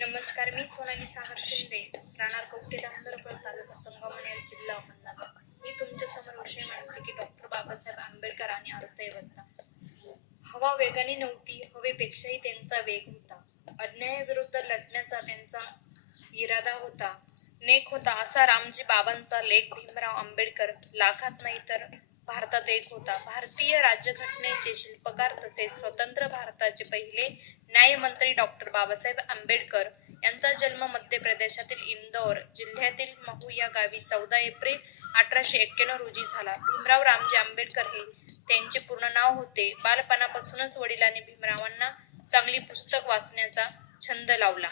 नमस्कार, मी सोनाली सागर शिंदे, राहणार कवठे दामोदर तालुका संगमनेर, जिल्हा अहमदनगर. मी तुमच्या समोर विषय मांडते की डॉक्टर बाबासाहेब आंबेडकर आणि अर्थव्यवस्था. हवा वेगाने नव्हती, हवेपेक्षाही त्यांचा वेग होता. अन्यायाविरुद्ध लढण्याचा त्यांचा इरादा होता, नेक होता. असा रामजी बाबांचा लेख भीमराव आंबेडकर लाखात नाही तर भारतात एक होता. भारतीय राज्यघटनेचे शिल्पकार तसेच स्वतंत्र भारताचे पहिले न्यायमंत्री डॉक्टर बाबासाहेब आंबेडकर यांचा जन्म मध्य प्रदेशातील इंदौर जिल्ह्यातील महू या गावी 14 एप्रिल 1891 रोजी झाला. भीमराव रामजी आंबेडकर हे त्यांचे पूर्ण नाव होते. बालपणापासूनच वडिलांनी भीमरावांना चांगली पुस्तक वाचण्याचा छंद लावला.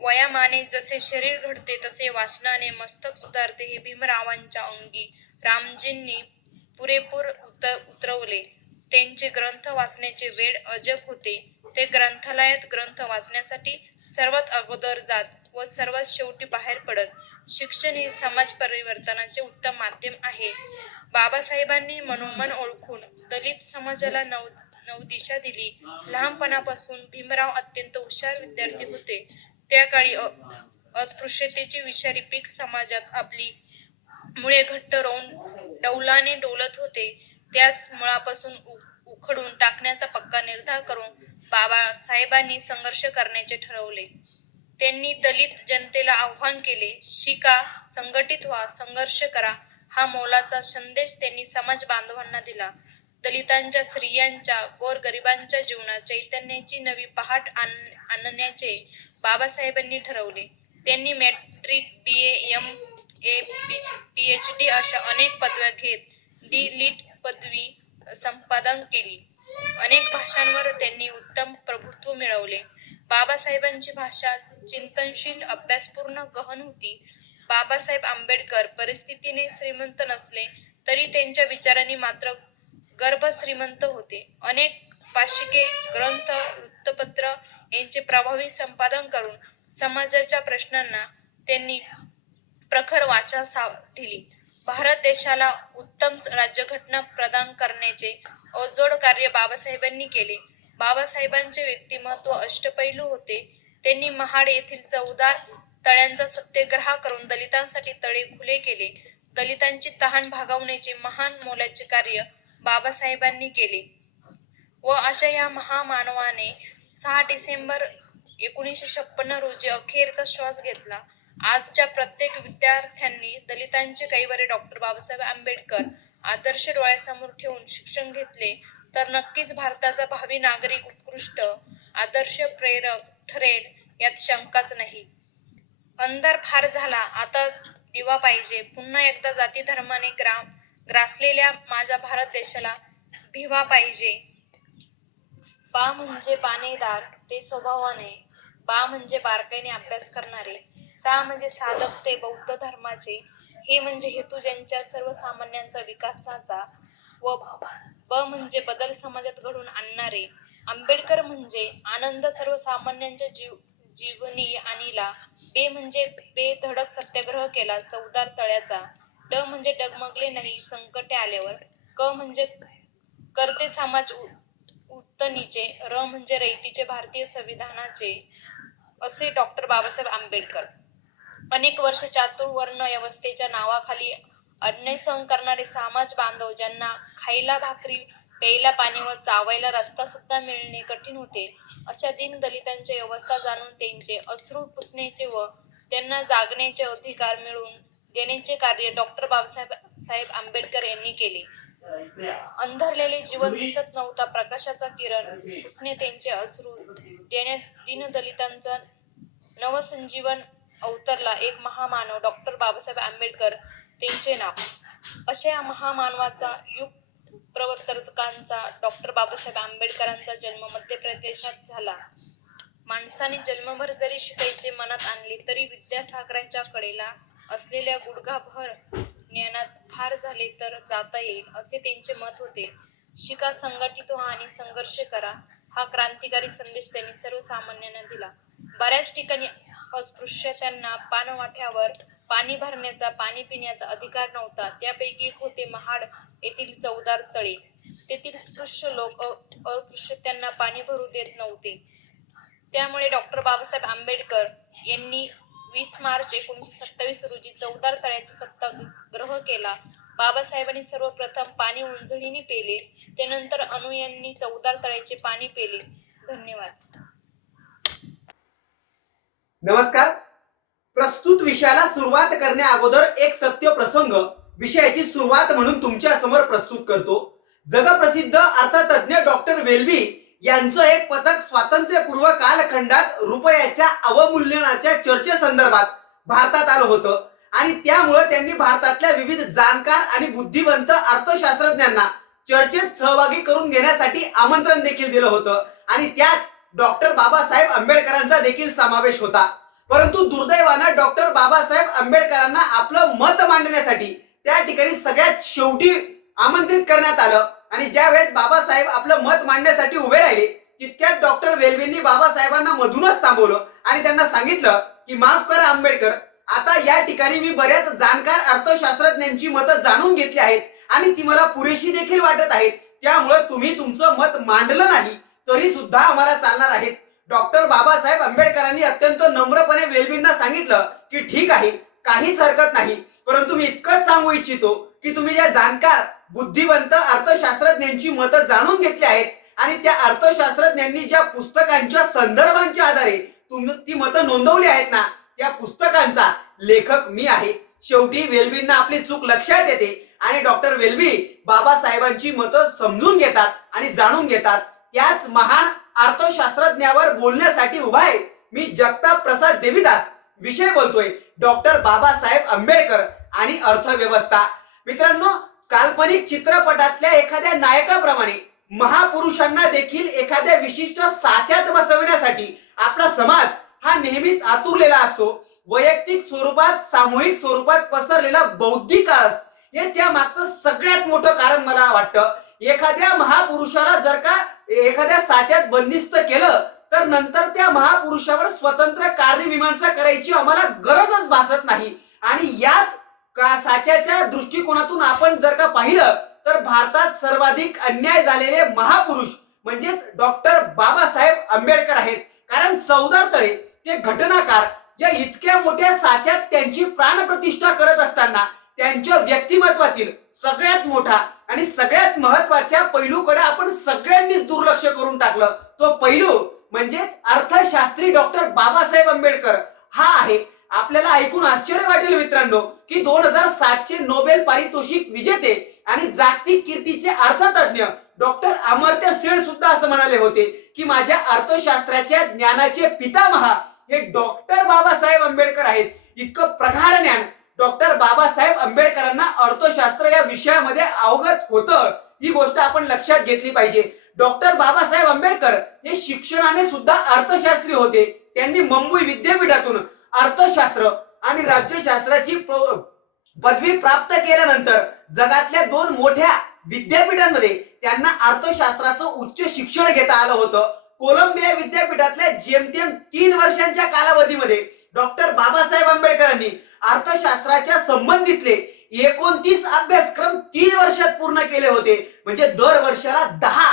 वयामाने जसे शरीर घडते तसे वाचनाने मस्तक सुधारते हे भीमरावांच्या अंगी रामजींनी पुरेपूर उतरवले. त्यांचे ग्रंथ वाचण्याचे वेड अजब होते. ते ग्रंथालयात ग्रंथ वाचण्यासाठी सर्वात अगोदर जात व सर्वात शेवटी बाहेर पडत. शिक्षण हे समाज परिवर्तनाचे उत्तम माध्यम आहे. बाबासाहेबांनी मनोमन ओळखून दलित समाजाला नवदिशा दिली. लहानपणापासून भीमराव अत्यंत हुशार विद्यार्थी होते. त्या काळी अस्पृश्यतेची विषारी पीक समाजात आपली मुळे घट्ट रोवून डौलाने डोलत होते. त्यास मुळापासून उखडून टाकण्याचा पक्का निर्धार करून बाबासाहेबांनी संघर्ष करण्याचे ठरवले. त्यांनी दलित जनतेला आव्हान केले. शिका, संघटित व्हा, संघर्ष करा. हा मोलाचा संदेश त्यांनी समाज बांधवांना दिला. दलितांच्या, स्त्रियांच्या, गोरगरिबांच्या जीवनात चैतन्याची नवी पहाट आणण्याचे बाबासाहेबांनी ठरवले. त्यांनी मॅट्रिक, BA, MA, PhD अशा अनेक पदव्या घेत डी.लिट. पदवी संपादन केली. अनेक भाषांवर त्यांनी उत्तम प्रभुत्व मिळवले. बाबासाहेबांची भाषा चिंतनशील, अभ्यासपूर्ण, गहन होती. बाबासाहेब आंबेडकर परिस्थितीने श्रीमंत नसले तरी त्यांच्या विचारांनी मात्र गर्भश्रीमंत होते. अनेक पाक्षिके, ग्रंथ, वृत्तपत्र यांचे प्रभावी संपादन करून समाजाच्या प्रश्नांना त्यांनी प्रखर वाचा दिली. भारत देशाला उत्तम राज्यघटना प्रदान करण्याचे अजोड कार्य बाबासाहेबांनी केले. बाबासाहेबांचे व्यक्तिमत्व अष्टपैलू होते. त्यांनी महाड येथील 14 तळ्यांचा सत्याग्रह करून दलितांसाठी तळे खुले केले. दलितांची तहान भागवण्याचे महान मोलाचे कार्य बाबासाहेबांनी केले व अशा या महामानवाने 6 डिसेंबर 1956 रोजी अखेरचा श्वास घेतला. आजच्या प्रत्येक विद्यार्थ्यांनी दलितांचे कैवारे डॉक्टर बाबासाहेब आंबेडकर आदर्श डोळ्यासमोर ठेवून शिक्षण घेतले तर नक्कीच भारताचा भावी नागरिक उत्कृष्ट आदर्श प्रेरक ठरेल यात शंकाच नाही. अंधार फार झाला, आता दिवा पाहिजे. पुन्हा एकदा जाती धर्माने ग्रासलेल्या माझ्या भारत देशाला भिवा पाहिजे. बा म्हणजे बाणेदार, ते स्वभावाने. बा म्हणजे बारकाईने अभ्यास करणारे. सा म्हणजे साधक, ते बौद्ध धर्माचे. हे म्हणजे हेतू ज्यांच्या सर्वसामान्यांचा विकासाचा. व ब म्हणजे बदल समाजात घडवून आणणारे. आंबेडकर म्हणजे आनंद सर्वसामान्यांच्या जीवनी आणिला. बे म्हणजे बेधडक सत्याग्रह केला 14 तळ्याचा. ड म्हणजे डगमगले नाही संकटे आल्यावर. क म्हणजे करते समाज उत्तनीचे. र म्हणजे रयतीचे भारतीय संविधानाचे. असे डॉक्टर बाबासाहेब आंबेडकर. अनेक वर्ष चातुर्वर्ण व्यवस्थेच्या नावाखाली अन्याय सहन करणारे समाज बांधव, ज्यांना खायला भाकरी, प्यायला पाणी व चावायला रस्ता सुद्धा मिळणे कठीण होते, अशा दीन दलितांची अवस्था जाणून त्यांचे अश्रू पुसण्याचे व त्यांना जागण्याचे अधिकार मिळवून देण्याचे कार्य डॉक्टर बाबासाहेब आंबेडकर यांनी केले. अंधारलेले जीवन दिसत नव्हता प्रकाशाचा किरण पुसणे त्यांचे अश्रू देण्यात दीनदलितांचा नवसंजीवन अवतरला एक महामानव डॉक्टर बाबासाहेब आंबेडकर त्यांचे नाव. अशा या महामानवाचा, युग प्रवर्तकांचा, डॉक्टर बाबासाहेब आंबेडकरांचा जन्म मध्य प्रदेशात झाला. माणसाने जन्मभर जरी शिकायचे मनात आणले तरी विद्यासागराच्या कडेला असलेल्या गुडघाभर ज्ञानात फार झाले तर जाता येईल, असे त्यांचे मत होते. शिका, संघटित व्हा आणि संघर्ष करा, हा क्रांतिकारी संदेश त्यांनी सर्वसामान्यांना दिला. बऱ्याच ठिकाणी अस्पृश्यतांना पाणवाठ्यावर पाणी भरण्याचा, पाणी पिण्याचा अधिकार नव्हता. त्यापैकी एक होते महाड येथील 14 तळे. तेथील स्पृश्य लोक अस्पृश्यतांना पाणी भरू देत नव्हते. त्यामुळे डॉक्टर बाबासाहेब आंबेडकर यांनी 20 मार्च 1927 रोजी चवदार तळ्याचा सत्याग्रह केला. बाबासाहेबांनी सर्वप्रथम पाणी उंजळीने पेले, त्यानंतर अनु यांनी चवदार तळ्याचे पाणी पेले. धन्यवाद. नमस्कार. प्रस्तुत विषयाला सुरुवात करण्या अगोदर एक सत्य प्रसंग विषयाची सुरुवात म्हणून तुमच्या समोर प्रस्तुत करतो. जगप्रसिद्ध अर्थतज्ञ डॉक्टर वेल्बी यांचं एक पथक स्वातंत्र्यपूर्व कालखंडात रुपयाच्या अवमूल्यनाच्या चर्चेसंदर्भात भारतात आलं होतं आणि त्यामुळे त्यांनी भारतातल्या विविध जाणकार आणि बुद्धिवंत अर्थशास्त्रज्ञांना चर्चेत सहभागी करून घेण्यासाठी आमंत्रण देखील दिलं होतं आणि त्यात डॉक्टर बाबासाहेब आंबेडकरांचा देखील समावेश होता. परंतु दुर्दैवानं डॉक्टर बाबासाहेब आंबेडकरांना आपलं मत मांडण्यासाठी त्या ठिकाणी सगळ्यात शेवटी आमंत्रित करण्यात आलं आणि ज्या वेळेस बाबासाहेब आपलं मत मांडण्यासाठी उभे राहिले तितक्यात डॉक्टर वेल्बींनी बाबासाहेबांना मधूनच थांबवलं आणि त्यांना सांगितलं की माफ करा आंबेडकर, आता या ठिकाणी मी बऱ्याच जाणकार अर्थशास्त्रज्ञांची मतं जाणून घेतली आहेत आणि ती मला पुरेशी देखील वाटत आहेत, त्यामुळे तुम्ही तुमचं मत मांडलं नाही तरी सुद्धा आम्हाला चालणार आहेत. डॉक्टर बाबासाहेब आंबेडकरांनी अत्यंत नम्रपणे वेल्बींना सांगितलं की ठीक आहे, काहीच हरकत नाही, परंतु मी इतकंच सांगू इच्छितो की तुम्ही ज्या जाणकार बुद्धिवंत अर्थशास्त्रज्ञांची मतं जाणून घेतली आहेत आणि त्या अर्थशास्त्रज्ञांनी ज्या पुस्तकांच्या संदर्भांच्या आधारे तुम्ही ती मतं नोंदवली आहेत ना, त्या पुस्तकांचा लेखक मी आहे. शेवटी वेल्बींना आपली चूक लक्षात येते आणि डॉक्टर वेल्बी बाबासाहेबांची मतं समजून घेतात आणि जाणून घेतात. त्याच महान अर्थशास्त्रज्ञावर बोलण्यासाठी उभा आहे मी जगताप प्रसाद देवीदास. विषय बोलतोय डॉक्टर बाबासाहेब आंबेडकर आणि अर्थव्यवस्था. मित्रांनो, काल्पनिक चित्रपटातल्या एखाद्या नायकाप्रमाणे महापुरुषांना देखील एखाद्या विशिष्ट साच्यात बसवण्यासाठी आपला समाज हा नेहमीच आतुरलेला असतो. वैयक्तिक स्वरूपात, सामूहिक स्वरूपात पसरलेला बौद्धिक आळस हे त्या मागचं सगळ्यात मोठं कारण मला वाटतं. एखाद्या महापुरुषाला जर का एखाद्या साच्यात बंदिस्त केलं तर नंतर त्या महापुरुषावर स्वतंत्र कार्यमीमांसा करायची आम्हाला गरजच भासत नाही. आणि याच साच्याच्या दृष्टिकोनातून आपण जर का पाहिलं तर भारतात सर्वाधिक अन्याय झालेले महापुरुष म्हणजेच डॉक्टर बाबासाहेब आंबेडकर आहेत. कारण चवदार तळे ते घटनाकार या इतक्या मोठ्या साच्यात त्यांची प्राणप्रतिष्ठा करत असताना त्यांच्या व्यक्तिमत्वातील सगळ्यात मोठा आणि सगळ्यात महत्वाच्या पैलूकडे आपण सगळ्यांनीच दुर्लक्ष करून टाकलं. तो पैलू म्हणजे अर्थशास्त्री डॉक्टर बाबासाहेब आंबेडकर हा आहे. आपल्याला ऐकून आश्चर्य वाटेल मित्रांनो की 2007 चे नोबेल पारितोषिक विजेते आणि जागतिक कीर्तीचे अर्थतज्ञ डॉक्टर अमर्त्य सेन सुद्धा असं म्हणाले होते की माझ्या अर्थशास्त्राच्या ज्ञानाचे पितामह हे डॉक्टर बाबासाहेब आंबेडकर आहेत. इतकं प्रगाढ ज्ञान डॉक्टर बाबासाहेब आंबेडकरांना अर्थशास्त्र या विषयामध्ये अवगत होतं. ही गोष्ट आपण लक्षात घेतली पाहिजे. डॉक्टर बाबासाहेब आंबेडकर हे शिक्षणाने सुद्धा अर्थशास्त्री होते. त्यांनी मुंबई विद्यापीठातून अर्थशास्त्र आणि राज्यशास्त्राची पदवी प्राप्त केल्यानंतर जगातल्या 2 मोठ्या विद्यापीठांमध्ये त्यांना अर्थशास्त्राचं उच्च शिक्षण घेता आलं होतं. कोलंबिया विद्यापीठातल्या जेमतेम 3 वर्षांच्या कालावधीमध्ये डॉक्टर बाबासाहेब आंबेडकरांनी अर्थशास्त्राच्या संबंधितले 29 अभ्यासक्रम 3 वर्षात पूर्ण केले होते. म्हणजे दर वर्षाला 10.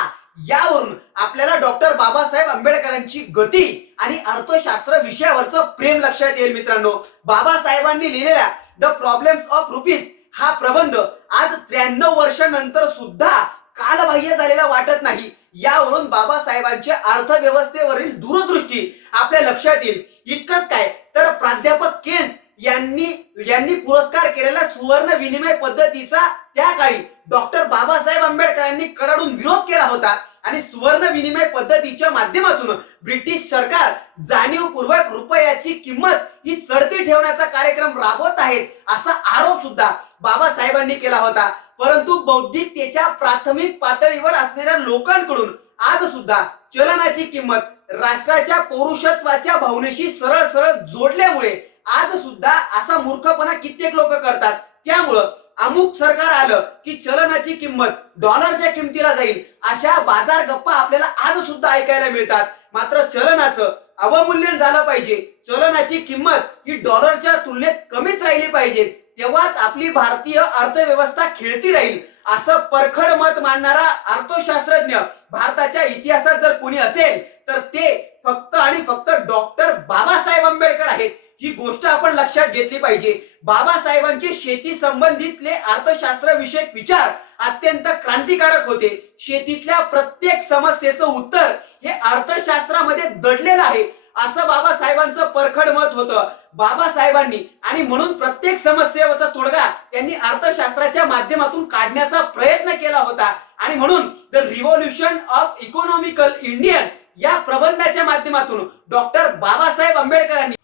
यावरून आपल्याला डॉक्टर बाबासाहेब आंबेडकरांची गती आणि अर्थशास्त्र विषयावरचं प्रेम लक्षात येईल. मित्रांनो, बाबासाहेबांनी लिहिलेला द प्रॉब्लेम्स ऑफ रुपीज हा प्रबंध आज 93 वर्षांनंतर सुद्धा कालबाह्य झालेला वाटत नाही. यावरून बाबासाहेबांच्या अर्थव्यवस्थेवरील दूरदृष्टी आपल्या लक्षात येईल. इतकंच काय तर प्राध्यापक केन्स यांनी पुरस्कार केलेल्या सुवर्ण विनिमय पद्धतीचा त्या काळी डॉक्टर बाबासाहेब आंबेडकरांनी कडाडून विरोध केला होता आणि सुवर्ण विनिमय पद्धतीच्या माध्यमातून ब्रिटिश सरकार जाणीवपूर्वक रुपयाची किंमत ही चढती ठेवण्याचा कार्यक्रम राबवत आहेत असा आरोप सुद्धा बाबासाहेबांनी केला होता. परंतु बौद्धिकतेच्या प्राथमिक पातळीवर असलेल्या लोकांकडून आज सुद्धा चलनाची किंमत राष्ट्राच्या पौरुषत्वाच्या भावनेशी सरळ सरळ जोडल्यामुळे आज सुद्धा असा मूर्खपणा कित्येक लोक करतात. त्यामुळं अमुक सरकार आलं की चलनाची किंमत डॉलरच्या किमतीला जाईल अशा बाजार गप्पा आपल्याला आज सुद्धा ऐकायला मिळतात. मात्र चलनाचं अवमूल्यन झालं पाहिजे, चलनाची किंमत ही डॉलरच्या तुलनेत कमीच राहिली पाहिजे, तेव्हाच आपली भारतीय अर्थव्यवस्था खेळती राहील असं परखड मत मांडणारा अर्थशास्त्रज्ञ भारताच्या इतिहासात जर कोणी असेल तर ते फक्त आणि फक्त डॉक्टर बाबासाहेब आंबेडकर आहेत. ही गोष्ट आपण लक्षात घेतली पाहिजे. बाबासाहेबांचे शेती संबंधितले अर्थशास्त्र विषयक विचार अत्यंत क्रांतिकारक होते. शेतीतल्या प्रत्येक समस्येचं उत्तर हे अर्थशास्त्रामध्ये दडलेलं आहे असं बाबासाहेबांचं परखड मत होतं. बाबासाहेबांनी आणि म्हणून प्रत्येक समस्येचा तोडगा त्यांनी अर्थशास्त्राच्या माध्यमातून काढण्याचा प्रयत्न केला होता आणि म्हणून the revolution of economical Indian या प्रबंधाच्या माध्यमातून डॉक्टर बाबासाहेब आंबेडकरांनी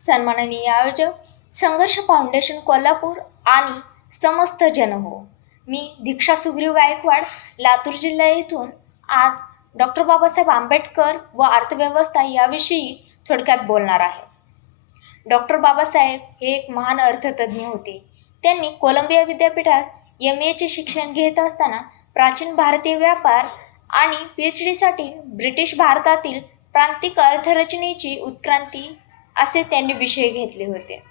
सन्माननीय आयोजक, संघर्ष फाउंडेशन कोल्हापूर आणि समस्त जनहो, मी दीक्षा सुग्रीव गायकवाड, लातूर जिल्हा येथून आज डॉक्टर बाबासाहेब आंबेडकर व अर्थव्यवस्था याविषयी थोडक्यात बोलणार आहे. डॉक्टर बाबासाहेब हे एक महान अर्थतज्ज्ञ होते. त्यांनी कोलंबिया विद्यापीठात MA शिक्षण घेत असताना प्राचीन भारतीय व्यापार आणि PhDसाठी ब्रिटिश भारतातील प्रांतिक अर्थरचनेची उत्क्रांती असे त्यांनी विषय घेतले होते.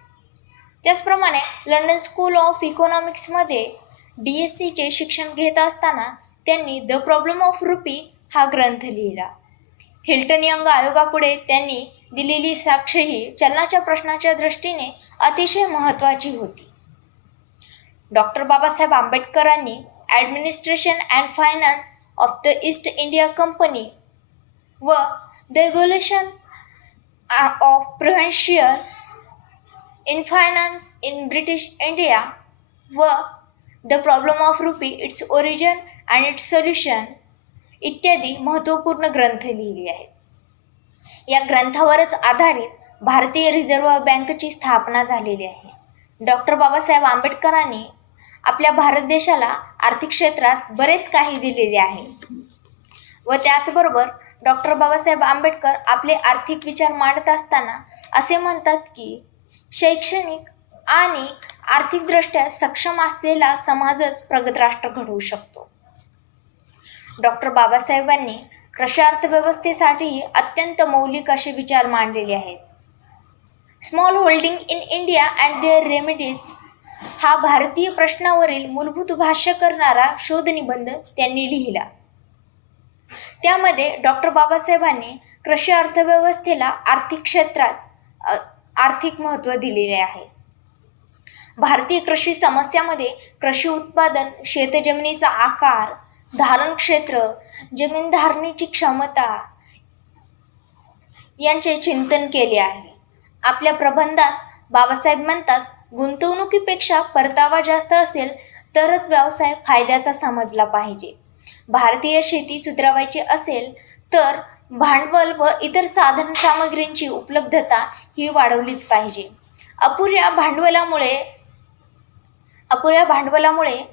त्याचप्रमाणे लंडन स्कूल ऑफ इकॉनॉमिक्समध्ये DSCचे शिक्षण घेत असताना त्यांनी द प्रॉब्लेम ऑफ रुपी हा ग्रंथ लिहिला. हिल्टन यंग आयोगापुढे त्यांनी दिलेली साक्ष ही चलनाच्या प्रश्नाच्या दृष्टीने अतिशय महत्त्वाची होती. डॉक्टर बाबासाहेब आंबेडकरांनी administration and finance of the East India Company व the evolution of provincial in finance in British India व the problem of rupee, its origin and its solution इत्यादी महत्त्वपूर्ण ग्रंथ लिहिली आहेत. या ग्रंथावरच आधारित भारतीय रिझर्व्ह बँकेची स्थापना झालेली आहे. डॉक्टर बाबासाहेब आंबेडकरांनी आपल्या भारत देशाला आर्थिक क्षेत्रात बरेच काही दिलेले आहे व त्याचबरोबर डॉक्टर बाबासाहेब आंबेडकर आपले आर्थिक विचार मांडत असताना असे म्हणतात की शैक्षणिक आणि आर्थिकदृष्ट्या सक्षम असलेला समाजच प्रगत राष्ट्र घडवू शकतो. डॉक्टर बाबासाहेबांनी कृषी अर्थव्यवस्थेसाठी अत्यंत मौलिक असे विचार मांडलेले आहेत. Small holding in India and their remedies हा भारतीय प्रश्नावरील मूलभूत भाष्य करणारा शोधनिबंध त्यांनी लिहिला. त्यामध्ये डॉक्टर बाबासाहेबांनी कृषी अर्थव्यवस्थेला आर्थिक क्षेत्रात आर्थिक महत्त्व दिलेले आहे. भारतीय कृषी समस्यामध्ये कृषी उत्पादन, शेतजमिनीचा आकार, धारण क्षेत्र, जमीन धारणेची क्षमता यांचे चिंतन केले आहे. आपल्या प्रबंधात बाबासाहेब म्हणतात, गुंतवणुकीपेक्षा परतावा जास्त असेल तरच व्यवसाय फायद्याचा समजला पाहिजे. भारतीय शेती सुधारायची असेल तर भांडवल व इतर साधन सामग्रींची उपलब्धता ही वाढवलीच पाहिजे. अपुऱ्या भांडवलामुळे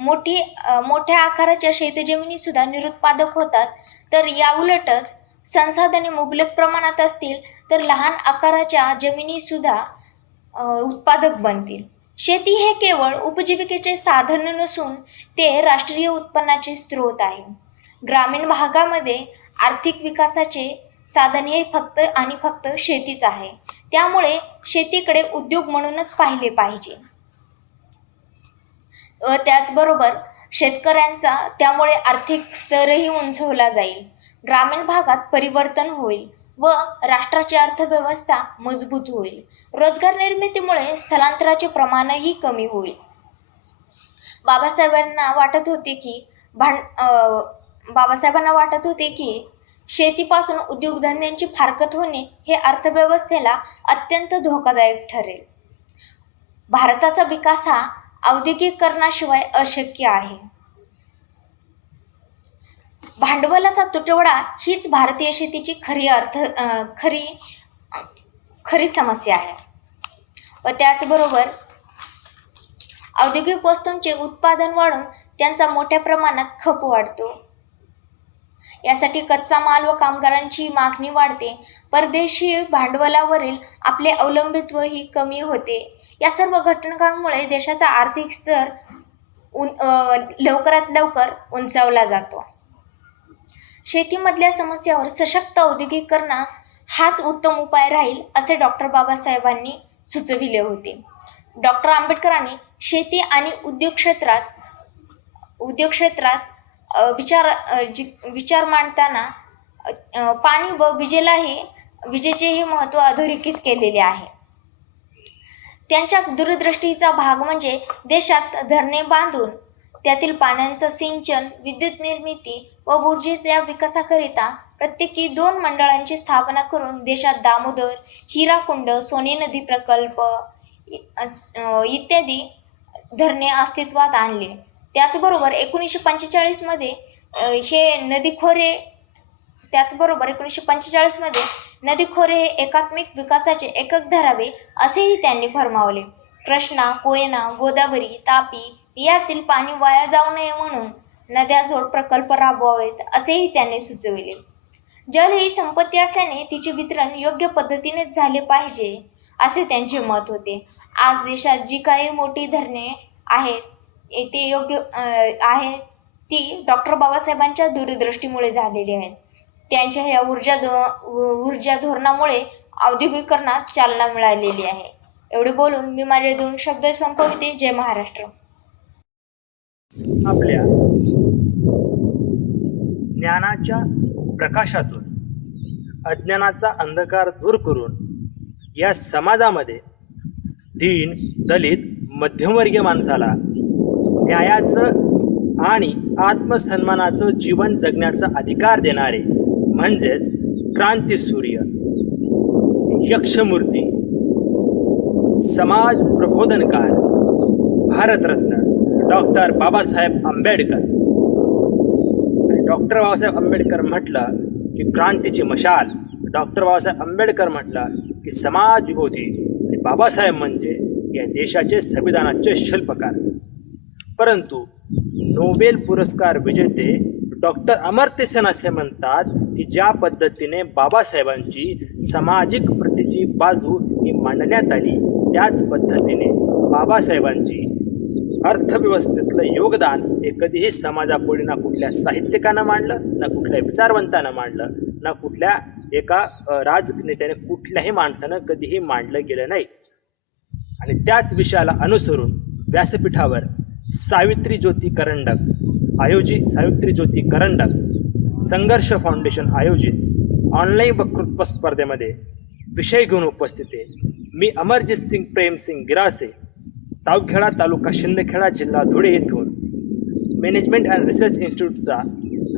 मोठ्या आकाराच्या शेतजमिनीसुद्धा निरुत्पादक होतात, तर याउलटच संसाधने मुबलक प्रमाणात असतील तर लहान आकाराच्या जमिनीसुद्धा उत्पादक बनतील. शेती हे केवळ उपजीविकेचे साधन नसून ते राष्ट्रीय उत्पन्नाचे स्रोत आहे. ग्रामीण भागामध्ये आर्थिक विकासाचे साधन हे फक्त आणि फक्त शेतीच आहे. त्यामुळे शेतीकडे उद्योग म्हणूनच पाहिले पाहिजे. त्याचबरोबर शेतकऱ्यांचा त्यामुळे आर्थिक स्तरही उंचवला जाईल. ग्रामीण भागात परिवर्तन होईल व राष्ट्राची अर्थव्यवस्था मजबूत होईल. रोजगार निर्मितीमुळे स्थलांतराचे प्रमाणही कमी होईल. बाबासाहेबांना वाटत होते की शेतीपासून उद्योगधंद्यांची फारकत होणे हे अर्थव्यवस्थेला अत्यंत धोकादायक ठरेल. भारताचा विकास हा औद्योगिकीकरणाशिवाय अशक्य आहे. भांडवलाचा तुटवडा हीच भारतीय शेतीची खरी समस्या आहे व त्याचबरोबर औद्योगिक वस्तूंचे उत्पादन वाढून त्यांचा मोठ्या प्रमाणात खप वाढतो. यासाठी कच्चा माल व कामगारांची मागणी वाढते. परदेशी भांडवलावरील आपले अवलंबित्व ही कमी होते. या सर्व घटकांमुळे देशाचा आर्थिक स्तर लवकरात लवकर उंचावला जातो. शेतीमधल्या समस्यावर सशक्त औद्योगिकीकरण हाच उत्तम उपाय राहील असे डॉक्टर बाबासाहेबांनी सुचविले होते. डॉक्टर आंबेडकरांनी शेती आणि उद्योग क्षेत्रात विचार मांडताना पाणी व विजेचेही महत्त्व अधोरेखित केलेले आहे. त्यांच्याच दूरदृष्टीचा भाग म्हणजे देशात धरणे बांधून त्यातील पाण्याचं सिंचन, विद्युत निर्मिती व ऊर्जेच्या विकासाकरिता प्रत्येकी 2 मंडळांची स्थापना करून देशात दामोदर, हिराकुंड, सोने नदी प्रकल्प इत्यादी धरणे अस्तित्वात आणले. त्याचबरोबर 1945 मध्ये नदीखोरे हे एकात्मिक विकासाचे एकक धरावे असेही त्यांनी फरमावले. कृष्णा, कोयना, गोदावरी, तापी यातील पाणी वाया जाऊ नये म्हणून नद्याजोड प्रकल्प राबवावेत असेही त्यांनी सुचविले. जल ही संपत्ती असल्याने तिचे वितरण योग्य पद्धतीनेच झाले पाहिजे असे त्यांचे मत होते. आज देशात जी काही मोठी धरणे आहेत ते योग्य आहेत ती डॉक्टर बाबासाहेबांच्या दूरदृष्टीमुळे झालेली आहेत. त्यांच्या ह्या ऊर्जा धोरणामुळे औद्योगिकरणास चालना मिळालेली आहे. एवढे बोलून मी माझे 2 शब्द संपविते. जय महाराष्ट्र. आपल्या ज्ञानाच्या प्रकाशातून अज्ञानाचा अंधकार दूर करून या समाजामध्ये दीन, दलित, मध्यमवर्गीय माणसाला न्यायाचं आणि आत्मसन्मानाचं जीवन जगण्याचा अधिकार देणारे म्हणजेच क्रांतीसूर्य, यक्षमूर्ती, समाज प्रबोधनकार, भारतरत्न डॉक्टर बाबासाहेब आंबेडकर. डॉक्टर बाबासाहेब आंबेडकर म्हटलं की क्रांतीची मशाल, डॉक्टर बाबासाहेब आंबेडकर म्हटलं की समाज विभूती, आणि बाबासाहेब म्हणजे या देशाचे संविधानाचे शिल्पकार. परंतु नोबेल पुरस्कार विजेते डॉक्टर अमर्त्य सेन असे म्हणतात की ज्या पद्धतीने बाबासाहेबांची सामाजिक प्रतीची बाजू ही मांडण्यात आली, त्याच पद्धतीने बाबासाहेबांची अर्थव्यवस्थेतलं योगदान हे कधीही समाजापुढे ना कुठल्या साहित्यिकानं मांडलं, ना कुठल्या विचारवंतानं मांडलं, ना कुठल्या एका राजनेत्याने, कुठल्याही माणसानं कधीही मांडलं गेलं नाही. आणि त्याच विषयाला अनुसरून व्यासपीठावर सावित्री ज्योती करंडक संघर्ष फाउंडेशन आयोजित ऑनलाईन वक्तृत्व स्पर्धेमध्ये विषय घेऊन उपस्थित आहे. मी अमरजित सिंग प्रेमसिंग गिरासे, तावखेडा तालुका शिंदखेडा जिल्हा धुळे येथून मॅनेजमेंट अँड रिसर्च इन्स्टिट्यूटचा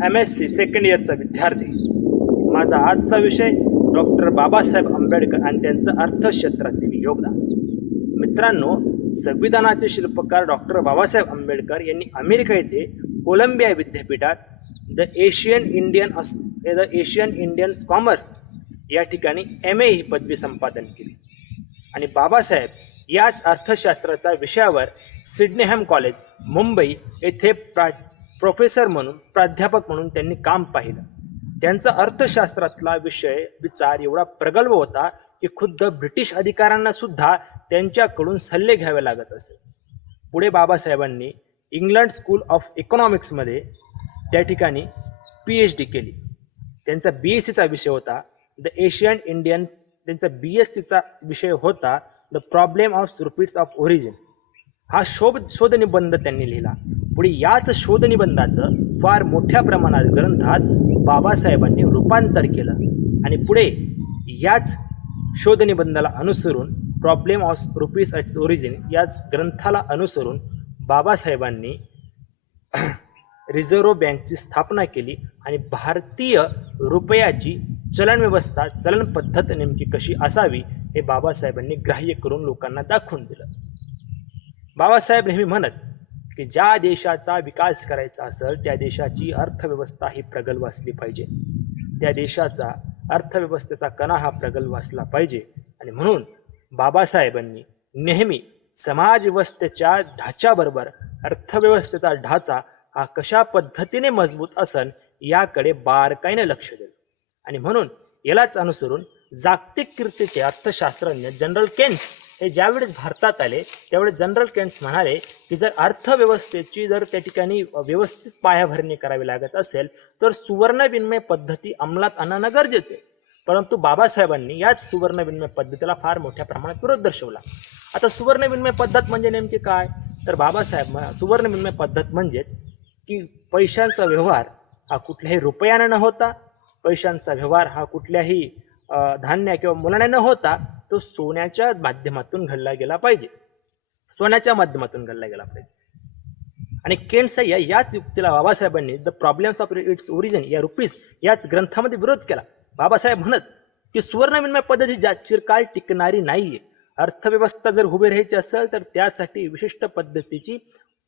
MSc सेकंड इयरचा विद्यार्थी. माझा आजचा विषय डॉक्टर बाबासाहेब आंबेडकर आणि त्यांचं अर्थक्षेत्रातील योगदान. मित्रांनो, संविधानाचे शिल्पकार डॉक्टर बाबासाहेब आंबेडकर यांनी अमेरिका येथे कोलंबिया विद्यापीठात द एशियन इंडियन कॉमर्स या ठिकाणी MA ही पदवी संपादन केली. आणि बाबासाहेब याच अर्थशास्त्राचा विषयावर सिडनेहॅम कॉलेज मुंबई येथे प्रोफेसर म्हणून, प्राध्यापक म्हणून त्यांनी काम पाहिलं. त्यांचा अर्थशास्त्रातला विचार एवढा प्रगल्भ होता की खुद्द ब्रिटिश अधिकाऱ्यांना सुद्धा त्यांच्याकडून सल्ले घ्यावे लागत असे. पुढे बाबासाहेबांनी इंग्लंड स्कूल ऑफ इकॉनॉमिक्समध्ये त्या ठिकाणी PhD केली. त्यांचा BScचा विषय होता त्यांचा BScचा विषय होता द प्रॉब्लेम ऑफ रुपीट्स ऑफ ओरिजिन. हा शोधनिबंध त्यांनी लिहिला. पुढे याच शोधनिबंधाचं फार मोठ्या प्रमाणात ग्रंथात बाबासाहेबांनी रूपांतर केलं. आणि पुढे याच शोधनिबंधाला अनुसरून प्रॉब्लेम ऑफ रुपीज ॲट्स ओरिजिन याच ग्रंथाला अनुसरून बाबासाहेबांनी रिझर्व्ह बँकची स्थापना केली आणि भारतीय रुपयाची चलन पद्धत नेमकी कशी असावी हे बाबासाहेबांनी ग्राह्य करून लोकांना दाखवून दिलं. बाबासाहेब नेहमी म्हणत की ज्या देशाचा विकास करायचा असेल त्या देशाची अर्थव्यवस्था ही प्रगल्भ असली पाहिजे, त्या देशाचा अर्थव्यवस्थेचा कणा हा प्रगल्भ असला पाहिजे. आणि म्हणून बाबासाहेबांनी नेहमी समाज व्यवस्थेच्या ढाच्याबरोबर अर्थव्यवस्थेचा ढाचा हा कशा पद्धतीने मजबूत असन याकडे बारकाईने लक्ष दिलं. आणि म्हणून यालाच अनुसरून जागतिक कीर्तीचे अर्थशास्त्रज्ञ जनरल केन्स हे ज्यावेळेस भारतात आले त्यावेळेस जनरल केन्स म्हणाले की जर अर्थव्यवस्थेची त्या ठिकाणी व्यवस्थित पायाभरणी करावी लागत असेल तर सुवर्ण विनिमय पद्धती अंमलात आणणं गरजेचं आहे. परंतु बाबासाहेबांनी याच सुवर्ण विनिमय पद्धतीला फार मोठ्या प्रमाणात विरोध दर्शवला. आता सुवर्ण विनिमय पद्धत म्हणजे नेमकी काय, तर बाबासाहेब सुवर्ण विनिमय पद्धत म्हणजेच की पैशांचा व्यवहार हा कुठल्याही रुपयानं न होता, पैशांचा व्यवहार हा कुठल्याही धान्य किंवा मुलाने न होता तो सोन्याच्या माध्यमातून घडला गेला पाहिजे, सोन्याच्या माध्यमातून घडला गेला पाहिजे. आणि केन्स याच युक्तीला बाबासाहेबांनी the problems of its origin या रुपीज याच ग्रंथामध्ये विरोध केला. बाबासाहेब म्हणत की सुवर्ण विनिमय पद्धती चिरकाळ टिकणारी नाहीये. अर्थव्यवस्था जर उभी राहायची असेल तर त्यासाठी विशिष्ट पद्धतीची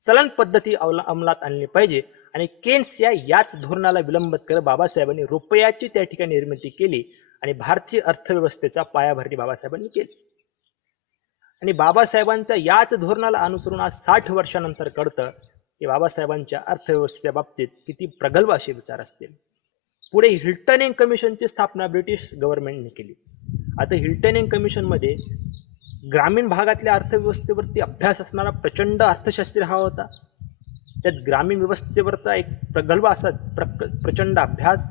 चलन पद्धती अंमलात आणली पाहिजे. आणि केन्स याच धोरणाला विलंबित करत बाबासाहेबांनी रुपयाची त्या ठिकाणी निर्मिती केली आणि भारतीय अर्थव्यवस्थेचा पायाभरणी बाबासाहेबांनी केली. आणि बाबासाहेबांच्या याच धोरणाला अनुसरून आज 60 वर्षानंतर कळतं की बाबासाहेबांच्या अर्थव्यवस्थेच्या बाबतीत किती प्रगल्भ असे विचार असतील. पुढे हिल्टन अँड कमिशनची स्थापना ब्रिटिश गव्हर्नमेंटने केली. आता हिल्टन अँड कमिशनमध्ये ग्रामीण भागातल्या अर्थव्यवस्थेवरती अभ्यास असणारा प्रचंड अर्थशास्त्री हा होता. त्यात ग्रामीण व्यवस्थेवरचा एक प्रगल्भ असा प्रचंड अभ्यास,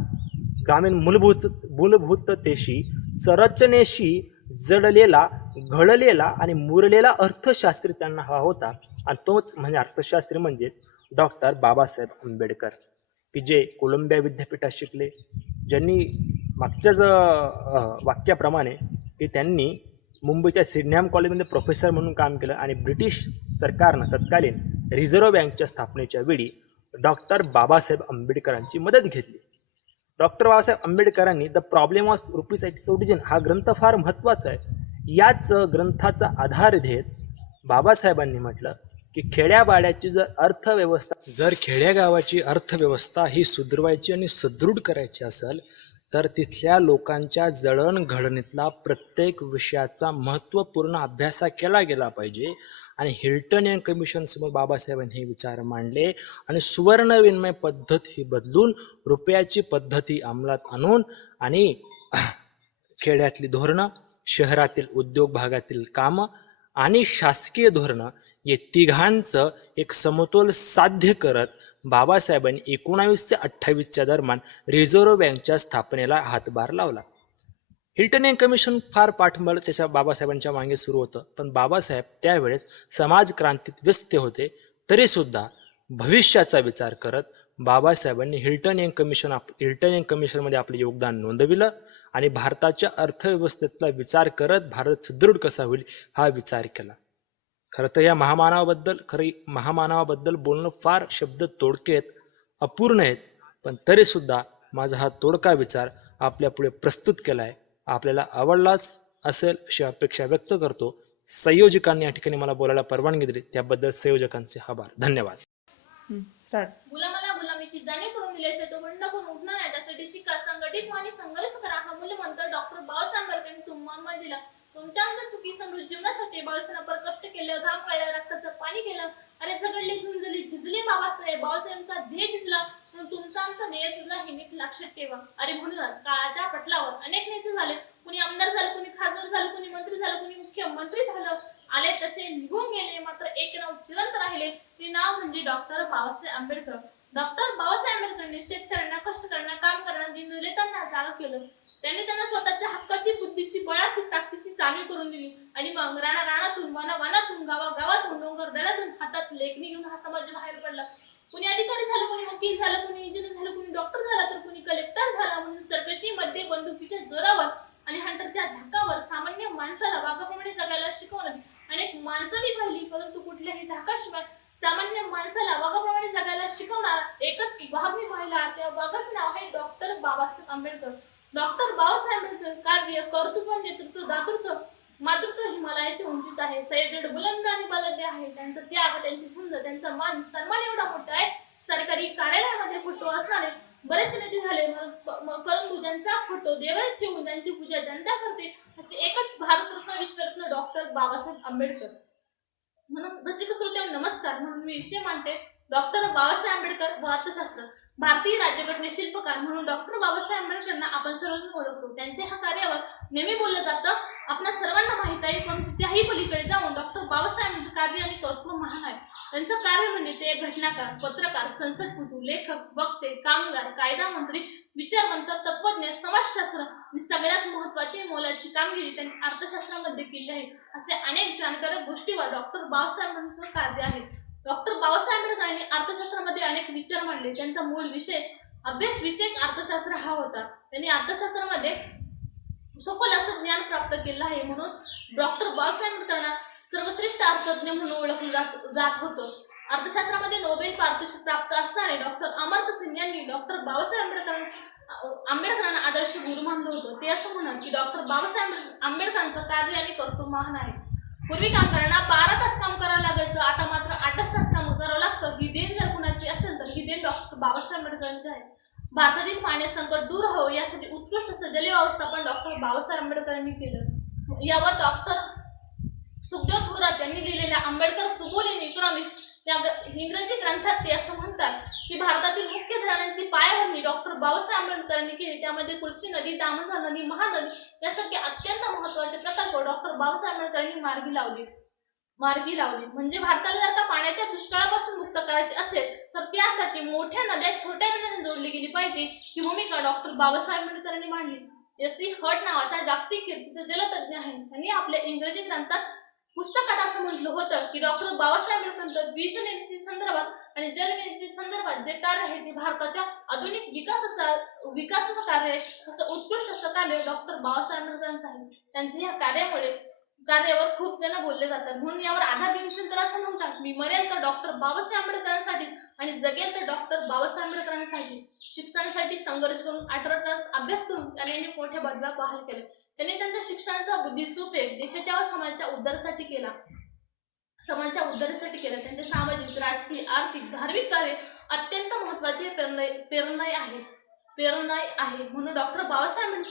ग्रामीण मूलभूततेशी संरचनेशी जडलेला घडलेला आणि मुरलेला अर्थशास्त्री त्यांना हा होता. आणि तोच म्हणजे अर्थशास्त्री म्हणजेच डॉक्टर बाबासाहेब आंबेडकर, की जे कोलंबिया विद्यापीठात शिकले, ज्यांनी मागच्याच वाक्याप्रमाणे की त्यांनी मुंबईच्या सिडनहॅम कॉलेजमध्ये प्रोफेसर म्हणून काम केलं आणि ब्रिटिश सरकारनं तत्कालीन रिझर्व्ह बँकच्या स्थापनेच्या वेळी डॉक्टर बाबासाहेब आंबेडकरांची मदत घेतली. डॉक्टर बाबासाहेब आंबेडकरांनी the problem of rupees its origin हा ग्रंथ फार महत्त्वाचा आहे. याच ग्रंथाचा आधार घेत बाबासाहेबांनी म्हटलं की खेड्यापाड्याची जर खेड्यागावाची अर्थव्यवस्था ही सुधरवायची आणि सुदृढ करायची असेल तर तिथल्या लोकांच्या जडणघडणीतला प्रत्येक विषयाचा महत्त्वपूर्ण अभ्यास केला गेला पाहिजे. आणि हिल्टन अँड कमिशनसमोर बाबासाहेबांनी हे विचार मांडले आणि सुवर्ण विनिमय पद्धत ही बदलून रुपयाची पद्धती अंमलात आणून आणि खेड्यातली धोरणं, शहरातील उद्योग भागातील कामं आणि शासकीय धोरणं या तिघांचं एक समतोल साध्य करत बाबासाहेबांनी 19 ते 28च्या दरम्यान रिझर्व्ह बँकच्या स्थापनेला हातभार लावला. हिल्टन अँड कमिशन फार पाठबळ त्याच्या बाबासाहेबांच्या मागे सुरू होतं, पण बाबासाहेब त्यावेळेस समाजक्रांतीत व्यस्त होते. तरीसुद्धा भविष्याचा विचार करत बाबासाहेबांनी हिल्टन अँड कमिशनमध्ये आपले योगदान नोंदविलं आणि भारताच्या अर्थव्यवस्थेतला विचार करत भारत सुदृढ कसा होईल हा विचार केला. खरं तर या महामानवाबद्दल बोलणं फार शब्द तोडके आहेत, अपूर्ण आहेत, पण तरीसुद्धा माझा हा तोडका विचार आपल्यापुढे प्रस्तुत केला आहे. आपल्याला आवडलाच असेल अशी अपेक्षा व्यक्त करतो. संयोजकांनी या ठिकाणी मला बोलायला परवानगी दिली त्याबद्दल संयोजकांचे आभार. धन्यवाद. गुलामाला गुलामीची जाणीव करून दिल्याशिवाय तो बंड करून उठणार नाही. त्यासाठी शिका, संघटित आणि संघर्ष करा हा मूलमंत्र डॉक्टर बाबासाहेब आंबेडकरांनी तुम्हाला दिला. तुमच्या आमच्या सुखी समृद्ध जीवनासाठी बाबासाहेबांना कष्ट केलं, घाम काढला, रक्ताचं पाणी केलं. अरे झगडले, झुंजले, झिजले बाबासाहेबांचा ध्येय झिजला म्हणून तुमचा आमचा ध्येय सुद्धा हे नीट लक्षात ठेवा. अरे म्हणूनच काळाच्या पटलावर अनेक नेते झाले. कुणी आमदार झालं, कुणी खासदार झालं, कुणी मंत्री झालं, कुणी मुख्यमंत्री झालं. आले तसे निघून गेले, मात्र एक नाव चिरंत राहिले. ते नाव म्हणजे डॉक्टर बाबासाहेब आंबेडकर. डॉक्टर बाबासाहेब आंबेडकरांनी शेतकऱ्यांना, कष्टकऱ्यांना, काम करणाऱ्या दिनदलितांना जागा केलं. त्यांनी त्यांना स्वतःच्या हक्काची, बुद्धीची, बळाची, ताकदीची जाणीव करून दिली. आणि मग रानातून, वनातून, गावागावातून, डोंगर दऱ्यातून हातात लेखणी घेऊन हा समाज बाहेर पडला. कुणी अधिकारी झालं, कुणी वकील झालं, कुणी इंजिनियर झालं, कुणी डॉक्टर झाला, तर कुणी कलेक्टर झाला. म्हणून सरकशीमध्ये बंदुकीच्या जोरावर आणि हंटरच्या धाकावर सामान्य माणसाला वाघाप्रमाणे जगायला शिकवलं. अनेक माणसंही पाहिली, परंतु कुठल्याही धाकाशिवाय सामान्य माणसाला वाघाप्रमाणे जगायला शिकवणारा एकच वाघ मी पाहिला. त्या वाघाचं नाव आहे डॉक्टर बाबासाहेब आंबेडकर. डॉक्टर बाबासाहेब आंबेडकर कार्य, कर्तृत्व, नेतृत्व, दातृत्व, मातृत्व हिमालयाच्या उंचीत आहे. सह्याद्री बुलंद आणि बलाढ्य आहे. त्यांचा त्याग, त्यांची झुंज, त्यांचा मान सन्मान एवढा मोठा आहे. सरकारी कार्यालयामध्ये फोटो असणारे बरेच नेते झाले, परंतु त्यांचा फोटो देवावर ठेवून त्यांची पूजा जनता करते असे एकच भारतरत्न, विश्वरत्न डॉक्टर बाबासाहेब आंबेडकर. म्हणून रसिक श्रोते नमस्कार. म्हणून मी विषय मांडते डॉक्टर बाबासाहेब आंबेडकर व अर्थशास्त्र. भारतीय राज्यघटने शिल्पकार म्हणून डॉक्टर बाबासाहेब आंबेडकरांना आपण सर्वजण ओळखतो. त्यांच्या ह्या कार्यावर नेहमी बोललं जातं. आपल्या सर्वांना माहित आहे, परंतु त्याही पलीकडे जाऊन डॉक्टर बाबासाहेबांचं कार्य आणि कर्तृत्व महान आहे. त्यांचं कार्य म्हणजे ते घटनाकार, पत्रकार, संसदपटू, लेखक, वक्ते, कामगार, कायदा मंत्री, विचारवंत, तत्वज्ञ, समाजशास्त्र आणि सगळ्यात महत्त्वाची मोलाची कामगिरी त्यांनी अर्थशास्त्रामध्ये केली आहे. असे अनेक जानकारक गोष्टीवर डॉक्टर बाबासाहेबांचं कार्य आहे. डॉक्टर बाबासाहेब आंबेडकरांनी अर्थशास्त्रामध्ये अनेक विचार मांडले. त्यांचा मूळ विषय अभ्यास विषयक अर्थशास्त्र हा होता. त्यांनी अर्थशास्त्रामध्ये सखोल असं ज्ञान प्राप्त केलं आहे. म्हणून डॉक्टर बाबासाहेब आंबेडकरांना सर्वश्रेष्ठ अर्थज्ञ म्हणून ओळखलं जात होतं. अर्थशास्त्रामध्ये नोबेल पारितोषिक प्राप्त असणारे डॉक्टर अमर्त्य सेन यांनी डॉक्टर बाबासाहेब आंबेडकरांना आदर्श गुरु मानलं होतं. ते असं म्हणत की डॉक्टर बाबासाहेब आंबेडकरांचं कार्य आणि कर्तृत्व महान आहे. पूर्वी कामगारांना 12 तास काम करावं लागायचं, आता मात्र 8 तास काम करावं लागतं. ही देण जर कुणाची असेल तर ही देण डॉक्टर बाबासाहेब आंबेडकरांची आहे. भारतातील पाणी संकट दूर हो यासाठी उत्कृष्ट जल व्यवस्थापन डॉक्टर बाबासाहेब आंबेडकरांनी केलं. यावर डॉक्टर सुखदेव थोरात यांनी लिहिलेल्या आंबेडकर सुबोल इन इकॉनॉमिक्स या इंग्रजी ग्रंथात ते असं म्हणतात की भारतातील मुख्य धरणांची पायाभरणी डॉक्टर बाबासाहेब आंबेडकरांनी केली. त्यामध्ये तुळशी नदी, दामोदर नदी, महानदी यासारखे अत्यंत महत्त्वाचे प्रकल्प डॉक्टर बाबासाहेब आंबेडकरांनी मार्गी लावली. म्हणजे भारताला जर का पाण्याच्या दुष्काळापासून मुक्त करायचे असेल तर त्यासाठी मोठ्या नद्या छोट्या नद्यांना जोडली गेली पाहिजे ही भूमिका डॉक्टर बाबासाहेब आंबेडकरांनी मांडली. एस.सी. हर्ट नावाचा जागतिक कीर्तीचा जलतज्ञ आहे. त्यांनी आपल्या इंग्रजी ग्रंथात पुस्तकात असं म्हटलं होतं की डॉक्टर बाबासाहेब आंबेडकर वीज निर्मिती संदर्भात आणि जलनिर्मिती संदर्भात जे कार्य आहे ते भारताच्या आधुनिक विकासाचं कार्य आहे. असं उत्कृष्ट असं कार्य डॉक्टर बाबासाहेब आंबेडकरांचं आहे. त्यांच्या ह्या कार्यावर खूप जण बोलले जातात. म्हणून यावर आधार दिवसेल तर असं म्हणतात, मी मरेल तर डॉक्टर बाबासाहेब आंबेडकरांसाठी आणि जगेल तर डॉक्टर बाबासाहेब आंबेडकरांसाठी. शिक्षणासाठी संघर्ष करून 18 तास अभ्यास करून त्यांनी मोठ्या पदव्या बहाल केल्या. त्यांनी त्यांच्या शिक्षणाचा बुद्धीचा उपयोग देशाच्या व समाजाच्या उद्धारासाठी केला. त्यांचे सामाजिक, राजकीय, आर्थिक, धार्मिक कार्य अत्यंत महत्त्वाचे प्रेरणादायी आहे. म्हणून डॉक्टर बाबासाहेब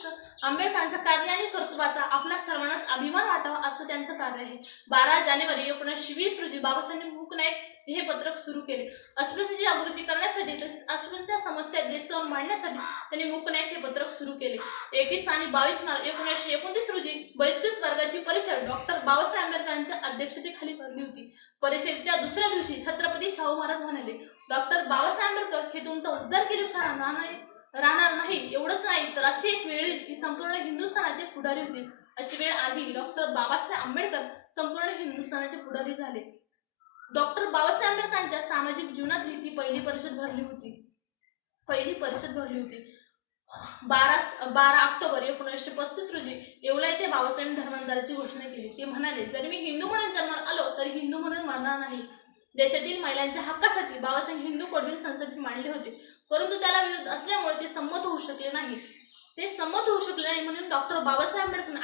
आंबेडकरांच्या कार्य आणि कर्तृत्वाचा आपल्या सर्वांनाच अभिमान वाटावा असं त्यांचं कार्य आहे. 12 जानेवारी 1920 रोजी बाबासाहेबांनी मूक नाईक हे पत्रक सुरू केले. अस्पृश्यांची जागृती करण्यासाठी तसेच अस्पृश्यांच्या समस्या देशसमोर मांडण्यासाठी त्यांनी मूक नाईक हे पत्रक सुरू केले. 21 आणि 22 मार्च 1929 रोजी बहिष्कृत वर्गाची परिषद डॉक्टर बाबासाहेब आंबेडकरांच्या अध्यक्षतेखाली भरली होती. परिषदेच्या दुसऱ्या दिवशी छत्रपती शाहू महाराज म्हणाले, डॉक्टर बाबासाहेब आंबेडकर हे तुमचा उद्धार केल्याशिवाय राहणार नाही. एवढंच नाही तर अशी एक वेळ येईल की संपूर्ण हिंदुस्थानाचे पुढारी होतील. अशी वेळ आली. डॉक्टर बाबासाहेब आंबेडकर संपूर्ण हिंदुस्थानाचे पुढारी झाले. डॉक्टर बाबासाहेब आंबेडकरांच्या सामाजिक जीवनातली ती पहिली परिषद भरली होती. 12 ऑक्टोबर 1935 रोजी येवला येथे बाबासाहेब धर्मांतराची घोषणा केली. ते म्हणाले, जरी मी हिंदू म्हणून जन्माला आलो तरी हिंदू म्हणून मरणार नाही. देशातील महिलांच्या हक्कासाठी बाबासाहेब हिंदू कोडबिल संसदेत मांडले होते, परंतु त्याला विरोध असल्यामुळे ते संमत होऊ शकले नाही. म्हणून डॉक्टर बाबासाहेब आंबेडकर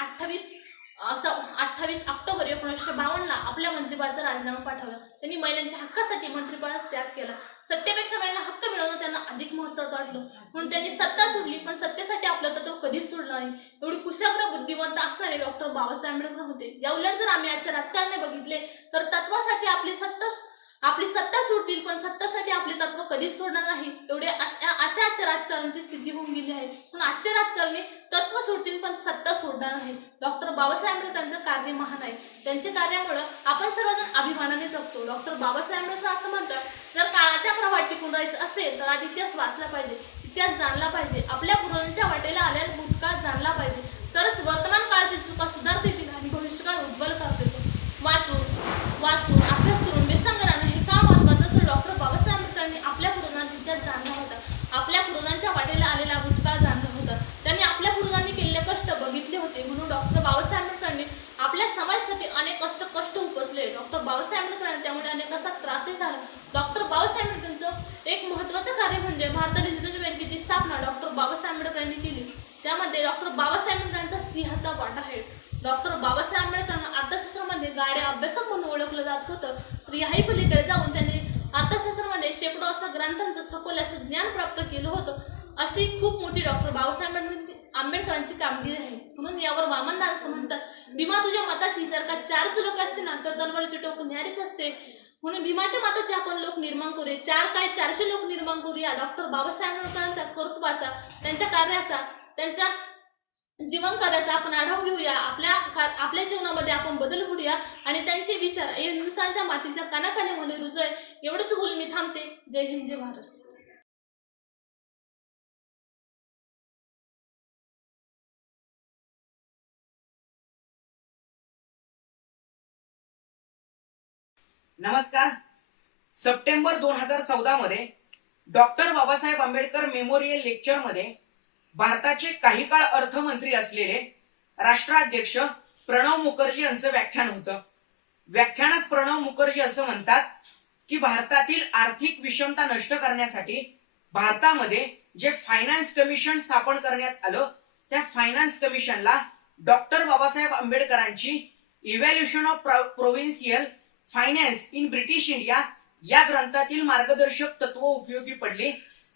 28 ऑक्टोबर 1952 आपल्या मंत्रिपदाचा राजीनामा पाठवला. त्यांनी महिलांच्या हक्कासाठी मंत्रिपदाचा त्याग केला. सत्तेपेक्षा महिलांना हक्क मिळवणं त्यांना अधिक महत्त्वाचं वाटलं. म्हणून त्यांनी सत्ता सोडली, पण सत्तेसाठी आपलं तत्व कधीच सोडलं नाही. एवढी कुशाग्र बुद्धिमत्त असणारे डॉक्टर बाबासाहेब आंबेडकर होते. या उलट जर आम्ही आजच्या राजकारणाने बघितले तर तत्वासाठी आपली सत्ता सोडतील, पण सत्तासाठी आपले तत्व कधीच सोडणार नाही. एवढे अशा आजच्या राजकारणाची स्थिती होऊन गेली आहे. पण आजच्या राजकारणी तत्व सोडतील पण सत्ता सोडणार नाही. डॉक्टर बाबासाहेब आंबेडकरांचं कार्य महान आहे. त्यांच्या कार्यामुळे आपण सर्वजण अभिमानाने जगतो. डॉक्टर बाबासाहेब आंबेडकर असं म्हणतात, जर काळाच्या प्रवाहात टिकून राहायचं असेल तर आधी इतिहास वाचला पाहिजे, इतिहास जाणला पाहिजे, आपल्या पूर्वजांच्या वाटेला आलेला भूतकाळ जाणला पाहिजे, तरच वर्तमान काळातील चुका सुधारता येतील आणि भविष्यकाळ उज्ज्वल करता येतो. वाचून अभ्यास करून बेसंग राहणं हे का महत्त्वाचं तर डॉक्टर बाबासाहेब आंबेडकरांनी आपल्या पूर्वजांचा इतिहास जाणला होता. आपल्या पूर्वजांच्या वाटेला आलेला भूतकाळ जाणला होता. त्यांनी आपल्या पूर्वजांनी केलेले कष्ट बघितले होते. म्हणून डॉक्टर बाबासाहेब आंबेडकरांनी आपल्या समाजासाठी अनेक कष्ट उपसले. डॉक्टर बाबासाहेब आंबेडकरांना त्यामुळे अनेक असा त्रासही झाला. डॉक्टर बाबासाहेब आंबेडकरांचं एक महत्त्वाचं कार्य म्हणजे भारतातील रिझर्व्ह बँकेची स्थापना डॉक्टर बाबासाहेब आंबेडकरांनी केली. त्यामध्ये डॉक्टर बाबासाहेब आंबेडकरांचा सिंहाचा वाटा आहे. डॉक्टर बाबासाहेब आंबेडकरांना अर्थशास्त्रामध्ये गाड्या अभ्यासक म्हणून ओळखलं जात होतं. तर याही पलीकडे जाऊन त्यांनी अर्थशास्त्रामध्ये शेकडो असं ग्रंथांचं सखोल असं ज्ञान प्राप्त केलं होतं. अशी खूप मोठी डॉक्टर बाबासाहेब आंबेडकरांची कामगिरी आहे. म्हणून यावर वामनदास असं म्हणतात, भीमा तुझ्या मताची जर का 4 लोक असते ना तर तलवारीचे टोक न्यारीच असते. म्हणून भीमाच्या मताचे आपण लोक निर्माण करूया. 400 लोक निर्माण करूया. डॉक्टर बाबासाहेब आंबेडकरांच्या कर्तृत्वाचा, त्यांच्या कार्याचा, त्यांच्या जीवन कार्याचा आपण आढावा घेऊया. आपल्या जीवनामध्ये आपण बदल करूया आणि त्यांचे विचार हिंदुस्थानच्या मातीच्या कानाकानीमध्ये रुजवे. एवढंच बोलून मी थांबते. जय हिंद, जय भारत. नमस्कार. सप्टेंबर 2014 मध्ये डॉक्टर बाबासाहेब आंबेडकर मेमोरियल लेक्चरमध्ये भारताचे काही काळ अर्थमंत्री असलेले राष्ट्राध्यक्ष प्रणव मुखर्जी यांचं व्याख्यान होतं. व्याख्यानात प्रणव मुखर्जी असं म्हणतात की भारतातील आर्थिक विषमता नष्ट करण्यासाठी भारतामध्ये जे फायनान्स कमिशन स्थापन करण्यात आलं त्या फायनान्स कमिशनला डॉक्टर बाबासाहेब आंबेडकरांची evolution of provincial finance in British India या ग्रंथातील मार्गदर्शक तत्व उपयोगी पडली.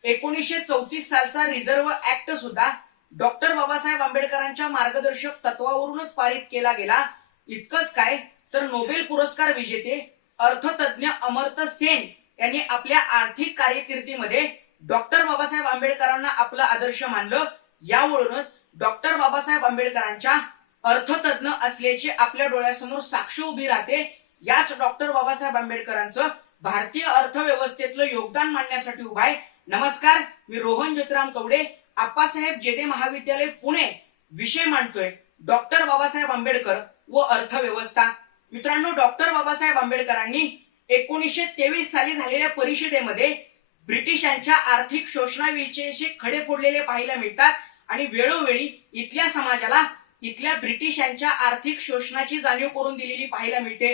1934 सालचा रिझर्व्ह ऍक्ट सुद्धा डॉक्टर बाबासाहेब आंबेडकरांच्या मार्गदर्शक तत्वावरूनच पारित केला गेला. इतकंच काय तर नोबेल पुरस्कार विजेते अर्थतज्ञ अमर्त्य सेन यांनी आपल्या आर्थिक कारकिर्दीमध्ये डॉक्टर बाबासाहेब आंबेडकरांना आपलं आदर्श मानलं. यावरूनच डॉक्टर बाबासाहेब आंबेडकरांच्या अर्थतज्ञ असल्याची आपल्या डोळ्यासमोर साक्ष उभी राहते. याच डॉक्टर बाबासाहेब आंबेडकरांचं भारतीय अर्थव्यवस्थेतलं योगदान मांडण्यासाठी उभा आहे. नमस्कार, मी रोहन ज्योतिराम कवडे, आप्पासाहेब जेदे महाविद्यालय पुणे. विषय मांडतोय डॉक्टर बाबासाहेब आंबेडकर व अर्थव्यवस्था. मित्रांनो, डॉक्टर बाबासाहेब आंबेडकरांनी 1923 साली झालेल्या परिषदेमध्ये ब्रिटिशांच्या आर्थिक शोषणाविषयीचे खडे फोडलेले पाहायला मिळतात आणि वेळोवेळी इथल्या समाजाला इथल्या ब्रिटिशांच्या आर्थिक शोषणाची जाणीव करून दिलेली पाहायला मिळते.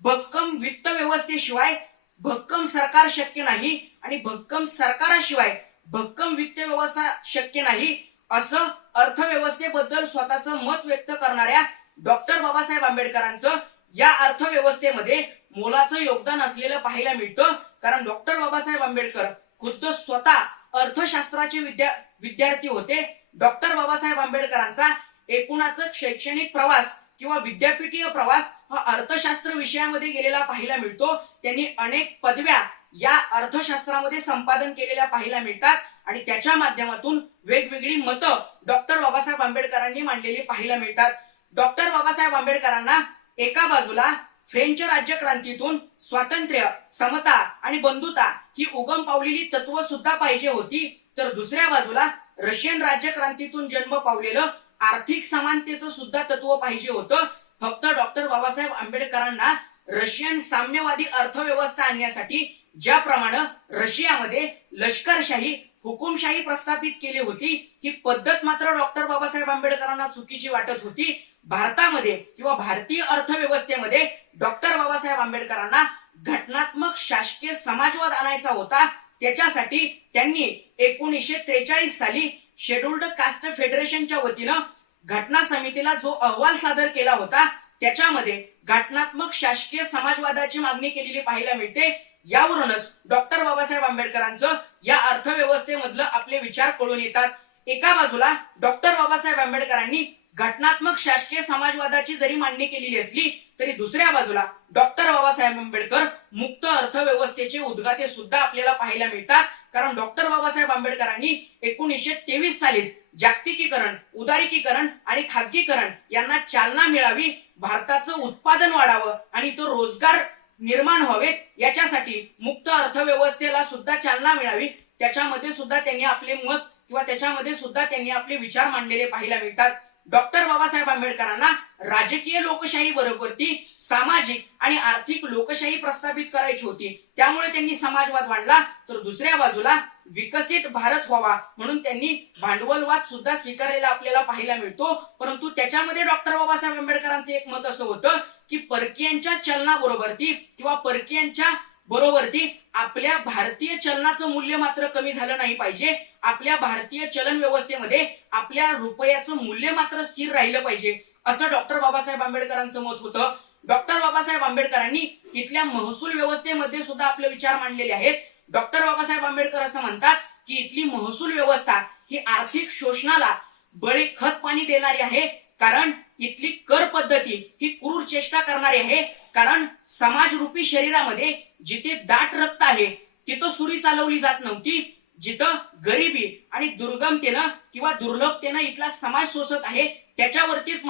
भक्कम वित्त व्यवस्थेशिवाय भक्कम सरकार शक्य नाही आणि भक्कम सरकाराशिवाय भक्कम वित्त व्यवस्था शक्य नाही, असं अर्थव्यवस्थेबद्दल स्वतःचं मत व्यक्त करणाऱ्या डॉक्टर बाबासाहेब आंबेडकरांचं या अर्थव्यवस्थेमध्ये मोलाचं योगदान असलेलं पाहायला मिळतं. कारण डॉक्टर बाबासाहेब आंबेडकर खुद्द स्वतः अर्थशास्त्राचे विद्यार्थी होते. डॉक्टर बाबासाहेब आंबेडकरांचा एकूणच शैक्षणिक प्रवास किंवा विद्यापीठीय प्रवास हा अर्थशास्त्र विषयामध्ये गेलेला पाहायला मिळतो. त्यांनी अनेक पदव्या या अर्थशास्त्रामध्ये संपादन केलेल्या पाहायला मिळतात आणि त्याच्या माध्यमातून वेगवेगळी मतं डॉक्टर बाबासाहेब आंबेडकरांनी मांडलेली पाहायला मिळतात. डॉक्टर बाबासाहेब आंबेडकरांना एका बाजूला फ्रेंच राज्यक्रांतीतून स्वातंत्र्य, समता आणि बंधुता ही उगम पावलेली तत्व सुद्धा पाहिजे होती, तर दुसऱ्या बाजूला रशियन राज्यक्रांतीतून जन्म पावलेलं आर्थिक समानतेचं सुद्धा तत्व पाहिजे होतं. फक्त डॉक्टर बाबासाहेब आंबेडकरांना रशियन साम्यवादी अर्थव्यवस्था आणण्यासाठी ज्याप्रमाणे रशियामध्ये लष्करशाही, हुकुमशाही प्रस्थापित केली होती, ही पद्धत मात्र डॉक्टर बाबासाहेब आंबेडकरांना चुकीची वाटत होती. भारतामध्ये किंवा भारतीय अर्थव्यवस्थेमध्ये डॉक्टर बाबासाहेब आंबेडकरांना घटनात्मक शासकीय समाजवाद आणायचा होता. त्याच्यासाठी त्यांनी 1943 साली शेड्युल्ड कास्ट फेडरेशनच्या वतीनं घटना समितीला जो अहवाल सादर केला होता त्याच्यामध्ये घटनात्मक शासकीय समाजवादाची मागणी केलेली पाहायला मिळते. यावरूनच डॉक्टर बाबासाहेब आंबेडकरांचं या अर्थव्यवस्थेमधलं आपले विचार कळून येतात. एका बाजूला डॉक्टर बाबासाहेब आंबेडकरांनी घटनात्मक शासकीय समाजवादाची जरी मांडणी केलेली असली तरी दुसऱ्या बाजूला डॉक्टर बाबासाहेब आंबेडकर मुक्त अर्थव्यवस्थेचे उद्गाते सुद्धा आपल्याला पाहायला मिळतात. कारण डॉक्टर बाबासाहेब आंबेडकरांनी 1923 सालीच जागतिकीकरण, उदारीकरण आणि खासगीकरण यांना चालना मिळावी, भारताचं उत्पादन वाढावं आणि तो रोजगार निर्माण व्हावेत याच्यासाठी मुक्त अर्थव्यवस्थेला सुद्धा चालना मिळावी, त्याच्यामध्ये सुद्धा त्यांनी आपले मत किंवा त्याच्यामध्ये सुद्धा त्यांनी आपले विचार मांडलेले पाहायला मिळतात. डॉक्टर बाबासाहेब आंबेडकरांना राजकीय लोकशाही बरोबरती सामाजिक आणि आर्थिक लोकशाही प्रस्थापित करायची होती, त्यामुळे त्यांनी समाजवाद मांडला. तर दुसऱ्या बाजूला विकसित भारत व्हावा म्हणून त्यांनी भांडवलवाद सुद्धा स्वीकारलेला आपल्याला पाहायला मिळतो. परंतु त्याच्यामध्ये डॉक्टर बाबासाहेब आंबेडकरांचं एक मत असं होतं की परकीयांच्या चलनाबरोबरती किंवा परकीयांच्या बरोबरती आपल्या भारतीय चलनाचं मूल्य मात्र कमी झालं नाही पाहिजे. आपल्या भारतीय चलन व्यवस्थेमध्ये आपल्या रुपयाचं मूल्य मात्र स्थिर राहिलं पाहिजे, असं डॉक्टर बाबासाहेब आंबेडकरांचं मत होतं. डॉक्टर बाबासाहेब आंबेडकरांनी इथल्या महसूल व्यवस्थेमध्ये सुद्धा आपले विचार मांडलेले आहेत. डॉक्टर बाबासाहेब आंबेडकर असं म्हणतात की इथली महसूल व्यवस्था ही आर्थिक शोषणाला बळी खत पाणी देणारी आहे. कारण इथली कर पद्धती ही क्रूर चेष्टा करणारी आहे. कारण समाजरूपी शरीरामध्ये जिथे दाट रक्त आहे तिथं सुरी चालवली जात नव्हती. जिथं गरिबी आणि दुर्गमतेनं किंवा दुर्लभतेनं इथला समाज सोसत आहे त्याच्यावरतीच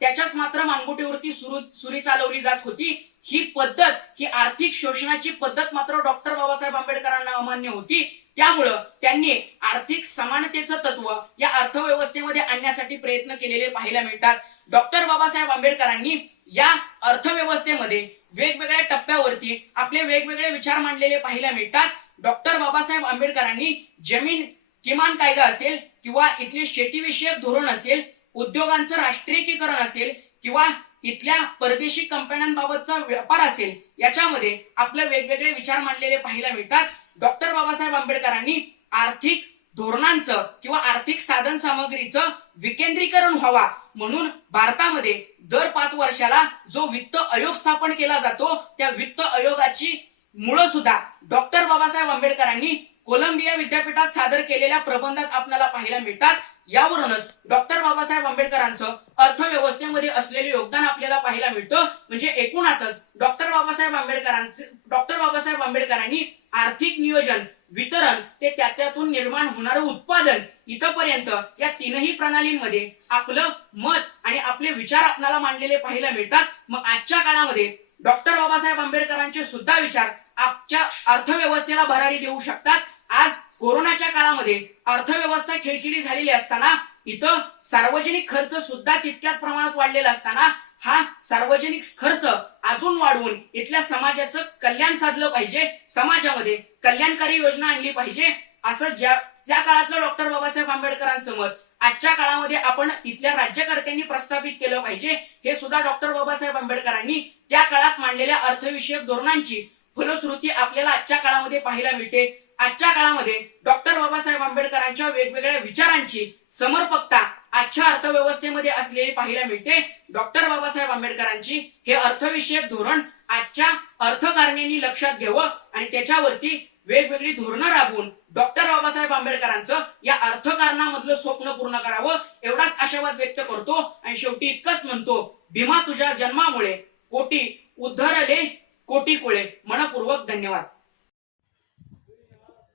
त्याच्याच मात्र मानगुटीवरती सुरी चालवली जात होती. ही पद्धत, ही आर्थिक शोषणाची पद्धत मात्र डॉक्टर बाबासाहेब आंबेडकरांना अमान्य होती. त्यामुळं त्यांनी आर्थिक समानतेचं तत्व या अर्थव्यवस्थेमध्ये आणण्यासाठी प्रयत्न केलेले पाहायला मिळतात. डॉक्टर बाबासाहेब आंबेडकरांनी या अर्थव्यवस्थेमध्ये वेगवेगळ्या टप्प्यावरती आपले वेगवेगळे विचार मांडलेले पाहायला मिळतात. डॉक्टर बाबासाहेब बाबासाहेब आंबेडकरांनी जमीन किमान कायदा असेल किंवा इथले शेतीविषयक धोरण असेल, उद्योगांचं राष्ट्रीयीकरण असेल किंवा इथल्या परदेशी कंपन्यांबाबतचा व्यापार असेल, याच्यामध्ये आपले वेगवेगळे विचार मांडलेले पाहायला मिळतात. डॉक्टर बाबासाहेब आंबेडकरांनी आर्थिक धोरणांचं किंवा आर्थिक साधन सामग्रीचं विकेंद्रीकरण व्हावा म्हणून भारतामध्ये दर 5 वर्षाला जो वित्त आयोग स्थापन केला जातो, त्या वित्त आयोगाची मुळं सुद्धा डॉक्टर बाबासाहेब आंबेडकरांनी कोलंबिया विद्यापीठात सादर केलेल्या प्रबंधात आपल्याला पाहायला मिळतात. यावरूनच डॉक्टर बाबासाहेब आंबेडकरांचं अर्थव्यवस्थेमध्ये असलेले योगदान आपल्याला पाहायला मिळतं. म्हणजे एकूणातच डॉक्टर बाबासाहेब आंबेडकरांनी आर्थिक नियोजन, वितरण ते त्यातून निर्माण होणारं उत्पादन इथपर्यंत या तीनही प्रणालींमध्ये आपलं मत आणि आपले विचार आपल्याला मांडलेले पाहायला मिळतात. मग आजच्या काळामध्ये डॉक्टर बाबासाहेब आंबेडकरांचे सुद्धा विचार आजच्या अर्थव्यवस्थेला भरारी देऊ शकतात. आज कोरोनाच्या काळामध्ये अर्थव्यवस्था खिळखिळी झालेली असताना इथं सार्वजनिक खर्च सुद्धा तितक्याच प्रमाणात वाढलेला असताना हा सार्वजनिक खर्च अजून वाढवून इथल्या समाजाचं कल्याण साधलं पाहिजे, समाजामध्ये कल्याणकारी योजना आणली पाहिजे, असं त्या काळातलं डॉक्टर बाबासाहेब आंबेडकरांचं मत आजच्या काळामध्ये आपण इथल्या राज्यकर्त्यांनी प्रस्थापित केलं पाहिजे. हे सुद्धा डॉक्टर बाबासाहेब आंबेडकरांनी त्या काळात मांडलेल्या अर्थविषयक धोरणांची फलश्रुती आपल्याला आजच्या काळामध्ये पाहायला मिळते. आजच्या काळामध्ये डॉक्टर बाबासाहेब आंबेडकरांच्या वेगवेगळ्या विचारांची समर्पकता आजच्या अर्थव्यवस्थेमध्ये असलेली पाहायला मिळते. डॉक्टर बाबासाहेब आंबेडकरांची हे अर्थविषयक धोरण आजच्या अर्थकारणींनी लक्षात घ्यावं आणि त्याच्यावरती वेगवेगळी धोरणं राबवून डॉक्टर बाबासाहेब आंबेडकरांचं या अर्थकारणामधलं स्वप्न पूर्ण करावं, एवढाच आशावाद व्यक्त करतो. आणि शेवटी इतकंच म्हणतो, भीमा तुझ्या जन्मामुळे कोटी उद्धरले कोटी कुळे. मनपूर्वक धन्यवाद.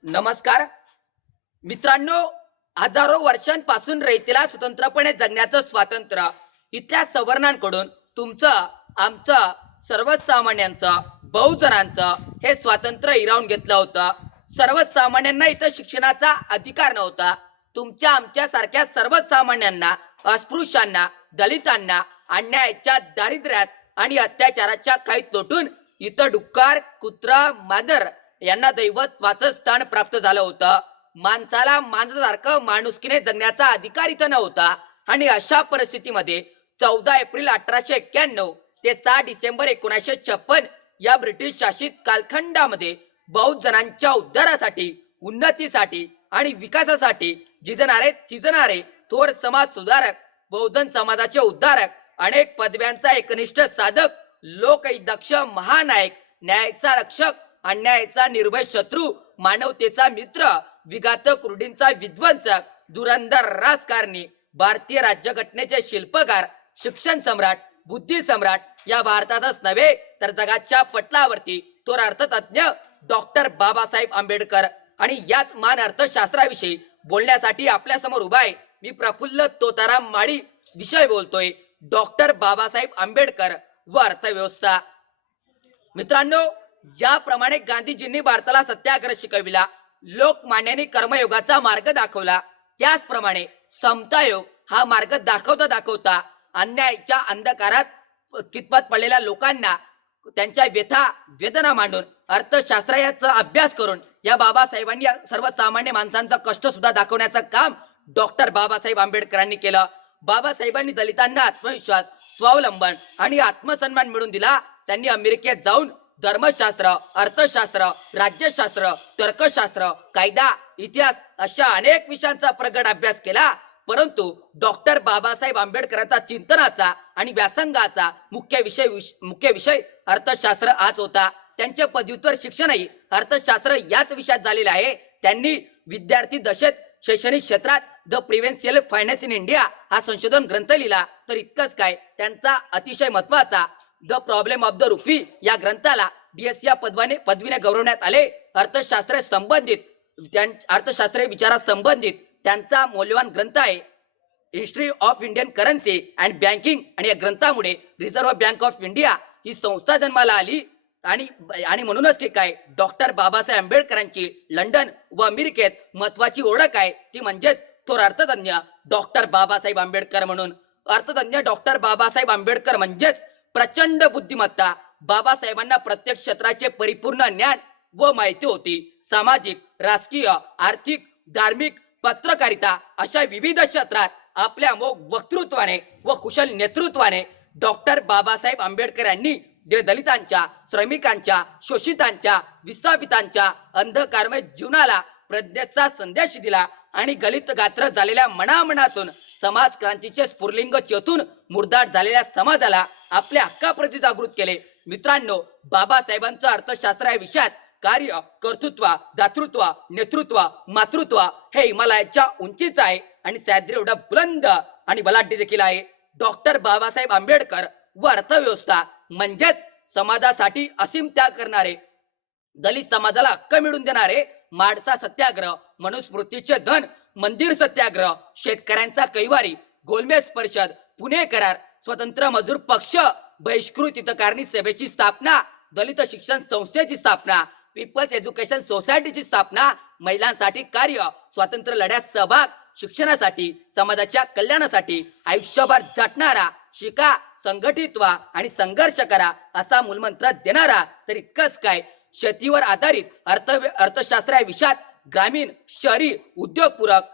नमस्कार मित्रांनो, हजारो वर्षांपासून रयतेला स्वतंत्रपणे जगण्याचं स्वातंत्र्य इथल्या सवर्णांकडून तुमचं, आमचं, सर्वसामान्यांचं, बहुजनांचं हे स्वातंत्र्य हिरावून घेतलं होतं. सर्वसामान्यांना इथं शिक्षणाचा अधिकार नव्हता. तुमच्या आमच्या सारख्या सर्वसामान्यांना, अस्पृश्यांना, दलितांना अन्यायाच्या, दारिद्र्यात आणि अत्याचाराच्या खाईत लोटून इथं डुक्कर, कुत्रा, मांजर यांना दैवत वाचस्थान प्राप्त झालं होतं. माणसाला माणसासारखं माणुसकीने जगण्याचा अधिकार इथं नव्हता. आणि अशा परिस्थितीमध्ये 14 एप्रिल 1891 ते 6 डिसेंबर 1956 या ब्रिटिश शासित कालखंडामध्ये बहुजनांच्या उद्धारासाठी, उन्नतीसाठी आणि विकासासाठी झिजणारे थोर समाज सुधारक, बहुजन समाजाचे उद्धारक, अनेक पदव्यांचा एकनिष्ठ साधक, लोकदक्ष महानायक, न्यायाचा रक्षक, अन्यायाचा निर्भय शत्रू, मानवतेचा मित्र, विघातक रूढींचा विध्वंसक, धुरंधर राजकारणी, भारतीय राज्यघटनेचे शिल्पकार, शिक्षण सम्राट, बुद्धी सम्राट या भारतातच नव्हे तर जगाच्या पटलावरती थोर अर्थतज्ञ डॉक्टर बाबासाहेब आंबेडकर. आणि याच मान अर्थशास्त्राविषयी बोलण्यासाठी आपल्या समोर उभा आहे मी प्रफुल्ल तोताराम माळी. विषय बोलतोय डॉक्टर बाबासाहेब आंबेडकर व अर्थव्यवस्था. मित्रांनो, ज्याप्रमाणे गांधीजींनी भारताला सत्याग्रह शिकविला, लोकमान्यांनी कर्मयोगाचा मार्ग दाखवला, त्याचप्रमाणे समतायोग हा मार्ग दाखवता अन्यायाच्या अंधकारात कितपत पडलेल्या लोकांना त्यांच्या व्यथा वेदना मांडून अर्थशास्त्राचा अभ्यास करून या बाबासाहेबांनी सर्वसामान्य माणसांचा कष्ट सुद्धा दाखवण्याचं काम डॉक्टर बाबासाहेब आंबेडकरांनी केलं. बाबासाहेबांनी दलितांना आत्मविश्वास, स्वावलंबन आणि आत्मसन्मान मिळवून दिला. त्यांनी अमेरिकेत जाऊन धर्मशास्त्र, अर्थशास्त्र, राज्यशास्त्र, तर्कशास्त्र, कायदा, इतिहास अशा अनेक विषयांचा प्रगत अभ्यास केला. परंतु डॉक्टर बाबासाहेब आंबेडकरांचा चिंतनाचा आणि व्यासंगाचा मुख्य विषय अर्थशास्त्र हाच होता. त्यांचे पदव्युत्तर शिक्षणही अर्थशास्त्र याच विषयात झालेले आहे. त्यांनी विद्यार्थी दशेत शैक्षणिक क्षेत्रात द प्रिव्हेन्शियल फायनान्स इन इंडिया हा संशोधन ग्रंथ लिहिला. तर इतकंच काय, त्यांचा अतिशय महत्वाचा the problem of the Rufy या ग्रंथाला DS या पदवीने गौरवण्यात आले. अर्थशास्त्रीय विचारात संबंधित त्यांचा मौल्यवान ग्रंथ आहे history of Indian currency and banking. आणि या ग्रंथामुळे रिझर्व्ह बँक ऑफ इंडिया ही संस्था जन्माला आली. आणि म्हणूनच ठीक आहे, डॉक्टर बाबासाहेब आंबेडकरांची लंडन व अमेरिकेत महत्वाची ओळख आहे, ती म्हणजेच थोर अर्थतज्ञ डॉक्टर बाबासाहेब आंबेडकर म्हणून. अर्थतज्ञ डॉक्टर बाबासाहेब आंबेडकर म्हणजेच प्रचंड बुद्धिमत्ता. बाबासाहेबांना प्रत्येक क्षेत्राचे परिपूर्ण ज्ञान व माहिती होती. सामाजिक, राजकीय, आर्थिक, धार्मिक, पत्रकारिता अशा विविध क्षेत्रात आपल्या अमोघ वक्तृत्वाने व कुशल नेतृत्वाने डॉक्टर बाबासाहेब आंबेडकर यांनी दलितांच्या, श्रमिकांच्या, शोषितांच्या, विस्थापितांच्या अंधकारमय जीवनाला प्रज्ञेचा संदेश दिला आणि गलित गात्र झालेल्या मनामनातून समाज क्रांतीचे स्फुरलिंग चेतून मुरदाट झालेल्या समाजाला आपल्या हक्काप्रती जागृत केले. मित्रांनो, बाबासाहेबांचं अर्थशास्त्र या विषयात कार्य, कर्तृत्व, दातृत्व, नेतृत्व, मातृत्व हे हिमालयाच्या उंचीच आहे आणि सह्याद्री एवढा बुलंद आणि बलाढ्य देखील आहे. डॉक्टर बाबासाहेब आंबेडकर व अर्थव्यवस्था म्हणजेच समाजासाठी असीम त्याग करणारे, दलित समाजाला हक्क मिळवून देणारे, माडचा सत्याग्रह, मनुस्मृतीचे धन, मंदिर सत्याग्रह, शेतकऱ्यांचा कैवारी, गोलमेज परिषद, पुणे करार, स्वतंत्र मजूर पक्ष, बहिष्कृत हितकारणी सभेची स्थापना, दलित शिक्षण संस्थेची स्थापना, पीपल्स एज्युकेशन सोसायटीची स्थापना, महिलांसाठी कार्य, स्वातंत्र्य लढ्यात सहभाग, शिक्षणासाठी, समाजाच्या कल्याणासाठी आयुष्यभर झटणारा, शिका, संघटित व्हा आणि संघर्ष करा असा मूलमंत्र देणारा, तर इतकंच काय, शेतीवर आधारित अर्थशास्त्र या विषयात ग्रामीण, शहरी, उद्योगपूरक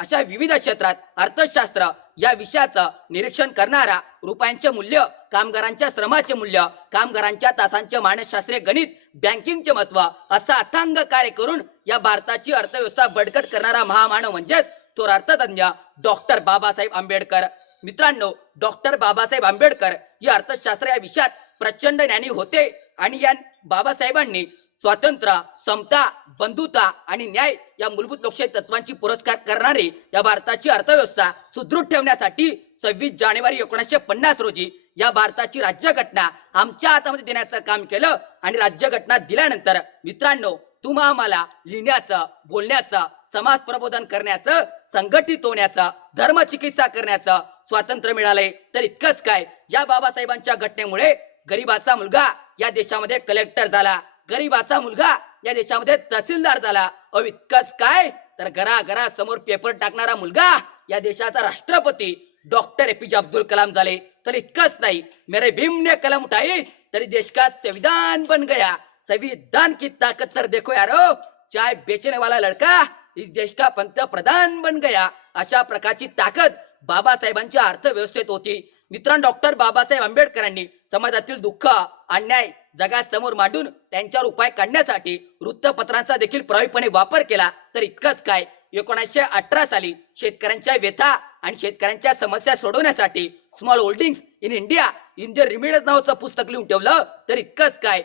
अशा विविध क्षेत्रात अर्थशास्त्र या विषयाचं निरीक्षण करणारा, रुपयांचे मूल्य, कामगारांच्या श्रमाचे मूल्य, कामगारांच्या तासांचे मानसशास्त्रीय गणित, बँकिंगचे महत्व असा अथांग कार्य करून या भारताची अर्थव्यवस्था बळकट करणारा महामानव म्हणजेच थोर अर्थतज्ञ डॉक्टर बाबासाहेब आंबेडकर. मित्रांनो, डॉक्टर बाबासाहेब आंबेडकर या अर्थशास्त्र या विषयात प्रचंड ज्ञानी होते आणि या बाबासाहेबांनी स्वातंत्र्य, समता, बंधुता आणि न्याय या मूलभूत लोकशाही तत्वांची पुरस्कार करणारी या भारताची अर्थव्यवस्था सुदृढ ठेवण्यासाठी 26 जानेवारी 1950 रोजी या भारताची राज्यघटना आमच्या हातामध्ये देण्याचं काम केलं. आणि राज्यघटना दिल्यानंतर मित्रांनो, तुम्हा आम्हाला लिहिण्याचं, बोलण्याचं, समाज प्रबोधन करण्याचं, संघटित होण्याचं, धर्मचिकित्सा करण्याचं स्वातंत्र्य मिळाले. तर इतकंच काय, या बाबासाहेबांच्या घटनेमुळे गरीबाचा मुलगा या देशामध्ये कलेक्टर झाला, गरीबाचा मुलगा या देशामध्ये तहसीलदार झाला. इतकंच काय, तर घराघरासमोर पेपर टाकणारा मुलगा या देशाचा राष्ट्रपती डॉक्टर एपीजे अब्दुल कलाम झाले. तर इतकंच नाही, मेरे भीम ने कलम उठाई तरी देश का संविधान बन गया. संविधान की ताकत तर देखो यारो, चाय बेचने वाला लड़का इस देश का पंतप्रधान बन गया. अशा प्रकारची ताकद बाबासाहेबांच्या अर्थव्यवस्थेत होती. मित्रांनो, डॉक्टर बाबासाहेब आंबेडकरांनी समाजातील दुःख, अन्याय जगासमोर मांडून त्यांच्यावर उपाय काढण्यासाठी वृत्तपत्रांचा देखील प्रभावीपणे वापर केला. तर इतकंच काय, 1918 साली शेतकऱ्यांच्या व्यथा आणि शेतकऱ्यांच्या समस्या सोडवण्यासाठी small holdings in India in the remedies नावाचं पुस्तक लिहून ठेवलं. तर इतकंच काय,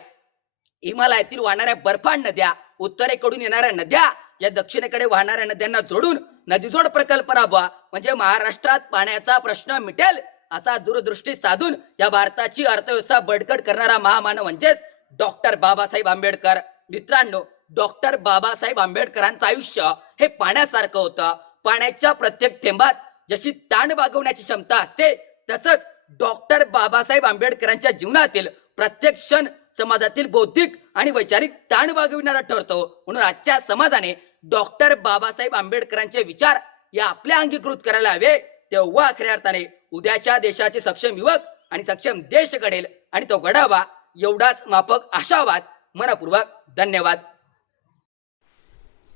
हिमालयातील वाहणाऱ्या बर्फाळ नद्या, उत्तरेकडून येणाऱ्या नद्या या दक्षिणेकडे वाहणाऱ्या नद्यांना जोडून नदीजोड प्रकल्प राबवा, म्हणजे महाराष्ट्रात पाण्याचा प्रश्न मिटेल असा दूरदृष्टी साधून या भारताची अर्थव्यवस्था बळकट करणारा महामानव म्हणजेच डॉक्टर बाबासाहेब आंबेडकर. मित्रांनो, डॉक्टर बाबासाहेब आंबेडकरांचं आयुष्य हे पाण्यासारखं होतं. पाण्याच्या प्रत्येक थेंबात जशी ताण बागवण्याची क्षमता असते, तसंच डॉक्टर बाबासाहेब आंबेडकरांच्या जीवनातील प्रत्येक क्षण समाजातील बौद्धिक आणि वैचारिक ताण बागविणारा ठरतो. म्हणून आजच्या समाजाने डॉक्टर बाबासाहेब आंबेडकरांचे विचार या आपल्या अंगीकृत करायला हवे. तेव्हा खऱ्या अर्थाने उद्याच्या देशाचे सक्षम युवक आणि सक्षम देश घडेल आणि तो घडावा, एवढाच माफक आशावाद. मनपूर्वक धन्यवाद.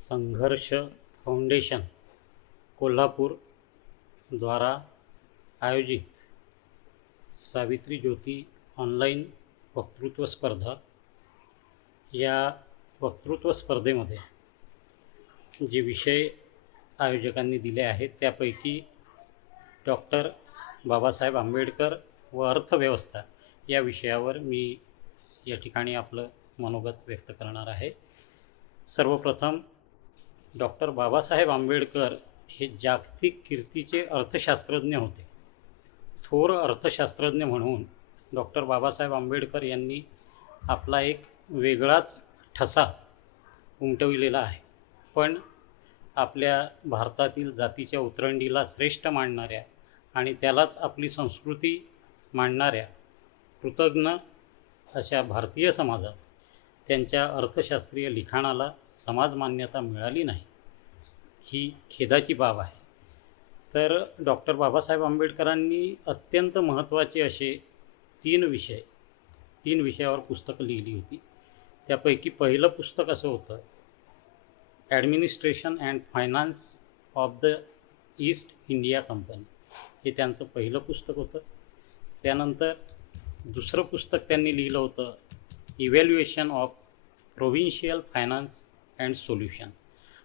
संघर्ष फाउंडेशन कोल्हापूर द्वारा आयोजित सावित्री ज्योती ऑनलाईन वक्तृत्व स्पर्धा, या वक्तृत्व स्पर्धेमध्ये जे विषय आयोजकांनी दिले आहेत त्यापैकी डॉक्टर बाबासाहेब आंबेडकर व अर्थव्यवस्था या विषयावर मी या ठिकाणी आपलं मनोगत व्यक्त करणार आहे. सर्वप्रथम, डॉक्टर बाबासाहेब आंबेडकर हे जागतिक कीर्तीचे अर्थशास्त्रज्ञ होते. थोर अर्थशास्त्रज्ञ म्हणून डॉक्टर बाबासाहेब आंबेडकर यांनी आपला एक वेगळाच ठसा उमटविलेला आहे. पण आपल्या भारतातील जातीच्या उतरंडीला श्रेष्ठ मानणाऱ्या आणि त्यालाच आपली संस्कृती मानणाऱ्या कृतज्ञ अशा भारतीय समाजात त्यांच्या अर्थशास्त्रीय लिखाणाला समाज मान्यता मिळाली नाही, ही खेदाची बाब आहे. तर डॉक्टर बाबासाहेब आंबेडकरांनी अत्यंत महत्त्वाचे असे तीन विषयावर पुस्तकं लिहिली होती. त्यापैकी पहिलं पुस्तक असं होतं, administration and finance of the East India company. हे त्यांचं पहिलं पुस्तक होतं. त्यानंतर दुसरं पुस्तक त्यांनी लिहिलं होतं, evaluation of provincial finance and solution.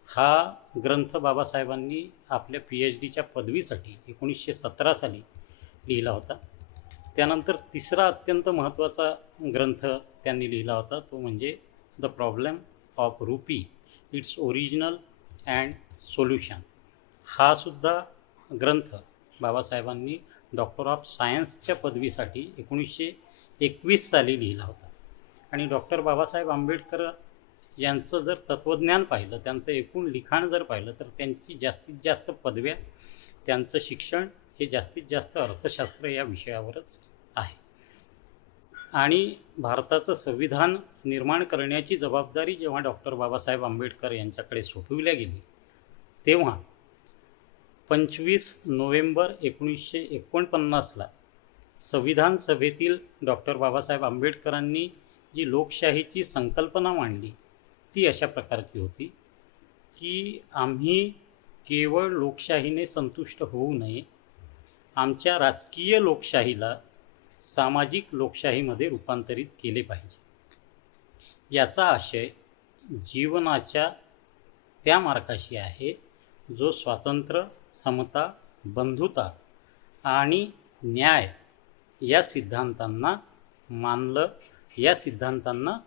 हा ग्रंथ बाबासाहेबांनी आपल्या PhDच्या पदवीसाठी 1917 साली लिहिला होता. त्यानंतर तिसरा अत्यंत महत्त्वाचा ग्रंथ त्यांनी लिहिला होता, तो म्हणजे the problem of rupee, its original and solution. हा सुद्धा ग्रंथ बाबासाहेबांनी डॉक्टर ऑफ सायन्सच्या पदवीसाठी 1921 साली लिहिला होता. आणि डॉक्टर बाबासाहेब आंबेडकर यांचं जर तत्त्वज्ञान पाहिलं, त्यांचं एकूण लिखाण जर पाहिलं, तर त्यांची जास्तीत जास्त पदव्या, त्यांचं शिक्षण हे जास्तीत जास्त अर्थशास्त्र या विषयावरच आहे. आणि भारताचं संविधान निर्माण करण्याची जबाबदारी जेव्हा डॉक्टर बाबासाहेब आंबेडकर यांच्याकडे सोपविल्या गेली, तेव्हा 25 नोव्हेंबर 1949ला संविधान सभेतील डॉक्टर बाबासाहेब आंबेडकरांनी जी लोकशाहीची संकल्पना मांडली, ती अशा प्रकारची होती की आम्ही केवळ लोकशाहीने संतुष्ट होऊ नये, आमच्या राजकीय लोकशाहीला सामाजिक लोकशाहीमध्ये रूपांतरित केले पाहिजे. याचा आशय जीवनाच्या त्या मार्गाशी आहे जो स्वातंत्र्य, समता, बंधुता आणि न्याय या सिद्धांतांना मानलं, या सिद्धांतांना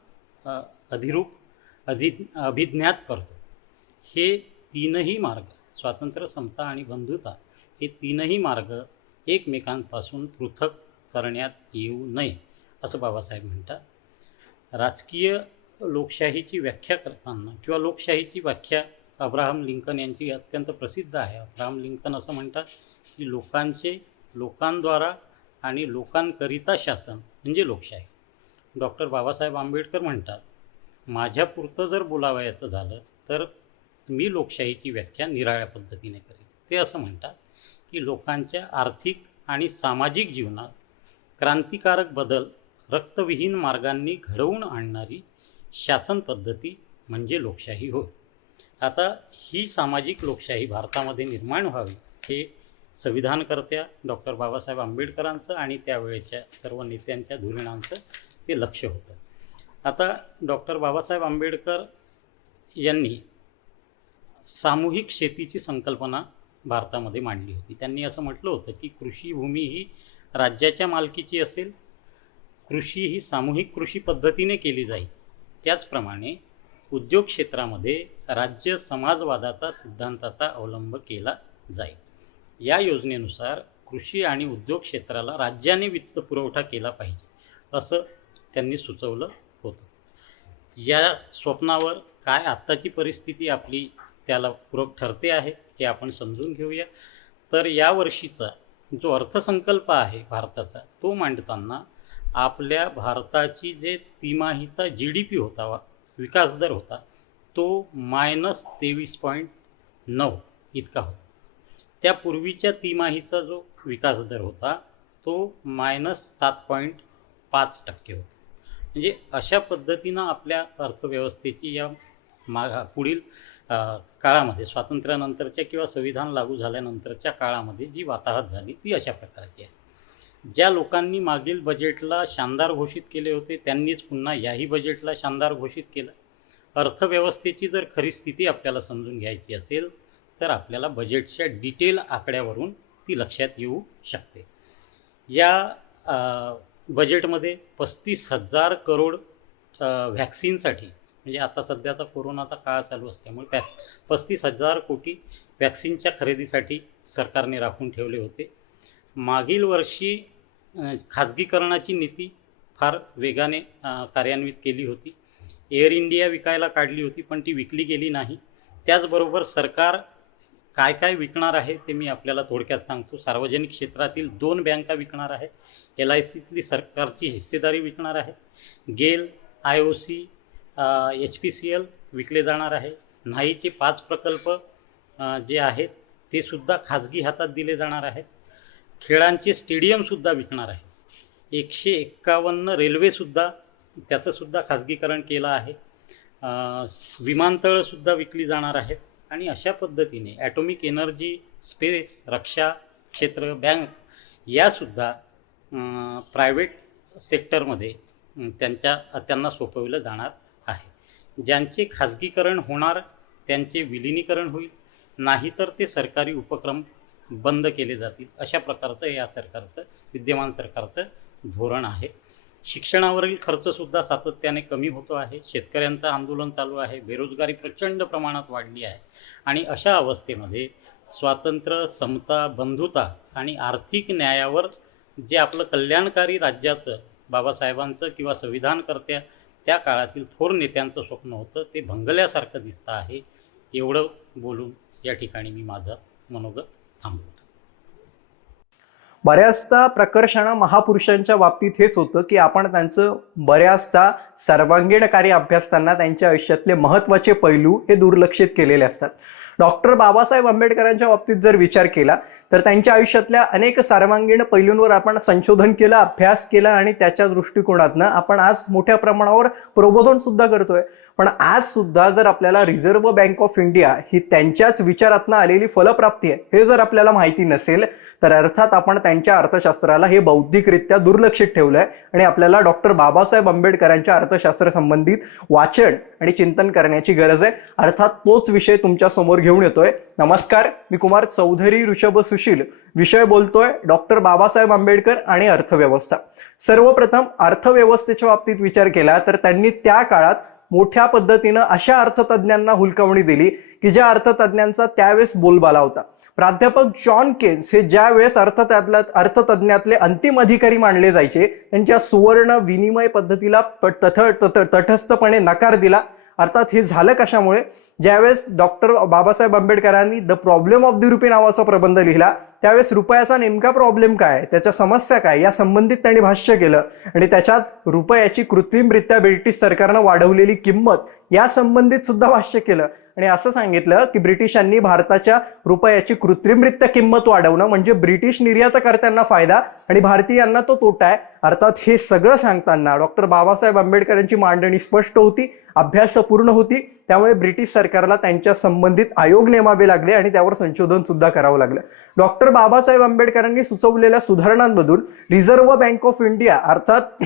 अभिज्ञात करतो. हे तीनही मार्ग, स्वातंत्र्य, समता आणि बंधुता, हे तीनही मार्ग एकमेकांपासून पृथक करण्यात येऊ नये असं बाबासाहेब म्हणतात. राजकीय लोकशाहीची व्याख्या करताना किंवा लोकशाहीची व्याख्या अब्राहम लिंकन यांची अत्यंत प्रसिद्ध आहे. अब्राहम लिंकन असं म्हणतात की लोकांद्वारा आणि लोकांकरिता शासन म्हणजे लोकशाही. डॉक्टर बाबासाहेब आंबेडकर म्हणतात, माझ्यापुरतं जर बोलावयाचं झालं तर मी लोकशाहीची व्याख्या निराळ्या पद्धतीने करेन. ते असं म्हणतात की लोकांच्या आर्थिक आणि सामाजिक जीवनात क्रांतिकारक बदल रक्तविहीन मार्गांनी घडवून आणणारी शासन पद्धती म्हणजे लोकशाही होय. आता ही सामाजिक लोकशाही भारतामध्ये निर्माण व्हावी हे संविधानकर्त्या डॉक्टर बाबासाहेब आंबेडकरांचं आणि त्यावेळेच्या सर्व नेत्यांच्या धोरणांचं ते लक्ष होतं. आता डॉक्टर बाबासाहेब आंबेडकर यांनी सामूहिक शेतीची संकल्पना भारतामध्ये मांडली होती. त्यांनी असं म्हटलं होतं की कृषीभूमी ही राज्याच्या मालकीची असेल, कृषी ही सामूहिक कृषी पद्धतीने केली जाईल, त्याचप्रमाणे उद्योग क्षेत्रामध्ये राज्य समाजवादाचा सिद्धांताचा अवलंब केला जाईल. या योजनेनुसार कृषी आणि उद्योग क्षेत्राला राज्याने वित्त पुरवठा केला पाहिजे असं त्यांनी सुचवलं होतं. या स्वप्नावर काय आत्ताची परिस्थिती आपली त्याला पूरक ठरते आहे हे आपण समजून घेऊया. तर यावर्षीचा जो अर्थसंकल्प आहे भारताचा, तो मांडताना आपल्या भारताची जे तिमाहीचा GDP होता, विकासदर होता, तो -23.9 इतका होता. त्यापूर्वीच्या तिमाहीचा जो विकासदर होता तो -7.5% होता. म्हणजे अशा पद्धतीनं आपल्या अर्थव्यवस्थेची या पुढील काळामध्ये, स्वातंत्र्यानंतरच्या किंवा संविधान लागू झाल्यानंतरच्या काळामध्ये जी वाताहत झाली ती अशा प्रकारची आहे. ज्या लोकांनी मागील बजेटला शानदार घोषित केले होते त्यांनीच पुन्हा याही बजेटला शानदार घोषित केलं. अर्थव्यवस्थेची जर खरी स्थिती आपल्याला समजून घ्यायची असेल तर आपल्याला बजेटच्या डिटेल आकड्यावरून ती लक्षात येऊ शकते. या बजेटमध्ये 35,000 करोड व्हॅक्सिनसाठी, म्हणजे आता सध्याचा कोरोनाचा काळ चालू असल्यामुळे 35,000 कोटी व्हॅक्सिनच्या खरेदीसाठी सरकारने राखून ठेवले होते. मागील वर्षी खाजगीकरणाची नीती फार वेगाने कार्यान्वित केली होती. एअर इंडिया विकायला काढली होती पण ती विकली गेली नाही. त्याचबरोबर सरकार काय काय विकणार आहे ते मी आपल्याला थोडक्यात सांगतो. सार्वजनिक क्षेत्रातील 2 बँका विकणार आहे, LICतली सरकारची हिस्सेदारी विकणार आहे, गेल, IOC, HPCL विकले जाणार आहे. न्हाईचे 5 प्रकल्प जे आहेत ते सुद्धा खाजगी हातात दिले जाणार आहेत. खेळांचे स्टेडियमसुद्धा विकणार आहे. 151 रेल्वेसुद्धा त्याचंसुद्धा खाजगीकरण केलं आहे. विमानतळंसुद्धा विकली जाणार आहेत आणि अशा पद्धतीने ॲटॉमिक एनर्जी, स्पेस, रक्षा क्षेत्र, बँक यासुद्धा प्रायव्हेट सेक्टरमध्ये त्यांना सोपवलं जाणार आहे. ज्यांचे खाजगीकरण होणार त्यांचे विलिनीकरण होईल, नाहीतर ते सरकारी उपक्रम बंद केले जातील. अशा प्रकारचं या सरकारचं, विद्यमान सरकारचं धोरण आहे. शिक्षणावरील खर्चसुद्धा सातत्याने कमी होतो आहे. शेतकऱ्यांचं आंदोलन चालू आहे. बेरोजगारी प्रचंड प्रमाणात वाढली आहे आणि अशा अवस्थेमध्ये स्वातंत्र्य, समता, बंधुता आणि आर्थिक न्यायावर जे आपलं कल्याणकारी राज्याचं, बाबासाहेबांचं किंवा संविधानकर्त्या त्या काळातील थोर नेत्यांचं स्वप्न होतं, ते भंगल्यासारखं दिसतं आहे. एवढं बोलून या ठिकाणी मी माझं मनोगत थांबवतो. बऱ्याचदा प्रकर्षानं महापुरुषांच्या बाबतीत हेच होतं की आपण त्यांचं बऱ्याचदा सर्वांगीण कार्य अभ्यासताना त्यांच्या आयुष्यातले महत्त्वाचे पैलू हे दुर्लक्षित केलेले असतात. डॉक्टर बाबासाहेब आंबेडकरांच्या बाबतीत जर विचार केला तर त्यांच्या आयुष्यातल्या अनेक सर्वांगीण पैलूंवर आपण संशोधन केलं, अभ्यास केला आणि त्याच्या दृष्टिकोनातनं आपण आज मोठ्या प्रमाणावर प्रबोधन सुद्धा करतोय. पण आज सुद्धा जर आपल्याला रिझर्व्ह बँक ऑफ इंडिया ही त्यांच्याच विचारातनं आलेली फलप्राप्ती आहे हे जर आपल्याला माहिती नसेल तर अर्थात आपण त्यांच्या अर्थशास्त्राला हे बौद्धिकरित्या दुर्लक्षित ठेवलं आहे आणि आपल्याला डॉक्टर बाबासाहेब आंबेडकरांच्या अर्थशास्त्र संबंधित वाचन आणि चिंतन करण्याची गरज आहे. अर्थात तोच विषय तुमच्या समोर घेऊन येतोय. नमस्कार, मी कुमार चौधरी ऋषभ सुशील. विषय बोलतोय डॉक्टर बाबासाहेब आंबेडकर आणि अर्थव्यवस्था. सर्वप्रथम अर्थव्यवस्थेच्या बाबतीत विचार केला तर त्यांनी त्या काळात मोठ्या पद्धतीनं अशा अर्थतज्ञांना हुलकावणी दिली की ज्या अर्थतज्ञांचा त्यावेळेस बोलबाला होता. प्राध्यापक जॉन केन्स हे ज्या वेळेस अर्थतज्ञातले अंतिम अधिकारी मानले जायचे, त्यांच्या सुवर्ण विनिमय पद्धतीला तटस्थपणे नकार दिला. अर्थात हे झालं कशामुळे? ज्यावेळेस डॉक्टर बाबासाहेब आंबेडकरांनी the problem of the RuPay नावाचा प्रबंध लिहिला त्यावेळेस रुपयाचा नेमका प्रॉब्लेम काय, त्याच्या समस्या काय या संबंधित त्यांनी भाष्य केलं आणि त्याच्यात रुपयाची कृत्रिमरित्या ब्रिटिश सरकारनं वाढवलेली किंमत या संबंधित सुद्धा भाष्य केलं आणि असं सांगितलं की ब्रिटिशांनी भारताच्या रुपयाची कृत्रिमरित्या किंमत वाढवणं म्हणजे ब्रिटिश निर्यातकर्त्यांना फायदा आणि भारतीयांना तो तोटा आहे. अर्थात हे सगळं सांगताना डॉक्टर बाबासाहेब आंबेडकरांची मांडणी स्पष्ट होती, अभ्यासपूर्ण होती. त्यामुळे ब्रिटिश सरकारला त्यांच्या संबंधित आयोग नेमावे लागले आणि त्यावर संशोधन सुद्धा करावं लागलं. डॉक्टर बाबासाहेब आंबेडकरांनी सुचवलेल्या सुधारणांमधून रिझर्व्ह बँक ऑफ इंडिया अर्थात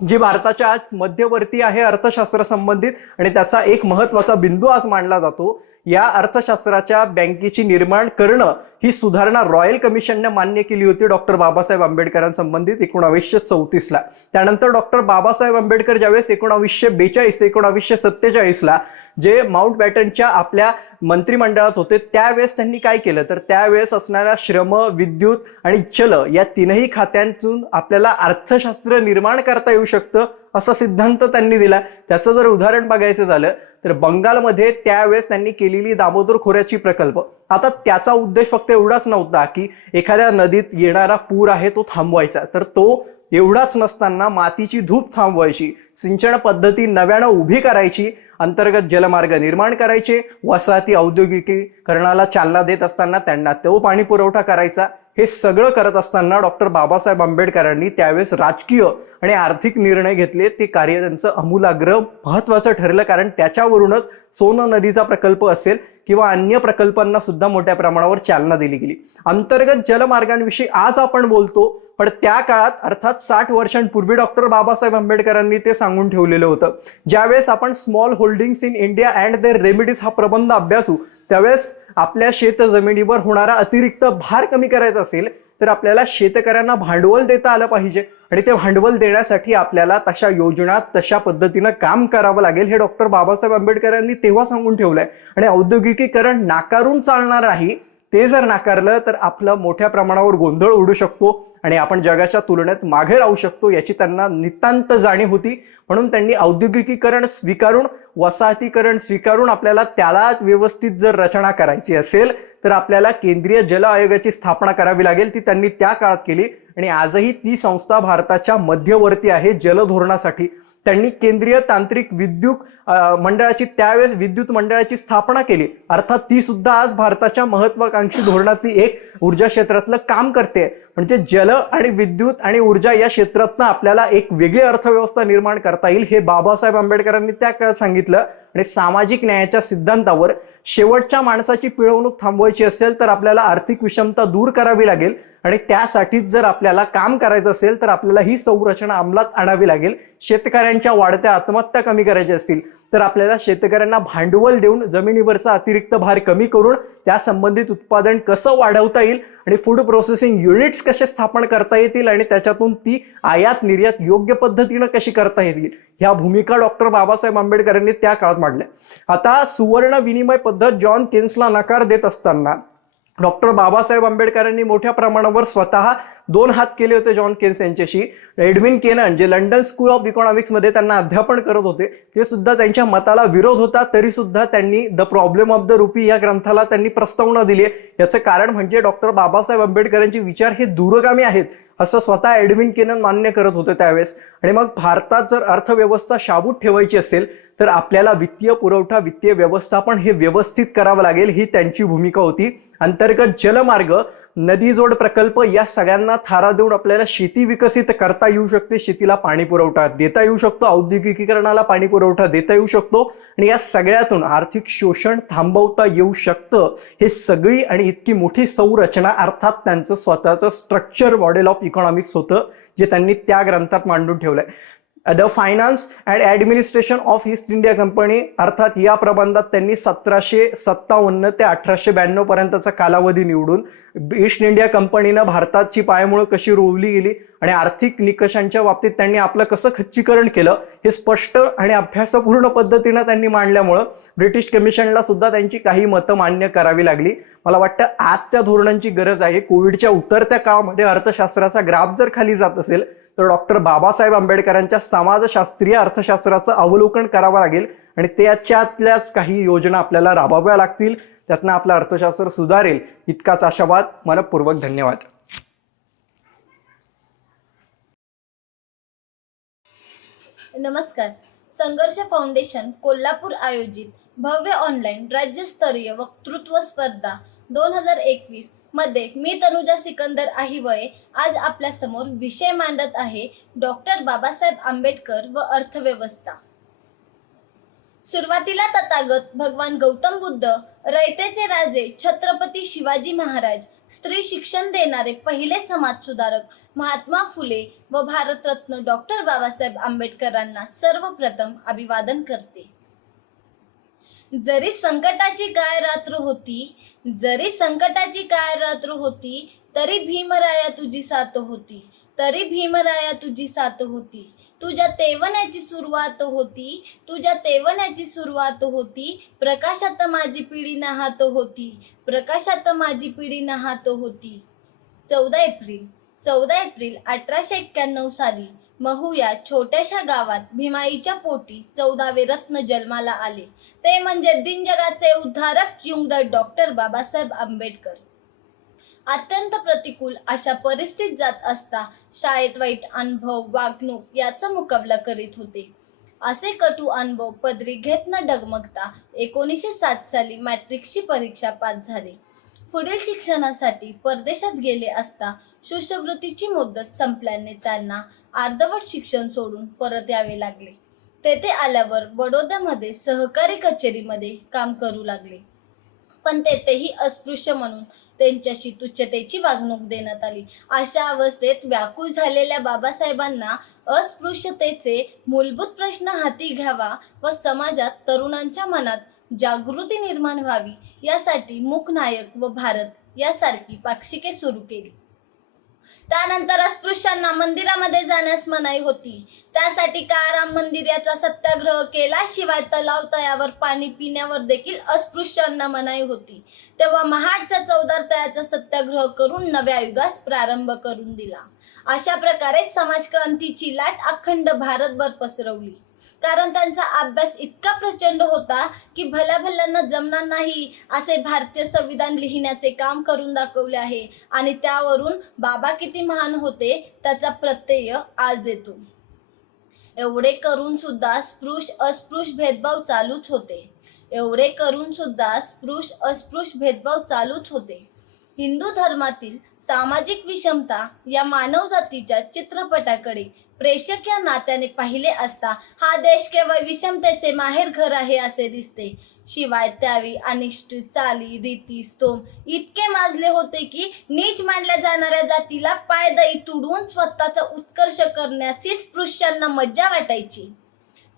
जी भारताच्या आज मध्यवर्ती आहे अर्थशास्त्र संबंधित आणि त्याचा एक महत्त्वाचा बिंदू आज मानला जातो, या अर्थशास्त्राच्या बँकेची निर्माण करणं ही सुधारणा रॉयल कमिशनने मान्य केली होती डॉक्टर बाबासाहेब आंबेडकरांसंबंधित 1934ला. त्यानंतर डॉक्टर बाबासाहेब आंबेडकर ज्यावेळेस 1942-1947ला जे माउंट बॅटनच्या आपल्या मंत्रिमंडळात होते त्यावेळेस त्यांनी काय केलं तर त्यावेळेस असणाऱ्या श्रम, विद्युत आणि चल या तीनही खात्यांतून आपल्याला अर्थशास्त्र निर्माण करता येऊ शकतं असा सिद्धांत त्यांनी दिला. त्याचं जर उदाहरण बघायचं झालं तर बंगालमध्ये त्यावेळेस त्यांनी केलेली दामोदर खोऱ्याची प्रकल्प. आता त्याचा उद्देश फक्त एवढाच नव्हता की एखाद्या नदीत येणारा पूर आहे तो थांबवायचा, तर तो एवढाच नसताना मातीची धूप थांबवायची, सिंचन पद्धती नव्यानं उभी करायची, अंतर्गत जलमार्ग निर्माण करायचे, वसाहती औद्योगिकीकरणाला चालना देत असताना त्यांना तो पाणी पुरवठा करायचा. हे सगळं करत असताना डॉक्टर बाबासाहेब आंबेडकरांनी त्यावेळेस राजकीय आणि आर्थिक निर्णय घेतले. ते कार्य त्यांचं आमूलाग्र महत्त्वाचं ठरलं कारण त्याच्यावरूनच सोन नदीचा प्रकल्प असेल किंवा अन्य प्रकल्पांना सुद्धा मोठ्या प्रमाणावर चालना दिली गेली. अंतर्गत जलमार्गांविषयी आज आपण बोलतो पण त्या काळात अर्थात 60 वर्षांपूर्वी डॉक्टर बाबासाहेब आंबेडकरांनी ते सांगून ठेवलेलं होतं. ज्यावेळेस आपण small holdings in India and their remedies हा प्रबंध अभ्यासू त्यावेळेस आपल्या शेत जमिनीवर होणारा अतिरिक्त भार कमी करायचा असेल तर आपल्याला शेतकऱ्यांना भांडवल देता आलं पाहिजे आणि ते भांडवल देण्यासाठी आपल्याला तशा योजना तशा पद्धतीनं काम करावं लागेल हे डॉक्टर बाबासाहेब आंबेडकरांनी तेव्हा सांगून ठेवलंय. आणि औद्योगिकीकरण नाकारून चालणार नाही, ते जर नाकारलं तर आपलं मोठ्या प्रमाणावर गोंधळ उडू शकतो आणि आपण जगाच्या तुलनेत मागे राहू शकतो याची त्यांना नितांत जाणीव होती. म्हणून त्यांनी औद्योगिकीकरण स्वीकारून, वसाहतीकरण स्वीकारून आपल्याला त्याला व्यवस्थित जर रचना करायची असेल तर आपल्याला केंद्रीय जल आयोगाची स्थापना करावी लागेल. ती त्यांनी त्या काळात केली आणि आजही ती संस्था भारताच्या मध्यवर्ती आहे जलधोरणासाठी. त्यांनी केंद्रीय तांत्रिक मंडळाची त्यावेळेस विद्युत मंडळाची स्थापना केली. अर्थात ती सुद्धा आज भारताच्या महत्वाकांक्षी धोरणातली एक ऊर्जा क्षेत्रातलं काम करते. म्हणजे जल आणि विद्युत आणि ऊर्जा या क्षेत्रातनं आपल्याला एक वेगळी अर्थव्यवस्था निर्माण करता येईल हे बाबासाहेब आंबेडकरांनी त्या काळात सांगितलं. आणि सामाजिक न्यायाच्या सिद्धांतावर शेवटच्या माणसाची पिळवणूक थांबवायची असेल तर आपल्याला आर्थिक विषमता दूर करावी लागेल आणि त्यासाठीच जर आपल्याला काम करायचं असेल तर आपल्याला ही संरचना अंमलात आणावी लागेल. शेतकऱ्यांच्या वाढत्या आत्महत्या कमी करायच्या असतील तर आपल्याला शेतकऱ्यांना भांडवल देऊन जमिनीवरचा अतिरिक्त भार कमी करून त्या संबंधित उत्पादन कसं वाढवता येईल आणि फूड प्रोसेसिंग युनिट्स कसे स्थापन करता येतील आणि त्याच्यातून ती आयात निर्यात योग्य पद्धतीनं कशी करता येतील ह्या भूमिका डॉक्टर बाबासाहेब आंबेडकरांनी त्या काळात मांडल्या. आता सुवर्ण विनिमय पद्धत जॉन केन्सला नकार देत असताना डॉक्टर बाबासाहेब आंबेडकरांनी मोठ्या प्रमाणावर स्वतः 2 हात केले होते जॉन केन्स यांच्याशी. एडविन केनन जे लंडन स्कूल ऑफ इकॉनॉमिक्समध्ये त्यांना अध्यापन करत होते ते सुद्धा त्यांच्या मताला विरोध होता, तरी सुद्धा त्यांनी the problem of the RuPay या ग्रंथाला त्यांनी प्रस्तावना दिली. याचं कारण म्हणजे डॉक्टर बाबासाहेब आंबेडकरांचे विचार हे दूरगामी आहेत असं स्वतः एडविन केनन मान्य करत होते त्यावेळेस. आणि मग भारतात जर अर्थव्यवस्था शाबूत ठेवायची असेल तर आपल्याला वित्तीय पुरवठा वित्तीय व्यवस्थापन हे व्यवस्थित करावं लागेल ही त्यांची भूमिका होती. अंतर्गत जलमार्ग नदीजोड प्रकल्प या सगळ्यांना थारा देऊन आपल्याला शेती विकसित करता येऊ शकते. शेतीला पाणी पुरवठा देता येऊ शकतो, औद्योगिकीकरणाला पाणी पुरवठा देता येऊ शकतो आणि या सगळ्यातून आर्थिक शोषण थांबवता येऊ शकतं. हे सगळी आणि इतकी मोठी संरचना अर्थात त्यांचं स्वतःचं स्ट्रक्चर मॉडेल ऑफ इकॉनॉमिक्स होतं जे त्यांनी त्या ग्रंथात मांडून ठेवलंय. The finance and administration of east India company अर्थात या प्रबंधात त्यांनी 1757 ते 1892 पर्यंतचा कालावधी निवडून ईस्ट इंडिया कंपनीनं भारताची पायमुळं कशी रोवली गेली आणि आर्थिक निकषांच्या बाबतीत त्यांनी आपलं कसं खच्चीकरण केलं हे स्पष्ट आणि अभ्यासपूर्ण पद्धतीनं त्यांनी मांडल्यामुळं ब्रिटिश कमिशनला सुद्धा त्यांची काही मतं मान्य करावी लागली. मला वाटतं आज त्या धोरणांची गरज आहे. कोविडच्या उतरत्या काळामध्ये अर्थशास्त्राचा ग्राफ जर खाली जात असेल तर डॉक्टर बाबासाहेब आंबेडकरांच्या समाजशास्त्रीय अर्थशास्त्राचं अवलोकन करावं लागेल आणि त्याच्यातल्याच काही योजना आपल्याला राबवाव्या लागतील. त्यातनं आपलं अर्थशास्त्र सुधारेल इतकाच आशावाद. मनपूर्वक धन्यवाद. नमस्कार. संघर्ष फाउंडेशन कोल्हापूर आयोजित भव्य ऑनलाईन राज्यस्तरीय वक्तृत्व स्पर्धा 2021 मध्ये मी तनुजा सिकंदर आहिवळे आज आपल्या समोर विषय मांडत आहे डॉक्टर बाबासाहेब आंबेडकर व अर्थव्यवस्था. सुरुवातीला तथागत भगवान गौतम बुद्ध, रयतेचे राजे छत्रपती शिवाजी महाराज, स्त्री शिक्षण देणारे पहिले समाज सुधारक महात्मा फुले व भारतरत्न डॉक्टर बाबासाहेब आंबेडकरांना सर्वप्रथम अभिवादन करते. जरी संकटाची काय रात्र होती, तरी भीमराया तुझी साथ होती. तुझ्या तेवण्याची सुरुवात होती. प्रकाशात माझी पिढी नाहत होती. 14 एप्रिल 1891 साली महू या छोट्याशा गावात भीमाईच्या पोटी 14वे रत्न जन्माला आले. ते म्हणजे दिनजगाचे उद्धारक युंगदर डॉक्टर बाबासाहेब आंबेडकर. अत्यंत प्रतिकूल अशा परिस्थितीत जात असता शाळेत वाईट अनुभव वागणूक याचा मुकाबला करीत होते. असे कटू अनुभव पदरी घेत न डगमगता 1907 साली मॅट्रिकची परीक्षा पास झाले. पुढील शिक्षणासाठी परदेशात गेले असता शिष्यवृत्तीची मुदत संपल्याने त्यांना अर्धवट शिक्षण सोडून परत यावे लागले. तेथे आल्यावर बडोद्यामध्ये सहकारी कचेरीमध्ये काम करू लागले, पण तेथेही अस्पृश्य म्हणून त्यांच्याशी तुच्छतेची वागणूक देण्यात आली. अशा अवस्थेत व्याकुळ झालेल्या बाबासाहेबांना अस्पृश्यतेचे मूलभूत प्रश्न हाती घ्यावा व समाजात तरुणांच्या मनात जागृती निर्माण व्हावी यासाठी मूकनायक व भारत यासारखी पाक्षिके सुरू केली. त्यानंतर अस्पृश्यांना मंदिरामध्ये जाण्यास मनाई होती. त्यासाठी काळाराम मंदिर याचा सत्याग्रह केला. शिवाय तलाव तळ्यावर पाणी पिण्यावर देखील अस्पृश्यांना मनाई होती. तेव्हा महाडच्या चौदार तळ्याचा सत्याग्रह करून नव्या युगास प्रारंभ करून दिला. अशा प्रकारे समाजक्रांतीची लाट अखंड भारतभर पसरवली. कारण त्यांचा अभ्यास इतका प्रचंड होता की भल्या भल्यांना जमणार नाही असे भारतीय संविधान लिहिण्याचे काम करून दाखवले आहे. आणि त्यावरून बाबा किती महान होते त्याचा प्रत्यय आज येतो. एवढे करून सुद्धा अस्पृश्य भेदभाव चालूच होते. एवढे करून सुद्धा अस्पृश्य भेदभाव चालूच होते. हिंदू धर्मातील सामाजिक विषमता या मानवजातीच्या चित्रपटाकडे प्रेक्षक या नात्याने पाहिले असता हा देश केवळ विषमतेचे माहेरघर आहे असे दिसते. शिवाय त्यावेळी अनिष्ट चाली रीती स्तोम इतके माजले होते की नीच मानल्या जाणाऱ्या जातीला पायदळी तुडवून स्वतःचा उत्कर्ष करण्यास ही स्पृश्यांना मज्जा वाटायची.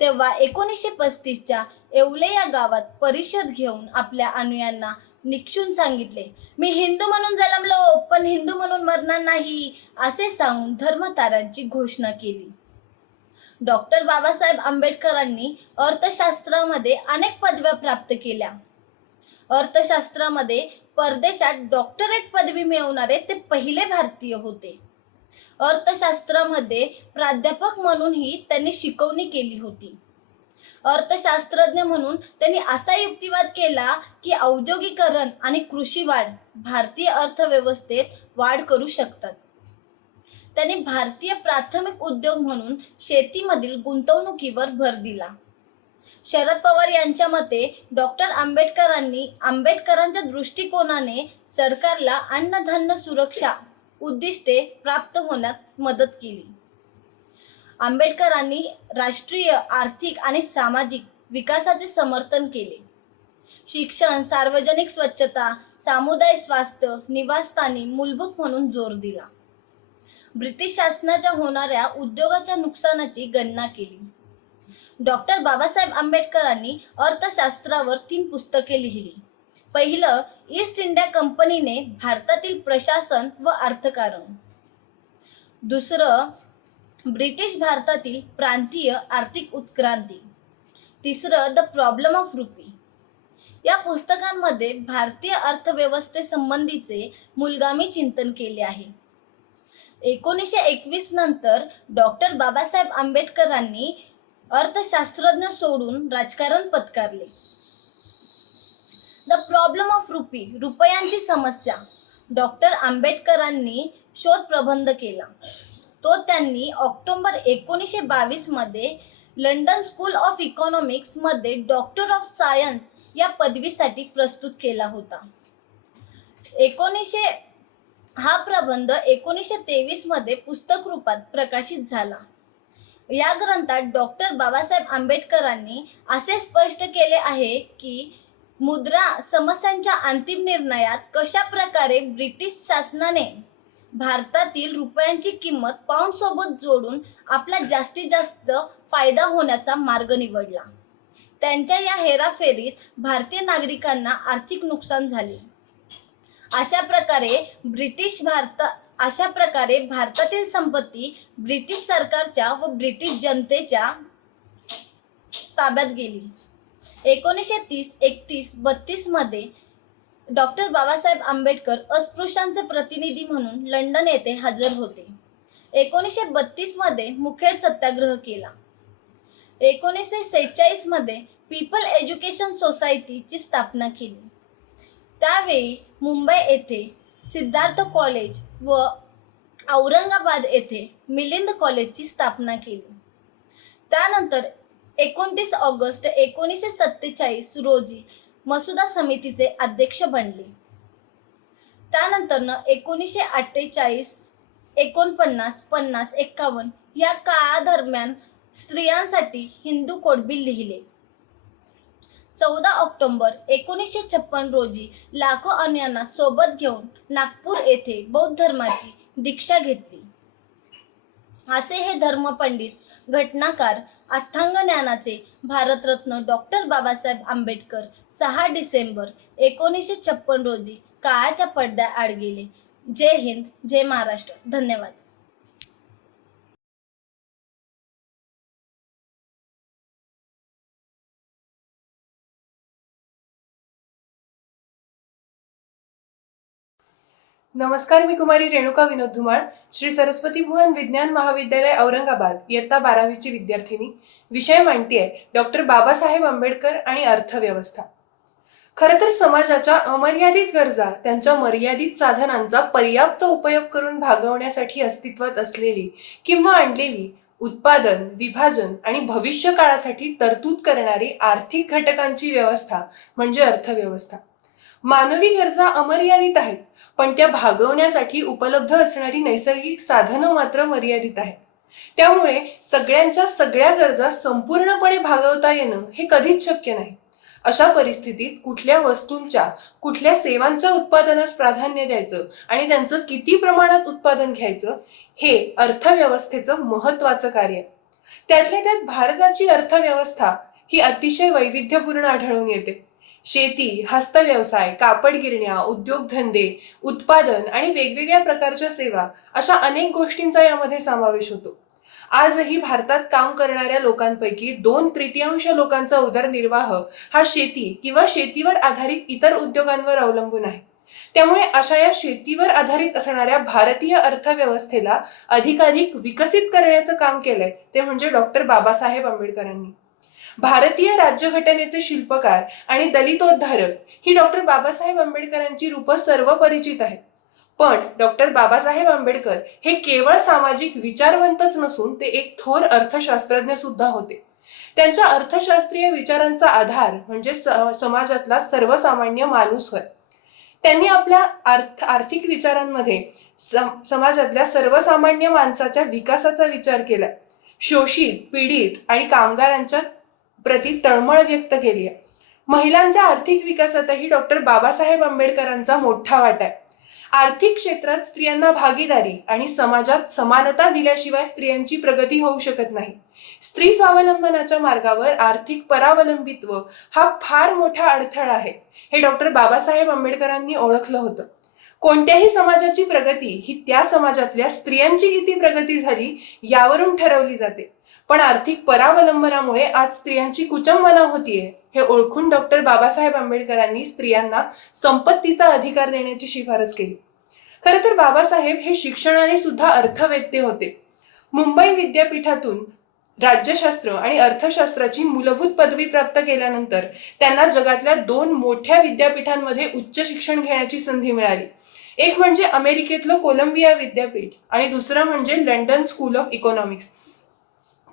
तेव्हा 1935च्या येवले या गावात परिषद घेऊन आपल्या अनुयांना निक्षून सांगितले, मी हिंदू म्हणून जन्मलो पण हिंदू म्हणून मरणार नाही असे सांगून धर्मतारांची घोषणा केली. डॉक्टर बाबासाहेब आंबेडकरांनी अर्थशास्त्रामध्ये अनेक पदव्या प्राप्त केल्या. अर्थशास्त्रामध्ये परदेशात डॉक्टरेट पदवी मिळवणारे ते पहिले भारतीय होते. अर्थशास्त्रामध्ये प्राध्यापक म्हणूनही त्यांनी शिकवणी केली होती. अर्थशास्त्रज्ञ म्हणून त्यांनी असा युक्तिवाद केला की औद्योगिकरण आणि कृषी वाढ भारतीय अर्थव्यवस्थेत वाढ करू शकतात. त्यांनी भारतीय प्राथमिक उद्योग म्हणून शेतीमधील गुंतवणुकीवर भर दिला. शरद पवार यांच्या मते डॉक्टर आंबेडकरांच्या दृष्टिकोनाने सरकारला अन्नधान्य सुरक्षा उद्दिष्टे प्राप्त होण्यात मदत केली. आंबेडकरांनी राष्ट्रीय आर्थिक आणि सामाजिक विकासाचे समर्थन केले. शिक्षण, सार्वजनिक स्वच्छता, सामुदायिक स्वास्थ्य, निवासस्थानी मूलभूत म्हणून जोर दिला. ब्रिटिश शासनाच्या होणाऱ्या उद्योगाच्या नुकसानाची गणना केली. डॉक्टर बाबासाहेब आंबेडकरांनी अर्थशास्त्रावर 3 पुस्तके लिहिली. पहिलं, ईस्ट इंडिया कंपनीने भारतातील प्रशासन व अर्थकारण. दुसरं, ब्रिटिश भारतातील प्रांतीय आर्थिक उत्क्रांती. तिसरं, द प्रॉब्लेम ऑफ रुपी. या पुस्तकांमध्ये भारतीय अर्थव्यवस्थेसंबंधीचे मूलगामी चिंतन केले आहे. 1921 नंतर डॉक्टर बाबासाहेब आंबेडकरांनी अर्थशास्त्रज्ञ सोडून राजकारण पत्करले. द प्रॉब्लेम ऑफ रुपी, रुपयांची समस्या, डॉक्टर आंबेडकरांनी शोध प्रबंध केला. तो त्यांनी ऑक्टोबर 1922 मध्ये लंडन स्कूल ऑफ इकॉनॉमिक्स मध्ये डॉक्टर ऑफ सायन्स या पदवीसाठी प्रस्तुत केला होता. हा प्रबंध 1923 मध्ये पुस्तक रूपात प्रकाशित झाला. या ग्रंथात डॉक्टर बाबासाहेब आंबेडकरांनी असे स्पष्ट केले आहे की मुद्रा समस्यांच्या अंतिम निर्णयात कशा प्रकारे ब्रिटिश शासनाने भारतातील रुपयांची किंमत पाऊंड सोबत जोडून आपला जास्तीत जास्त फायदा होण्याचा मार्ग निवडला. त्यांच्या या हेराफेरीत भारतीय नागरिकांना आर्थिक नुकसान झाले. अशा प्रकारे भारतातील संपत्ती ब्रिटिश सरकारच्या व ब्रिटिश जनतेच्या ताब्यात गेली. 1930, 31, 32 मध्ये डॉक्टर बाबासाहेब आंबेडकर अस्पृश्यांचे प्रतिनिधी म्हणून लंडन येथे हजर होते. 1932 मध्ये मुखेड सत्याग्रह केला. 1946 मध्ये पीपल एज्युकेशन सोसायटीची स्थापना केली. त्यावेळी मुंबई येथे सिद्धार्थ कॉलेज व औरंगाबाद येथे मिलिंद कॉलेजची स्थापना केली. त्यानंतर 29 ऑगस्ट 1947 रोजी मसुदा समितीचे अध्यक्ष बनले. त्यानंतर 1948, 49, 50, 51 या काळादरम्यान स्त्रियांसाठी हिंदू कोड बिल लिहिले. 14 ऑक्टोबर 1956 रोजी लाखो अन्यांना सोबत घेऊन नागपूर येथे बौद्ध धर्माची दीक्षा घेतली. असे हे धर्मपंडित, घटनाकार, अथांग ज्ञानाचे भारतरत्न डॉक्टर बाबासाहेब आंबेडकर 6 डिसेंबर 1956 रोजी काळाच्या पडद्याआड गेले. जय हिंद, जय महाराष्ट्र. धन्यवाद. नमस्कार, मी कुमारी रेणुका विनोद धुमाळ, श्री सरस्वती भुवन विज्ञान महाविद्यालय औरंगाबाद, इयत्ता 12वीची विद्यार्थिनी. विषय मांडतीये डॉक्टर बाबासाहेब आंबेडकर आणि अर्थव्यवस्था. खरं तर समाजाच्या अमर्यादित गरजा त्यांच्या मर्यादित साधनांचा पर्याप्त उपयोग करून भागवण्यासाठी अस्तित्वात असलेली किंवा आणलेली उत्पादन, विभाजन आणि भविष्य काळासाठी तरतूद करणारी आर्थिक घटकांची व्यवस्था म्हणजे अर्थव्यवस्था. मानवी गरजा अमर्यादित आहेत, पण त्या भागवण्यासाठी उपलब्ध असणारी नैसर्गिक साधनं मात्र मर्यादित आहेत. त्यामुळे सगळ्यांच्या सगळ्या गरजा संपूर्णपणे भागवता येणं हे कधीच शक्य नाही. अशा परिस्थितीत कुठल्या वस्तूंच्या, कुठल्या सेवांच्या उत्पादनास प्राधान्य द्यायचं आणि त्यांचं किती प्रमाणात उत्पादन घ्यायचं हे अर्थव्यवस्थेचं महत्त्वाचं कार्य आहे. त्यातल्या त्यात भारताची अर्थव्यवस्था ही अतिशय वैविध्यपूर्ण आढळून येते. शेती, हस्तव्यवसाय, कापड गिरण्या, उद्योगधंदे, उत्पादन आणि वेगवेगळ्या प्रकारच्या सेवा अशा अनेक गोष्टींचा यामध्ये समावेश होतो. आजही भारतात काम करणाऱ्या लोकांपैकी 2/3 लोकांचा उदरनिर्वाह हा शेती किंवा शेतीवर आधारित इतर उद्योगांवर अवलंबून आहे. त्यामुळे अशा या शेतीवर आधारित असणाऱ्या भारतीय अर्थव्यवस्थेला अधिकाधिक विकसित करण्याचं काम केलंय ते म्हणजे डॉक्टर बाबासाहेब आंबेडकरांनी. भारतीय राज्यघटनेचे शिल्पकार आणि दलितोद्धारक ही डॉक्टर बाबासाहेब आंबेडकरांची रूपं सर्व परिचित आहेत. पण डॉक्टर बाबासाहेब आंबेडकर हे केवळ सामाजिक विचारवंतच नसून ते एक थोर अर्थशास्त्रज्ञ सुद्धा होते. त्यांच्या अर्थशास्त्रीय विचारांचा आधार म्हणजे समाजातला सर्वसामान्य माणूस होय. त्यांनी आपल्या आर्थिक विचारांमध्ये समाजातल्या सर्वसामान्य माणसाच्या विकासाचा विचार केला. शोषित, पीडित आणि कामगारांच्या प्रति तळमळ व्यक्त केली आहे. महिलांच्या आर्थिक विकासातही डॉक्टर बाबासाहेब आंबेडकरांचा मोठा वाटा आहे. आर्थिक क्षेत्रात स्त्रियांना भागीदारी आणि समाजात समानता दिल्याशिवाय स्त्रियांची प्रगती होऊ शकत नाही. स्त्री स्वावलंबनाच्या मार्गावर आर्थिक परावलंबित्व हा फार मोठा अडथळा आहे हे डॉक्टर बाबासाहेब आंबेडकरांनी ओळखलं होतं. कोणत्याही समाजाची प्रगती ही त्या समाजातल्या स्त्रियांची किती प्रगती झाली यावरून ठरवली जाते. पण आर्थिक परावलंबनामुळे आज स्त्रियांची कुचंबना होतीये हे ओळखून डॉक्टर बाबासाहेब आंबेडकरांनी स्त्रियांना संपत्तीचा अधिकार देण्याची शिफारस केली. खरं तर बाबासाहेब हे शिक्षणाने सुद्धा अर्थवेत्ते होते. मुंबई विद्यापीठातून राज्यशास्त्र आणि अर्थशास्त्राची मूलभूत पदवी प्राप्त केल्यानंतर त्यांना जगातल्या 2 मोठ्या विद्यापीठांमध्ये उच्च शिक्षण घेण्याची संधी मिळाली. एक म्हणजे अमेरिकेतलं कोलंबिया विद्यापीठ आणि दुसरं म्हणजे London school of economics.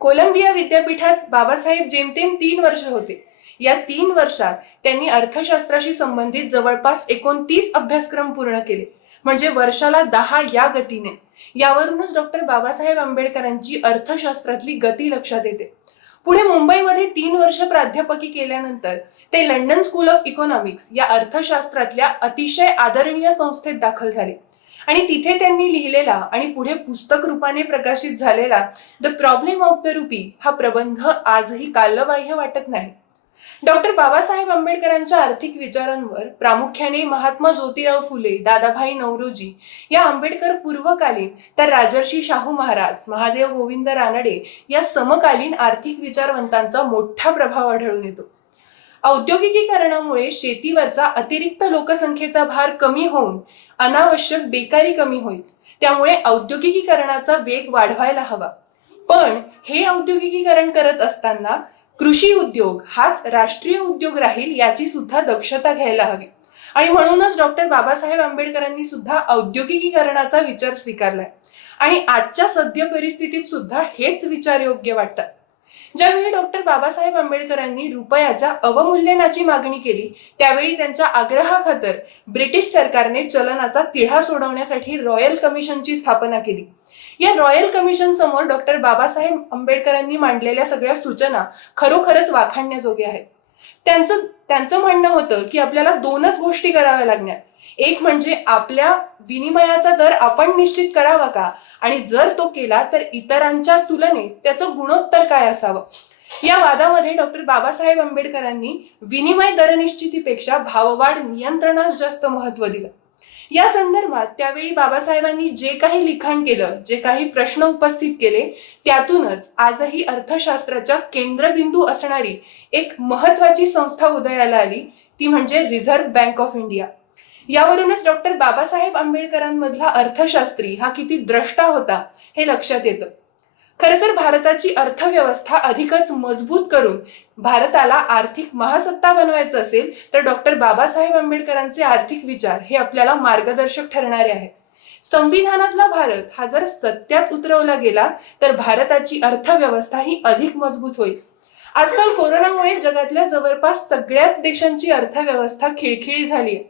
Columbia विद्यापीठात बाबासाहेब जेमतेम 3 वर्ष होते. या 3 वर्षात त्यांनी अर्थशास्त्राशी संबंधित जवळपास 29 अभ्यासक्रम पूर्ण केले, म्हणजे वर्षाला 10 या गतीने. यावरूनच डॉक्टर बाबासाहेब आंबेडकरांची अर्थशास्त्रातली गती लक्षात येते. पुढे मुंबईमध्ये 3 वर्ष प्राध्यापकी केल्यानंतर ते लंडन स्कूल ऑफ इकॉनॉमिक्स या अर्थशास्त्रातल्या अतिशय आदरणीय संस्थेत दाखल झाले आणि तिथे त्यांनी लिहिलेला आणि पुढे पुस्तक रूपाने प्रकाशित झालेला the problem of the RuPay हा प्रबंध आजही कालबाह्य वाटत नाही. डॉक्टर बाबासाहेब आंबेडकरांच्या आर्थिक विचारांवर प्रामुख्याने महात्मा ज्योतिराव फुले, दादाभाई नौरोजी या आंबेडकर पूर्वकालीन तर राजर्षी शाहू महाराज, महादेव गोविंद रानडे या समकालीन आर्थिक विचारवंतांचा मोठा प्रभाव आढळून येतो. औद्योगिकीकरणामुळे शेतीवरचा अतिरिक्त लोकसंख्येचा भार कमी होऊन अनावश्यक बेकारी कमी होईल. त्यामुळे औद्योगिकीकरणाचा वेग वाढवायला हवा. पण हे औद्योगिकीकरण करत असताना कृषी उद्योग हाच राष्ट्रीय उद्योग राहील याची सुद्धा दक्षता घ्यायला हवी. आणि म्हणूनच डॉक्टर बाबासाहेब आंबेडकरांनी सुद्धा औद्योगिकीकरणाचा विचार स्वीकारलाय आणि आजच्या सद्य परिस्थितीत सुद्धा हेच विचार योग्य वाटतात. ज्यावेळी डॉक्टर बाबासाहेब आंबेडकरांनी रुपयाच्या अवमूल्यनाची मागणी केली त्यावेळी त्यांच्या आग्रहाखातर ब्रिटिश सरकारने चलनाचा तिढा सोडवण्यासाठी रॉयल कमिशनची स्थापना केली. या रॉयल कमिशन समोर डॉक्टर बाबासाहेब आंबेडकरांनी मांडलेल्या सगळ्या सूचना खरोखरच वाखाणण्याजोग्या आहेत. त्यांचं म्हणणं होतं की आपल्याला 2च गोष्टी कराव्या लागणार. एक म्हणजे आपल्या विनिमयाचा दर आपण निश्चित करावा का, आणि जर तो केला तर इतरांच्या तुलनेत त्याचं गुणोत्तर काय असावं. या वादामध्ये डॉक्टर बाबासाहेब आंबेडकरांनी विनिमय दरनिश्चितीपेक्षा भाववाढ नियंत्रणास जास्त महत्त्व दिलं. या संदर्भात त्यावेळी बाबासाहेबांनी जे काही लिखाण केलं, जे काही प्रश्न उपस्थित केले, त्यातूनच आजही अर्थशास्त्राच्या केंद्रबिंदू असणारी एक महत्त्वाची संस्था उदयाला आली, ती म्हणजे रिझर्व्ह बँक ऑफ इंडिया. यावरूनच डॉक्टर बाबासाहेब आंबेडकरांमधला अर्थशास्त्री हा किती द्रष्टा होता हे लक्षात येतं. खरं तर भारताची अर्थव्यवस्था अधिकच मजबूत करून भारताला आर्थिक महासत्ता बनवायचं असेल तर डॉक्टर बाबासाहेब आंबेडकरांचे आर्थिक विचार हे आपल्याला मार्गदर्शक ठरणारे आहेत. संविधानातला भारत हा जर सत्यात उतरवला गेला तर भारताची अर्थव्यवस्था ही अधिक मजबूत होईल. आजकाल कोरोनामुळे जगातल्या जवळपास सगळ्याच देशांची अर्थव्यवस्था खिळखिळी झाली आहे.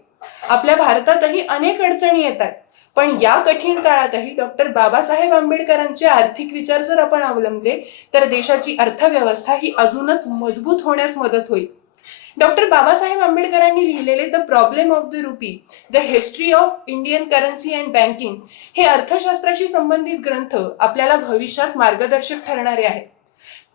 आपल्या भारतातही अनेक अडचणी येतात, पण या कठीण काळातही डॉक्टर बाबासाहेब आंबेडकरांचे आर्थिक विचार जर आपण अवलंबले तर देशाची अर्थव्यवस्था ही अजूनच मजबूत होण्यास मदत होईल. डॉक्टर बाबासाहेब आंबेडकरांनी लिहिलेले the problem of the RuPay, the history of Indian currency and banking हे अर्थशास्त्राशी संबंधित ग्रंथ आपल्याला भविष्यात मार्गदर्शक ठरणारे आहेत.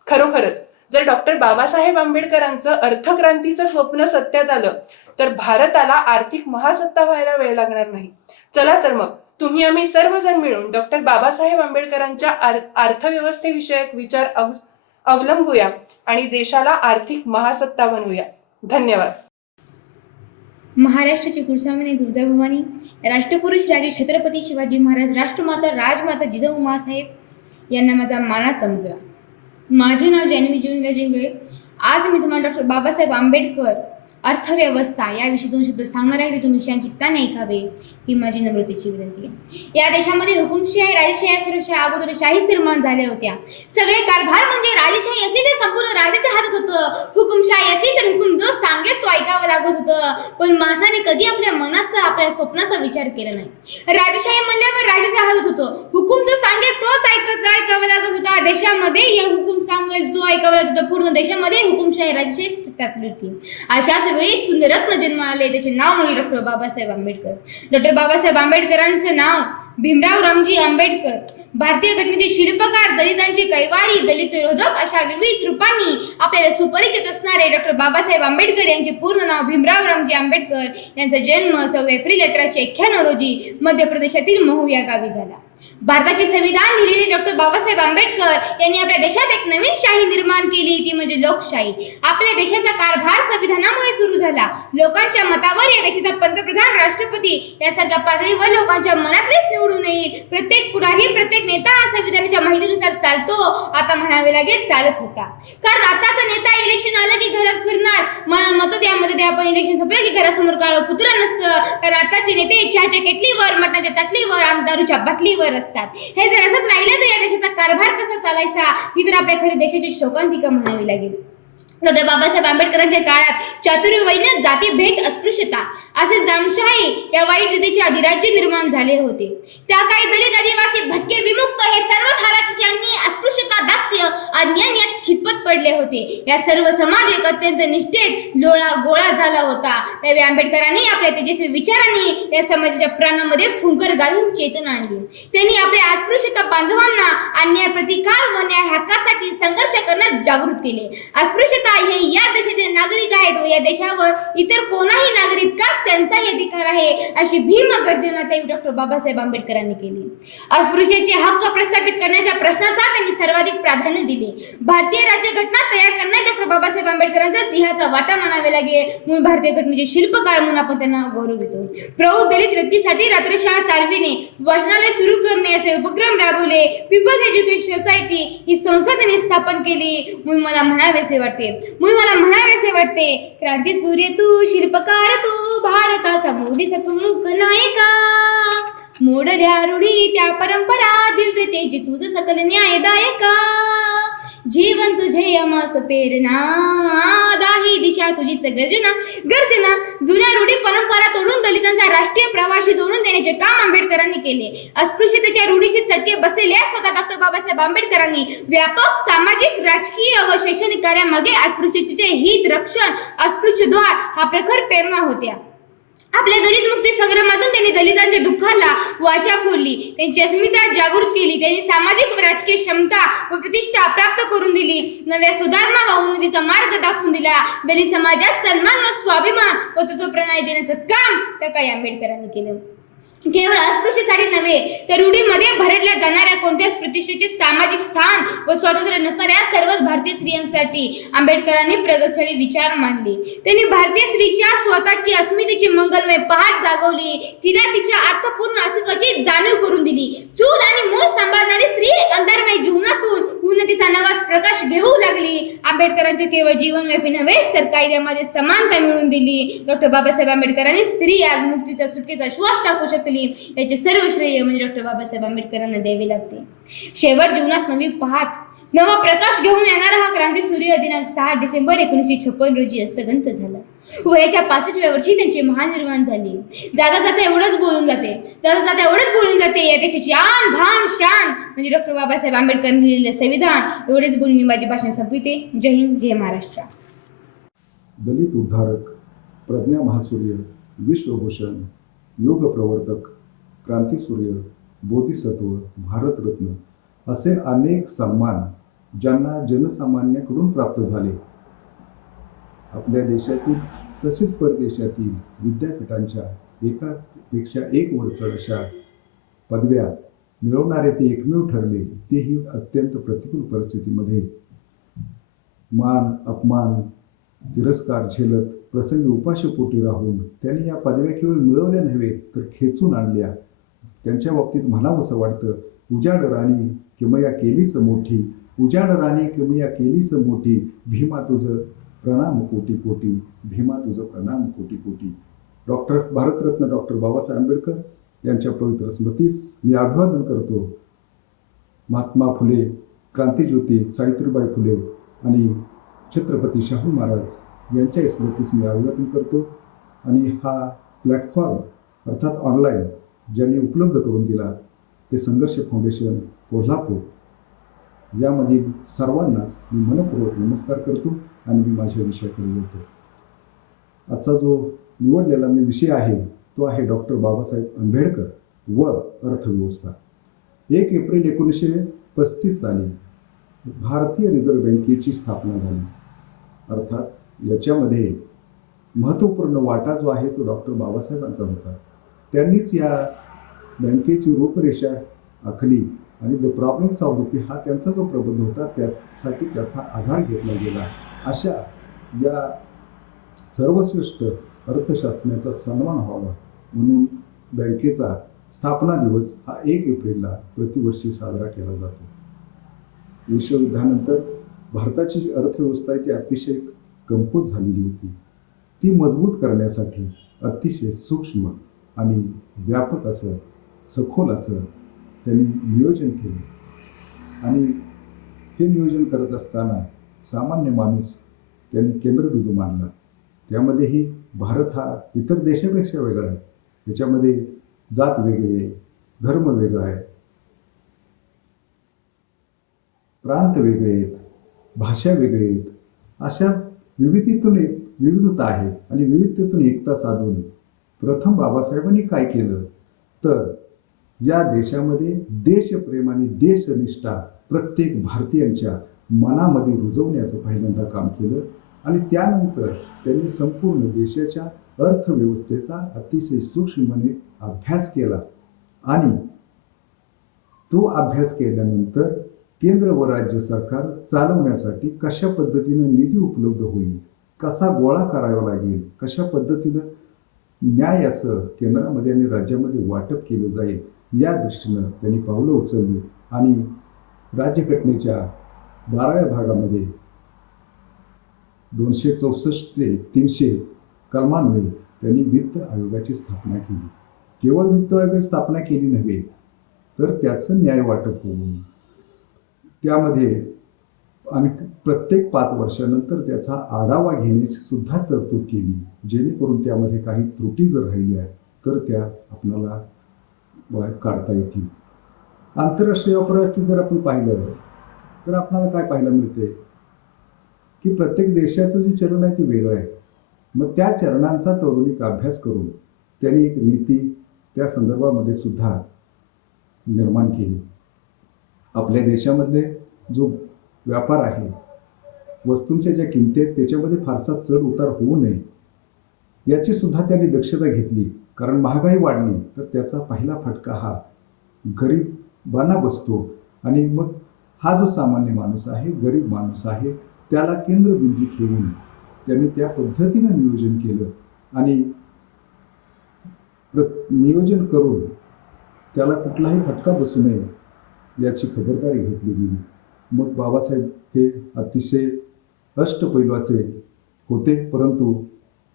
खरोखरच जर डॉक्टर बाबासाहेब आंबेडकरांचं अर्थक्रांतीचं स्वप्न सत्यात आलं तर भारताला आर्थिक महासत्ता व्हायला वेळ लागणार नाही. चला तर मग तुम्ही आम्ही सर्वजण मिळून डॉक्टर बाबासाहेब आंबेडकरांच्या अर्थव्यवस्थेविषयक विचार अवलंबूया आणि देशाला आर्थिक महासत्ता बनवूया. धन्यवाद. महाराष्ट्राची कुलस्वामिनी तुळजाभवानी, राष्ट्रपुरुष राजे छत्रपती शिवाजी महाराज, राष्ट्रमाता राजमाता जिजाऊ माँसाहेब यांना माझा मानाचा मुजरा. माझे नाव जान्हवी जिवेंद्र जिंगळे. आज मी तुम्हाला डॉक्टर बाबासाहेब आंबेडकर अर्थव्यवस्था याविषयी 2 शब्द सांगणार आहे. तुम्ही विषयांची ताण ऐकावे ही माझी नम्रतेची विनंती आहे. या देशामध्ये हुकुमशाही, राजेशाही, सर्वशाही अगोदर शाहीच निर्माण झाल्या होत्या. सगळे कारभार म्हणजे राजेशाही असली तर संपूर्ण राजाच्या हातात होतं, हुकुमशाही असली तर हुकुम जो सांगेल तो ऐकावं लागत होतं. पण माणसाने कधी आपल्या मनाचा, आपल्या स्वप्नाचा विचार केला नाही. राजेशाही म्हणल्यावर राजाच्या हातात होतं, हुकुम जो सांगेल तोच ऐकावं लागत होता. देशामध्ये या हुकुम सांगेल जो ऐकावं लागत होता. पूर्ण देशामध्ये हुकुमशाही, राजेशाही सत्यातली होती. अशाच वेळी एक सुंदर रत्न जन्माला आले. त्याचे नाव म्हणजे डॉक्टर बाबासाहेब आंबेडकर. डॉक्टर बाबासाहेब आंबेडकरांचं नाव भीमराव रामजी आंबेडकर. भारतीय घटनेचे शिल्पकार, दलितांचे कैवारी, दलित विरोधक अशा विविध रूपांनी आपल्याला सुपरिचित असणारे डॉक्टर बाबासाहेब आंबेडकर यांचे पूर्ण नाव भीमराव रामजी आंबेडकर. यांचा जन्म 14 एप्रिल 1891 रोजी मध्य प्रदेशातील महू या गावी झाला. भारताचे संविधान लिहिलेले डॉक्टर बाबासाहेब आंबेडकर यांनी आपल्या देशात एक नवीन शाही निर्माण केली, ती म्हणजे लोकशाही. आपल्या देशाचा कारभार संविधानामुळे सुरू झाला. लोकांच्या मतावर या देशाचा पंतप्रधान, राष्ट्रपती यासारख्या पातळीवर लोकांच्या मनातलेच निवडून येईल. प्रत्येक पुढारी, प्रत्येक नेता हा संविधानाच्या माहितीनुसार चालतो. आता म्हणावे लागेल चालत होता. कारण आताचा नेता इलेक्शन आलं की घरात फिरणार, मत द्या मत द्या, पण इलेक्शन संपलं की घरासमोर काळं कुत्रा नसतं. कारण आताचे नेते चहाच्या केटलीवर, मटणाच्या ताटलीवर आणि दारूच्या बाटलीवर असतात. हे जर असंच राहिलं तर या देशाचा कारभार कसा चालायचा ही तर आपल्या खरी देशाची शोकांतिका म्हणावी लागेल. डॉक्टर बाबासाहेब आंबेडकरांच्या काळात चातुर्य, वैन्य, जातीभेद, अस्पृश्यता असे जामशाही या वाईट रीतीचे अधिराज्य निर्माण झाले होते. त्या काळी दलित, आदिवासी, भटके, विमुक्त हे सर्वच हाराकिच्यांनी अस्पृश्यता, दास्य, अज्ञान यात खितपत पडले होते. या सर्व समाज एक अत्यंत निष्ठेत लोळा गोळा झाला होता. त्यावेळी आंबेडकरांनी आपल्या तेजस्वी विचारांनी या समाजाच्या प्राणांमध्ये फुंकर घालून चेतना आणली. त्यांनी आपल्या अस्पृश्यता बांधवांना अन्याय प्रतिकार व न्याय हक्कासाठी संघर्ष करण्यास जागृत केले. अस्पृश्यता हे या देशाचे नागरिक आहेत व या देशावर इतर कोणाही नागरिकास त्यांचाही अधिकार आहे अशी भीम गर्जना त्यावेळी डॉक्टर बाबासाहेब आंबेडकरांनी केली. अस्पृश्याचे हक्क प्रस्थापित करण्याच्या प्रश्नाचा त्यांनी सर्वाधिक प्राधान्य दिले. भारतीय राज्यघटना तयार करण्यात डॉक्टर बाबासाहेब आंबेडकरांचा सिंहाचा वाटा मानावे लागेल. म्हणून भारतीय घटनेचे शिल्पकार म्हणून आपण त्यांना गौरवितो. प्रौढ दलित व्यक्तीसाठी रात्रशाळा चालविणे, वाचनालय सुरू करणे असे उपक्रम राबवले. पीपल्स एज्युकेशन सोसायटी ही संस्था त्यांनी स्थापन केली. म्हणून मला म्हणावेसे वाटते क्रांती सूर्य तू, शिल्पकार तू, भारताचा मोदी सकमुख नायका. मोडल्या रूढी त्या परंपरा, दिव्य तेज तुझ सकल न्यायदायका. जीवन तुझे यमास प्रेरणा, दाही दिशा तुझीच गर्जना. जुन्या रूढी परंपरा तोडून दलितांचा राष्ट्रीय प्रवाशी जोडून देण्याचे काम आंबेडकरांनी केले. अस्पृश्यतेच्या रूढीचे चटके बसलेल्या स्वतः डॉक्टर बाबासाहेब आंबेडकरांनी व्यापक सामाजिक, राजकीय व शैक्षणिक कार्यामागे अस्पृश्यतेचे हित रक्षण, अस्पृश्य द्वार हा प्रखर प्रेरणा होत्या. आपल्या दलित मुक्ती संग्रामातून त्यांनी दलितांच्या दुःखाला वाचा फोडली, त्यांची अस्मिता जागृत केली. त्यांनी सामाजिक व राजकीय क्षमता व प्रतिष्ठा प्राप्त करून दिली. नव्या सुधारणा व उन्नतीचा मार्ग दाखवून दिला. दलित समाजात सन्मान व स्वाभिमान व तत्वप्रणाली देण्याचं काम त्या काही आंबेडकरांनी केलं. केवळ अस्पृश्यसाठी नव्हे तर रूढीमध्ये भरडल्या जाणाऱ्या कोणत्याच प्रतिष्ठेचे सामाजिक स्थान व स्वातंत्र्य नसणाऱ्या सर्वच भारतीय स्त्रियांसाठी आंबेडकरांनी प्रगतशाली विचार मांडले. त्यांनी भारतीय स्त्रीच्या स्वतःची अस्मितेची मंगलमय पहाट जागवली. तिला तिच्या अर्थपूर्ण अस्तित्वाची जाणीव करून दिली. चूल आणि मूळ सांभाळणारी स्त्री अंतर्मय जीवनातून उन्नतीचा नवाच प्रकाश घेऊ लागली. आंबेडकरांचे केवळ जीवनव्यापी नव्हे तर कायद्यामध्ये समानता मिळवून दिली. डॉक्टर बाबासाहेब आंबेडकरांनी स्त्री आज मुक्तीचा सुटकेचा श्वास टाकू शकली. याचे सर्व श्रेय म्हणजे डॉक्टर बाबासाहेब आंबेडकरांना द्यावे लागते. शेवट जीवनात नवी पहाट नवा प्रकाश घेऊन येणारा हा क्रांती सूर्य दिनांक 6 डिसेंबर 1956 रोजी अस्तगंत झाला. वयाच्या 65व्या वर्षी त्यांचे महानिर्वाण झाले. जाता जाता एवढंच बोलून जाते या देशाची आन भान शान म्हणजे डॉक्टर बाबासाहेब आंबेडकरांनी लिहिलेले संविधान. एवढेच बोलून मी माझे भाषण संपविते. जय हिंद, जय महाराष्ट्र. दलित उद्धारक, प्रज्ञा महासूर्य, विश्वभूषण, योग प्रवर्तक, क्रांतीसूर्य, बोधिसत्व, भारतरत्न असे अनेक सन्मान ज्यांना जनसामान्याकडून प्राप्त झाले. आपल्या देशातील तसेच परदेशातील विद्यापीठांच्या एकापेक्षा एक वरचढ अशा पदव्या मिळवणारे ते एकमेव ठरले. तेही अत्यंत प्रतिकूल परिस्थितीमध्ये मान अपमान तिरस्कार झेलत प्रसंगी उपाशीपोटी राहून त्यांनी या पदव्या केवळ मिळवल्या नव्हे तर खेचून आणल्या. त्यांच्या बाबतीत म्हणावंसं वाटतं, उजाड राणी किमया केलीस मोठी, उजाड राणी किमया केलीस मोठी, भीमा तुझं प्रणाम कोटी कोटी, भीमा तुझं प्रणाम कोटी कोटी. भारतरत्न डॉक्टर बाबासाहेब आंबेडकर यांच्या पवित्र स्मृतीस मी अभिवादन करतो. महात्मा फुले, क्रांतीज्योती सावित्रीबाई फुले आणि छत्रपती शाहू महाराज यांच्या स्मृतीस मी अभिवादन करतो. आणि हा प्लॅटफॉर्म अर्थात ऑनलाईन ज्यांनी उपलब्ध करून दिला ते संघर्ष फाउंडेशन कोल्हापूर यामधील सर्वांनाच मी मनपूर्वक नमस्कार करतो आणि मी माझ्या विषयाकडे बोलतो. आजचा जो निवडलेला मी विषय आहे तो आहे डॉक्टर बाबासाहेब आंबेडकर व अर्थव्यवस्था. 1 एप्रिल 1935 साली भारतीय रिझर्व्ह बँकेची स्थापना झाली. अर्थात याच्यामध्ये महत्त्वपूर्ण वाटा जो आहे तो डॉक्टर बाबासाहेबांचा होता. त्यांनीच या बँकेची रूपरेषा आखली आणि द प्रॉब्लेम्स ऑफ रुपी हा त्यांचा जो प्रबंध होता त्यासाठी त्याचा आधार घेतला गेला. अशा या सर्वश्रेष्ठ अर्थशास्त्राचा सन्मान व्हावा म्हणून बँकेचा स्थापना दिवस हा 1 एप्रिलला प्रतिवर्षी साजरा केला जातो. विश्वयुद्धानंतर भारताची जी अर्थव्यवस्था आहे ती अतिशय कमकुवत झालेली होती. ती मजबूत करण्यासाठी अतिशय सूक्ष्म आणि व्यापक असं सखोल असं त्यांनी नियोजन केले आणि हे नियोजन करत असताना सामान्य माणूस त्यांनी केंद्रबिंदू मानला. त्यामध्येही भारत हा इतर देशापेक्षा वेगळा आहे. त्याच्यामध्ये जात वेगळी आहे, धर्म वेगळा आहे, प्रांत वेगळे आहेत, भाषा वेगळी आहेत. अशा विविधता आहे आणि विविधतेतून एकता साधून प्रथम बाबासाहेबांनी काय केलं तर या देशामध्ये देशप्रेम आणि देशनिष्ठा प्रत्येक भारतीयांच्या मनामध्ये रुजवण्याचं पहिल्यांदा काम केलं आणि त्यानंतर त्यांनी संपूर्ण देशाच्या अर्थव्यवस्थेचा अतिशय सूक्ष्मपणे अभ्यास केला आणि तो अभ्यास केल्यानंतर केंद्र व राज्य सरकार चालवण्यासाठी कशा पद्धतीनं निधी उपलब्ध होईल, कसा गोळा करावा लागेल, कशा पद्धतीनं न्याय असं केंद्रामध्ये आणि राज्यामध्ये वाटप केलं जाईल या दृष्टीनं त्यांनी पावलं उचलली आणि राज्यघटनेच्या 12व्या भागामध्ये 264 ते 300 कलमांमध्ये त्यांनी वित्त आयोगाची स्थापना केली. केवळ वित्त आयोगाची स्थापना केली नव्हे तर त्याचं न्याय वाटप होऊन त्यामध्ये आणि प्रत्येक 5 वर्षानंतर त्याचा आढावा घेण्याची सुद्धा तरतूद केली, जेणेकरून त्यामध्ये काही त्रुटी जर राहिल्या तर त्या आपल्याला काढता येतील. आंतरराष्ट्रीय व्यापाराची जर आपण पाहिलं तर आपल्याला काय पाहायला मिळते की प्रत्येक देशाचं जे चलन आहे ते वेगळं आहे. मग त्या चलनांचा तौलनिक अभ्यास करून त्यांनी एक नीती त्या संदर्भामध्ये सुद्धा निर्माण केली. आपल्या देशामधले जो व्यापार आहे, वस्तूंच्या ज्या किमती आहेत त्याच्यामध्ये फारसा चढ उतार होऊ नये याची सुद्धा त्यांनी दक्षता घेतली. कारण महागाई वाढली तर त्याचा पहिला फटका हा गरिबांना बसतो आणि मग हा जो सामान्य माणूस आहे, गरीब माणूस आहे, त्याला केंद्रबिंदू ठेवून त्यांनी त्या पद्धतीनं नियोजन केलं आणि नियोजन करून त्याला कुठलाही फटका बसू नये याची खबरदारी घेतली गेली. मग बाबासाहेब हे अतिशय अष्टपैलू असे होते, परंतु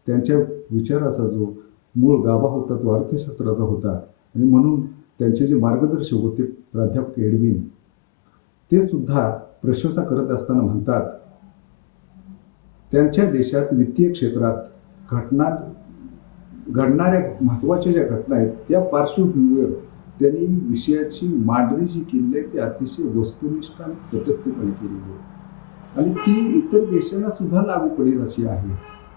त्यांच्या विचाराचा जो मूळ गाभा होता तो अर्थशास्त्राचा होता आणि म्हणून त्यांचे जे मार्गदर्शक होते प्राध्यापक एडविन, ते सुद्धा प्रशंसा करत असताना म्हणतात, त्यांच्या देशात वित्तीय क्षेत्रात घडणाऱ्या महत्त्वाच्या ज्या घटना आहेत त्या पार्श्वभूमीवर त्यांनी विषयाची मांडणी जी केली आहे ती अतिशय वस्तुनिष्ठ आणि तटस्थपणे केलेली आहे आणि ती इतर देशांना सुद्धा लागू पडेल अशी आहे.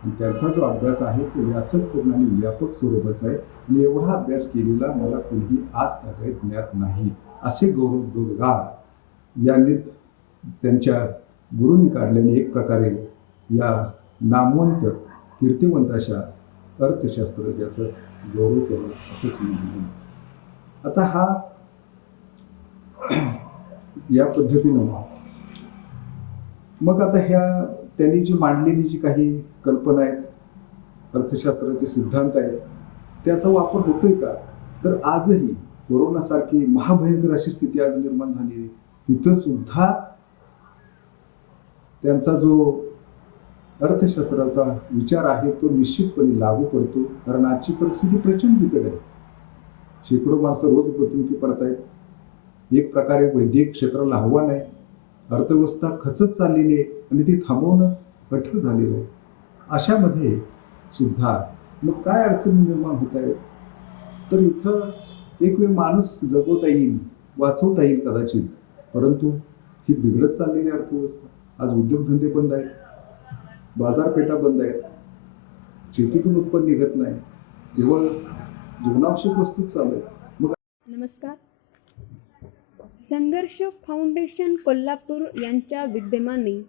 आणि त्यांचा जो अभ्यास आहे तो व्यासकपूर्ण आणि व्यापक स्वरूपाचा आहे आणि एवढा अभ्यास केलेला मला कोणीही आज तागायत ज्ञात नाही असे गौरवोद्गार यांनी त्यांच्या गुरूंनी काढल्याने एक प्रकारे या नामवंत कीर्तिवंत अशा अर्थशास्त्रज्ञाचं गौरव केला असंच मी म्हणेन. आता हा या पद्धतीनं मग आता ह्या त्यांनी जी मांडलेली जी काही कल्पना आहेत, अर्थशास्त्राचे सिद्धांत आहेत, त्याचा वापर होतोय का? तर आजही कोरोनासारखी महाभयंकर अशी स्थिती आज निर्माण झाली आहे, तिथं सुद्धा त्यांचा जो अर्थशास्त्राचा विचार आहे तो निश्चितपणे लागू पडतो. कारण आजची परिस्थिती प्रचंड बिकट आहे. शेकडो माणसं रोज मृत्युमुखी पडत आहेत. एक प्रकारे वैद्यकीय क्षेत्राला आव्हान आहे. अर्थव्यवस्था खचत चाललेली आहे आणि ती थांबवणं कठीण झालेलं आहे. अशामध्ये सुद्धा मग काय अडचणी निर्माण होत आहेत? तर इथं एक वेळ माणूस जगवता येईल, वाचवता येईल कदाचित, परंतु ही बिघडत चाललेली अर्थव्यवस्था. आज उद्योगधंदे बंद आहेत, बाजारपेठा बंद आहेत, शेतीतून उत्पन्न निघत नाही, केवळ जीवनावश्यक वस्तूच चालू आहेत. मग नमस्कार. संघर्ष फाउंडेशन कोल्हापूर यांच्या विद्यमाने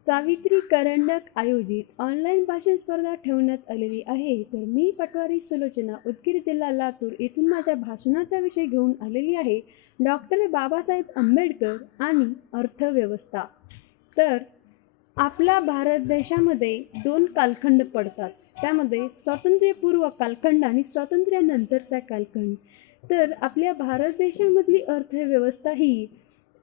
सावित्री करंडक आयोजित ऑनलाईन भाषण स्पर्धा ठेवण्यात आलेली आहे. तर मी पटवारी सुलोचना, उदगीर जिल्हा लातूर येथून माझ्या भाषणाचा विषय घेऊन आलेली आहे डॉक्टर बाबासाहेब आंबेडकर आणि अर्थव्यवस्था. तर आपला भारत देशामध्ये 2 कालखंड पडतात. त्यामध्ये स्वातंत्र्यपूर्व कालखंड आणि स्वातंत्र्यानंतरचा कालखंड. तर आपल्या भारत देशामधली अर्थव्यवस्था ही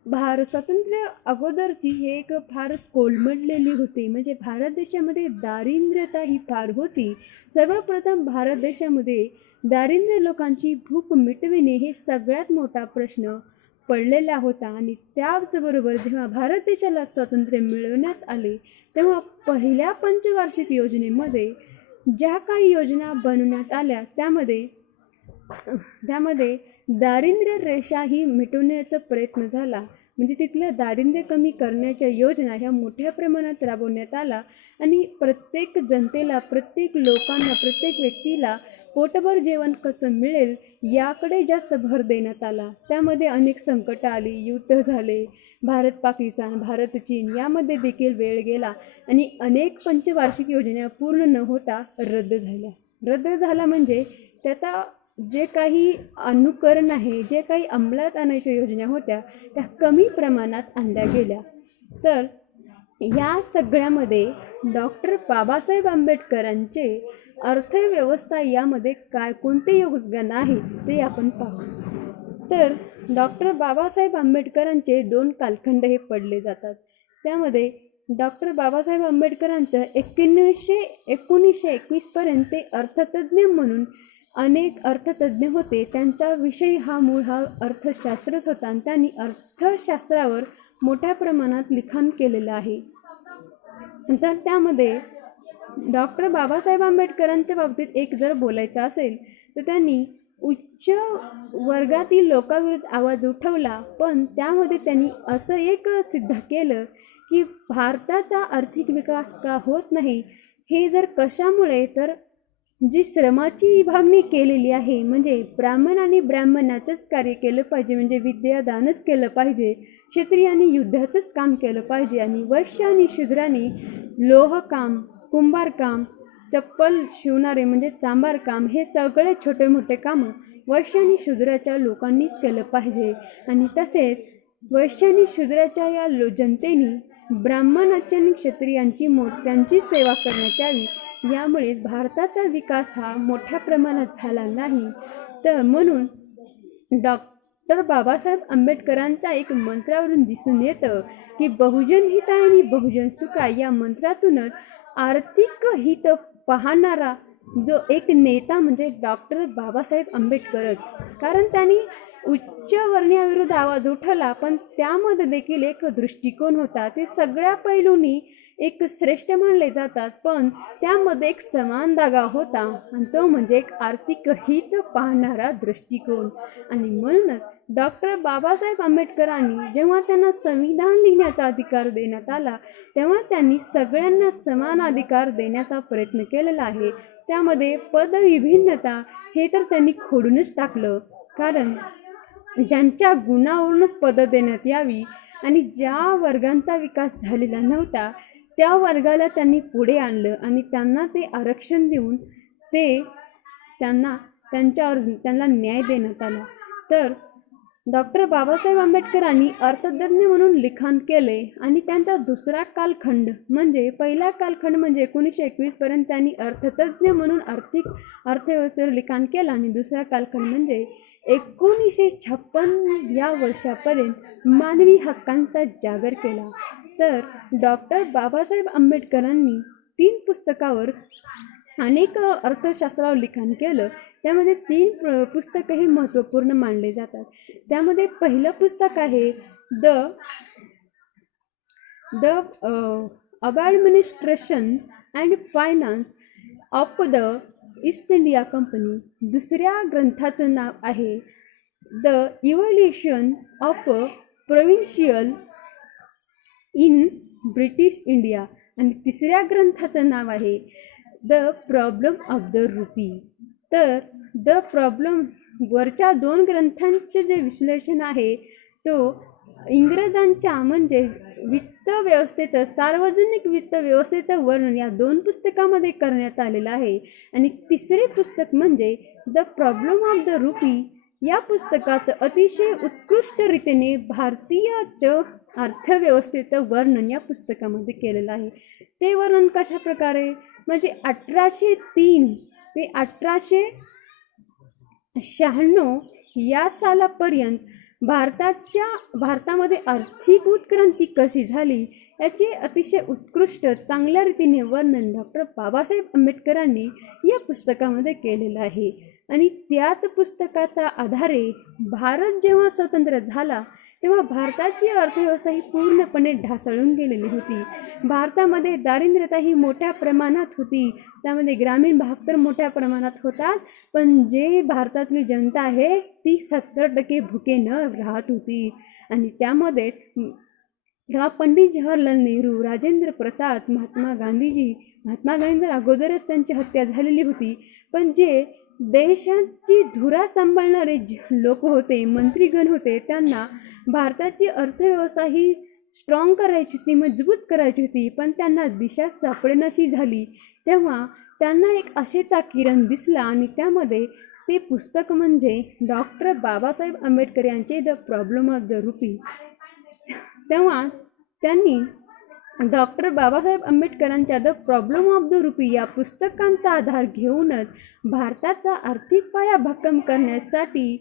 स्वातंत्र्य अगोदरची हे एक फारच कोलमडलेली होती. म्हणजे भारत देशामध्ये दारिद्र्यता ही फार होती. सर्वप्रथम भारत देशामध्ये दारिद्र्य लोकांची भूक मिटविणे हे सगळ्यात मोठा प्रश्न पडलेला होता. आणि त्याचबरोबर जेव्हा भारत देशाला स्वातंत्र्य मिळवण्यात आले तेव्हा पहिल्या पंचवार्षिक योजनेमध्ये ज्या काही योजना बनवण्यात आल्या त्यामध्ये दारिद्र्य रेषा ही मिटवण्याचा प्रयत्न झाला. म्हणजे तिथलं दारिद्र्य कमी करण्याच्या योजना ह्या मोठ्या प्रमाणात राबवण्यात आला आणि प्रत्येक जनतेला, प्रत्येक लोकांना, प्रत्येक व्यक्तीला पोटभर जेवण कसं मिळेल याकडे जास्त भर देण्यात आला. त्यामध्ये अनेक संकटं आली, युद्ध झाले, भारत पाकिस्तान, भारत चीन यामध्ये देखील वेळ गेला आणि अनेक पंचवार्षिक योजना पूर्ण न होता रद्द झाल्या. रद्द झाला म्हणजे त्याचा जे काही अनुकरण आहे, जे काही अंमलात आणायच्या योजना होत्या त्या कमी प्रमाणात आणल्या गेल्या. तर या सगळ्यामध्ये डॉक्टर बाबासाहेब आंबेडकरांचे अर्थव्यवस्था यामध्ये कोणते योगदान आहे ते आपण पाहू. तर डॉक्टर बाबासाहेब आंबेडकरांचे 2 कालखंड हे पडले जातात. त्यामध्ये डॉक्टर बाबासाहेब आंबेडकरांचं 1921पर्यंत ते अर्थतज्ज्ञ म्हणून अनेक अर्थतज्ज्ञ होते. त्यांचा विषय हा अर्थशास्त्रच होता आणि त्यांनी अर्थशास्त्रावर मोठ्या प्रमाणात लिखाण केलेलं आहे. तर त्यामध्ये डॉक्टर बाबासाहेब आंबेडकरांच्या बाबतीत एक जर बोलायचं असेल तर त्यांनी उच्च वर्गातील लोकांविरुद्ध आवाज उठवला, पण त्यामध्ये त्यांनी असं एक सिद्ध केलं की भारताचा आर्थिक विकास का होत नाही हे जर कशामुळे, तर जी श्रमाची विभागणी केलेली आहे, म्हणजे ब्राह्मण आणि ब्राह्मणाचंच कार्य केलं पाहिजे, म्हणजे विद्यादानच केलं पाहिजे, क्षत्रियांनी युद्धाचंच काम केलं पाहिजे आणि वैश्य आणि शूद्रांनी लोहकाम, कुंभारकाम चप्पल शिवणारे म्हणजे चांभार काम, हे सगळे छोटे मोठे कामं वैश्य आणि शूद्राच्या लोकांनीच केलं पाहिजे. आणि तसेच वैश्य आणि शूद्राच्या या जनतेने ब्राह्मणाची आणि क्षत्रियांची त्यांची सेवा करण्यात यावी. यामुळे भारताचा विकास हा मोठ्या प्रमाणात झाला नाही. तर म्हणून डॉक्टर बाबासाहेब आंबेडकरांच्या एक मंत्रावरून दिसून येतं की बहुजन हिताय आणि बहुजन सुखाय या मंत्रातूनच आर्थिक हित पाहणारा जो एक नेता म्हणजे डॉक्टर बाबासाहेब आंबेडकरच. कारण त्यांनी उच्च वर्णीयाविरुद्ध आवाज उठवला, पण त्यामध्ये देखील एक दृष्टिकोन होता. ते सगळ्या पैलूंनी एक श्रेष्ठ मानले जातात, पण त्यामध्ये एक समान धागा होता आणि तो म्हणजे एक आर्थिक हित पाहणारा दृष्टिकोन. आणि म्हणूनच डॉक्टर बाबासाहेब आंबेडकरांनी जेव्हा त्यांना संविधान लिहिण्याचा अधिकार देण्यात आला, तेव्हा त्यांनी सगळ्यांना समान अधिकार देण्याचा प्रयत्न केलेला आहे. त्यामध्ये पदविभिन्नता हे तर त्यांनी खोडूनच टाकलं. कारण ज्यांच्या गुणावरूनच पदं देण्यात यावी आणि ज्या वर्गांचा विकास झालेला नव्हता त्या वर्गाला त्यांनी पुढे आणलं आणि त्यांना ते आरक्षण देऊन ते त्यांना न्याय देण्यात आला. तर डॉक्टर बाबासाहेब आंबेडकरांनी अर्थतज्ज्ञ म्हणून लिखाण केले आणि त्यांचा दुसरा कालखंड म्हणजे पहिला कालखंड म्हणजे 1921 पर्यंत त्यांनी अर्थतज्ज्ञ म्हणून अर्थव्यवस्थेवर लिखाण केलं आणि दुसरा कालखंड म्हणजे 1956 या वर्षापर्यंत मानवी हक्कांचा जागर केला. तर डॉक्टर बाबासाहेब आंबेडकरांनी 3 पुस्तकावर अनेक अर्थशास्त्रावर लिखाण केलं. त्यामध्ये 3 पुस्तकं हे महत्त्वपूर्ण मानले जातात. त्यामध्ये पहिलं पुस्तक आहे the administration and finance of the East India Company. दुसऱ्या ग्रंथाचं नाव आहे the evolution of provincial in British India आणि तिसऱ्या ग्रंथाचं नाव आहे the problem of the rupee. तर द प्रॉब्लेम वरच्या 2 ग्रंथांचे जे विश्लेषण आहे तो इंग्रजांच्या म्हणजे वित्त व्यवस्थेचं सार्वजनिक वित्त व्यवस्थेचं वर्णन या 2 पुस्तकामध्ये करण्यात आलेलं आहे. आणि तिसरे पुस्तक म्हणजे the problem of the RuPay या पुस्तकाचं अतिशय उत्कृष्ट रीतीने भारतीय अर्थव्यवस्थेचं वर्णन या पुस्तकामध्ये केलेलं आहे. ते वर्णन कशा प्रकारे म्हणजे 1803 ते 1896 या सालापर्यंत भारतामध्ये आर्थिक उत्क्रांती कशी झाली याचे अतिशय उत्कृष्ट चांगल्या रीतीने वर्णन डॉक्टर बाबासाहेब आंबेडकरांनी या पुस्तकामध्ये केलेलं आहे. आणि त्याच पुस्तकाच्या आधारे भारत जेव्हा स्वतंत्र झाला तेव्हा भारताची अर्थव्यवस्था ही पूर्णपणे ढासळून गेलेली होती. भारतामध्ये दारिद्र्यता ही मोठ्या प्रमाणात होती. त्यामध्ये ग्रामीण भाग तर मोठ्या प्रमाणात होतात, पण जे भारतातली जनता आहे ती 70% भुकेनं राहत होती. आणि त्यामध्ये जेव्हा पंडित जवाहरलाल नेहरू, राजेंद्र प्रसाद, महात्मा गांधी अगोदरच त्यांची हत्या झालेली होती, पण जे देशाची धुरा सांभाळणारे लोक होते, मंत्रीगण होते, त्यांना भारताची अर्थव्यवस्था ही स्ट्रॉंग करायची होती, मजबूत करायची होती, पण त्यांना दिशा सापडेनाशी झाली. तेव्हा त्यांना एक आशेचा किरण दिसला आणि त्यामध्ये ते पुस्तक म्हणजे डॉक्टर बाबासाहेब आंबेडकर यांचे the problem of the RuPay. तेव्हा त्यांनी डॉक्टर बाबासाहेब आंबेडकरांच्या the problem of the RuPay या पुस्तकांचा आधार घेऊनच भारताचा आर्थिक पाया भक्कम करण्यासाठी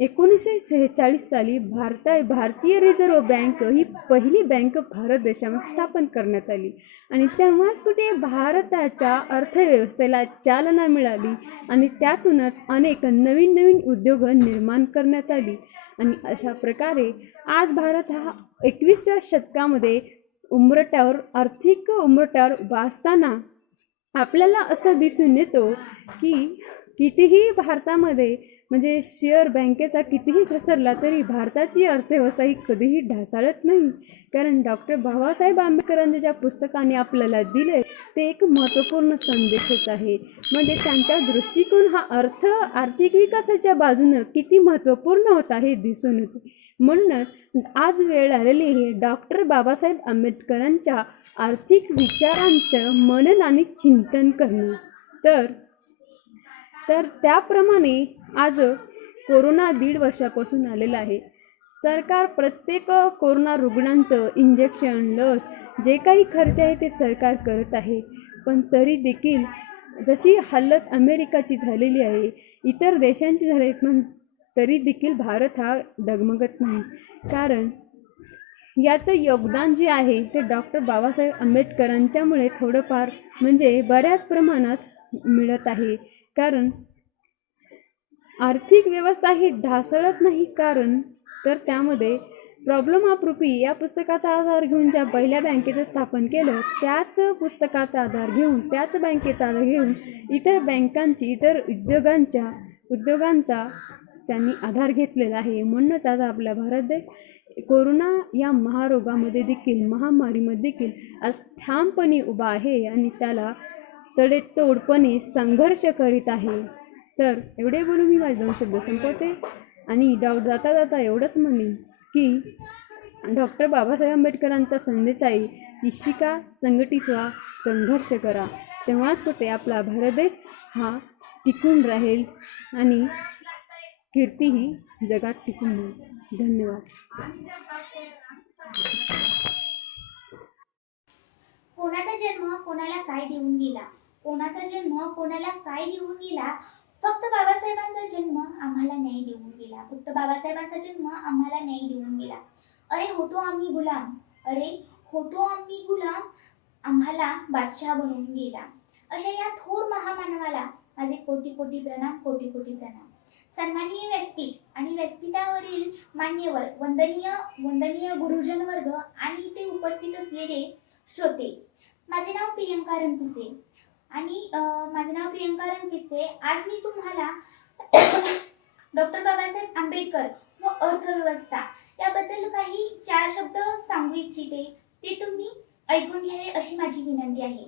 1946 साली भारतीय रिझर्व्ह बँक ही पहिली बँक भारत देशामध्ये स्थापन करण्यात आली. आणि तेव्हाच कुठे भारताच्या अर्थव्यवस्थेला चालना मिळाली आणि त्यातूनच अनेक नवीन उद्योग निर्माण करण्यात आली. आणि अशा प्रकारे आज भारत हा 21व्या शतकामध्ये आर्थिक उंबरठ्यावर उभा असताना आपल्याला असं दिसून येतो की कितीही भारतामध्ये म्हणजे शेअर बँकेचा कितीही घसरला तरी भारताची अर्थव्यवस्था ही कधीही ढासळत नाही. कारण डॉक्टर बाबासाहेब आंबेडकरांच्या ज्या पुस्तकाने आपल्याला दिले ते एक महत्त्वपूर्ण संदेशच आहे. म्हणजे त्यांचा दृष्टिकोन हा आर्थिक विकासाच्या बाजूनं किती महत्त्वपूर्ण होता हे दिसून येते. म्हणूनच आज वेळ आलेली आहे डॉक्टर बाबासाहेब आंबेडकरांच्या आर्थिक विचारांचं मनन आणि चिंतन करणं. तर त्याप्रमाणे आज कोरोना 1.5 वर्षापासून आलेला आहे. सरकार प्रत्येक कोरोना रुग्णांचं इंजेक्शन, लस जे काही खर्च आहे ते सरकार करत आहे. पण तरी देखील जशी हालत अमेरिकाची झालेली आहे, इतर देशांची झाली, पण तरी देखील भारत हा डगमगत नाही. कारण याचं योगदान जे आहे ते डॉक्टर बाबासाहेब आंबेडकरांच्यामुळे थोडंफार म्हणजे बऱ्याच प्रमाणात मिळत आहे. कारण आर्थिक व्यवस्था ही ढासळत नाही. कारण तर त्यामध्ये प्रॉब्लेम ऑफ रुपी या पुस्तकाचा आधार घेऊन ज्या पहिल्या बँकेचं स्थापन केलं त्याच पुस्तकाचा आधार घेऊन, त्याच बँकेचा आधार घेऊन इतर बँकांची, इतर उद्योगांचा त्यांनी आधार घेतलेला आहे. म्हणूनच आज आपला भारत देश कोरोना या महारोगामध्ये देखील, महामारीमध्ये देखील आज ठामपणे उभा आहे आणि त्याला सडेतोडपणे संघर्ष करीत आहे. तर एवढे बोलून मी माझे 2 शब्द संपवते आणि जाता जाता एवढंच म्हणेन की डॉक्टर बाबासाहेब आंबेडकरांचा संदेश आहे की शिका, संघटित व्हा, संघर्ष करा. तेव्हाच कुठे आपला भारत देश हा टिकून राहील आणि कीर्तीही जगात टिकून राहील. धन्यवाद. कोणाचा जन्म कोणाला काय देऊन गेला, कोणाचा जन्म कोणाला काय देऊन गेला. फक्त बाबासाहेबांचा जन्म आम्हाला न्याय देऊन गेला, फक्त बाबासाहेबांचा जन्म आम्हाला न्याय देऊन गेला. अरे होतो आम्ही गुलाम, अरे होतो आम्ही गुलाम, आम्हाला बादशाह बनवून गेला. अशा या थोर महामानवाला माझे कोटी कोटी प्रणाम, कोटी कोटी प्रणाम. सन्माननीय व्यासपीठ आणि व्यासपीठावरील मान्यवर, वंदनीय गुरुजन वर्ग आणि इथे उपस्थित असलेले श्रोते. माझे नाव प्रियंका रणपिसे आणि आज मी तुम्हाला डॉक्टर बाबासाहेब आंबेडकर व अर्थव्यवस्था याबद्दल काही 4 शब्द सांगू इच्छिते. ते तुम्ही ऐकून घ्यावे अशी माझी विनंती आहे.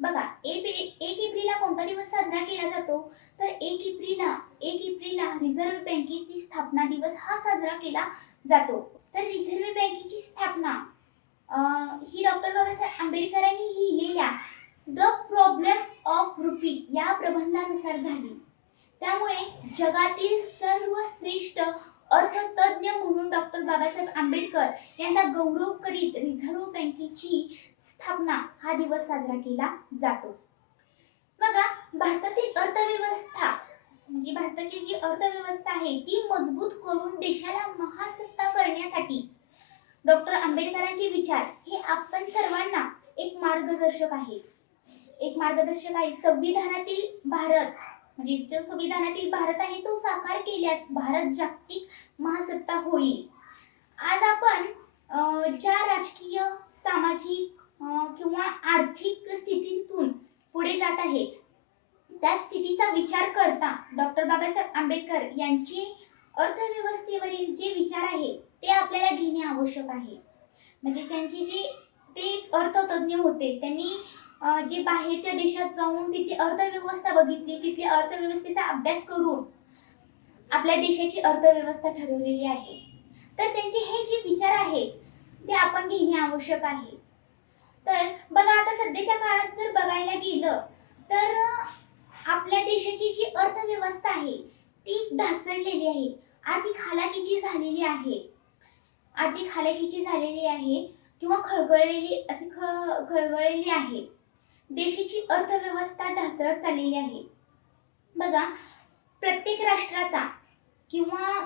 बघा, 1 एप्रिलला कोणता दिवस साजरा केला जातो तर 1 एप्रिलला रिझर्व्ह बँकेची स्थापना दिवस हा साजरा केला जातो. तर रिझर्व्ह बँकेची स्थापना ही डॉक्टर बाबासाहेब आंबेडकरांनी लिहिलेल्या द प्रॉब्लेम ऑफ रुपी या प्रबंधानुसार झाली. त्यामुळे जगातील सर्वश्रेष्ठ अर्थतज्ञ म्हणून डॉक्टर बाबासाहेब आंबेडकर यांचा गौरव करीत रिझर्व्ह बँकेची स्थापना हा दिवस साजरा केला जातो. बघा, भारतातील अर्थव्यवस्था म्हणजे भारताची जी अर्थव्यवस्था आहे ती मजबूत करून देशाला महासत्ता करण्यासाठी डॉक्टर आंबेडकरांचे विचार हे आपण सर्वांना एक मार्गदर्शक आहे. संविधानातील भारत म्हणजे जो संविधानातील भारत आहे तो साकार केल्यास भारत जागतिक महासत्ता होईल. आज आपण ज्या राजकीय, सामाजिक किंवा आर्थिक स्थितीतून पुढे जात आहे त्या स्थितीचा विचार करता डॉक्टर बाबासाहेब आंबेडकर यांचे अर्थव्यवस्थेवरील जे विचार आहेत ते आपल्याला घेणे आवश्यक आहे. म्हणजे त्यांचे जे ते अर्थतज्ञ होते, त्यांनी जे बाहेरच्या देशात जाऊन तिथली अर्थव्यवस्था बघितली, तिथल्या अर्थव्यवस्थेचा अभ्यास करून आपल्या देशाची अर्थव्यवस्था ठरवलेली आहे. तर त्यांचे हे जे विचार आहेत ते आपण घेणे आवश्यक आहे. तर बघा, आता सध्याच्या काळात जर बघायला गेलं तर आपल्या देशाची जी अर्थव्यवस्था आहे ती ढासळलेली आहे, आर्थिक हालाकीची झालेली आहे किंवा खळगळलेली आहे. देशाची अर्थव्यवस्था ढासळत चाललेली आहे. बघा, प्रत्येक राष्ट्राचा किंवा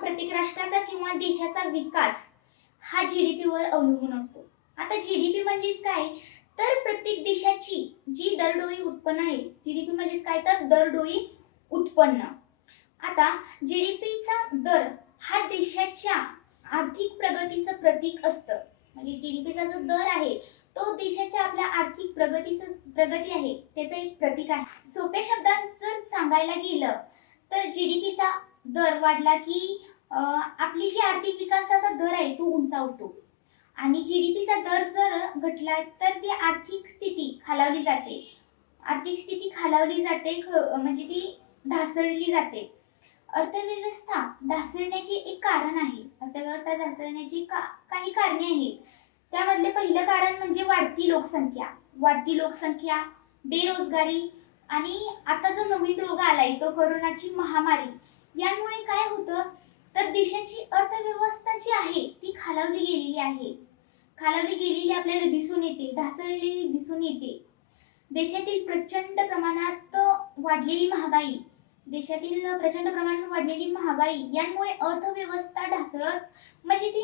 देशाचा विकास हा GDP वर अवलंबून असतो. आता GDP म्हणजेच काय तर प्रत्येक देशाची जी दरडोई उत्पन्न आहे. GDP म्हणजेच काय तर दरडोई उत्पन्न. आता GDPचा दर हा देशाच्या आर्थिक प्रगतीचं प्रतीक असतं. म्हणजे GDPचा जो दर आहे तो देशाच्या आपल्या आर्थिक प्रगती आहे त्याचं एक प्रतीक आहे. सोप्या शब्दात जर सांगायला गेलं तर GDPचा दर वाढला की आपली जी आर्थिक विकासाचा दर आहे तो उंचावतो आणि GDPचा दर जर घटला तर ती आर्थिक स्थिती खालावली जाते. आर्थिक स्थिती खालावली जाते म्हणजे ती ढासळली जाते. अर्थव्यवस्था ढासळण्याचे एक कारण आहे. अर्थव्यवस्था ढासळण्याची काही कारणे आहेत. त्यामधले पहिलं कारण म्हणजे वाढती लोकसंख्या. वाढती लोकसंख्या, बेरोजगारी आणि आता जो नवीन रोग आलाय तो कोरोनाची महामारी. यामुळे काय होतं तर देशाची अर्थव्यवस्था जी आहे ती खालावली गेलेली आहे. खालावली गेलेली आपल्याला दिसून येते, ढासळलेली दिसून येते. देशातील प्रचंड प्रमाणात वाढलेली महागाई देशातील प्रचंड प्रमाणात वाढलेली महागाई यांमुळे अर्थव्यवस्था ढासळत म्हणजे ती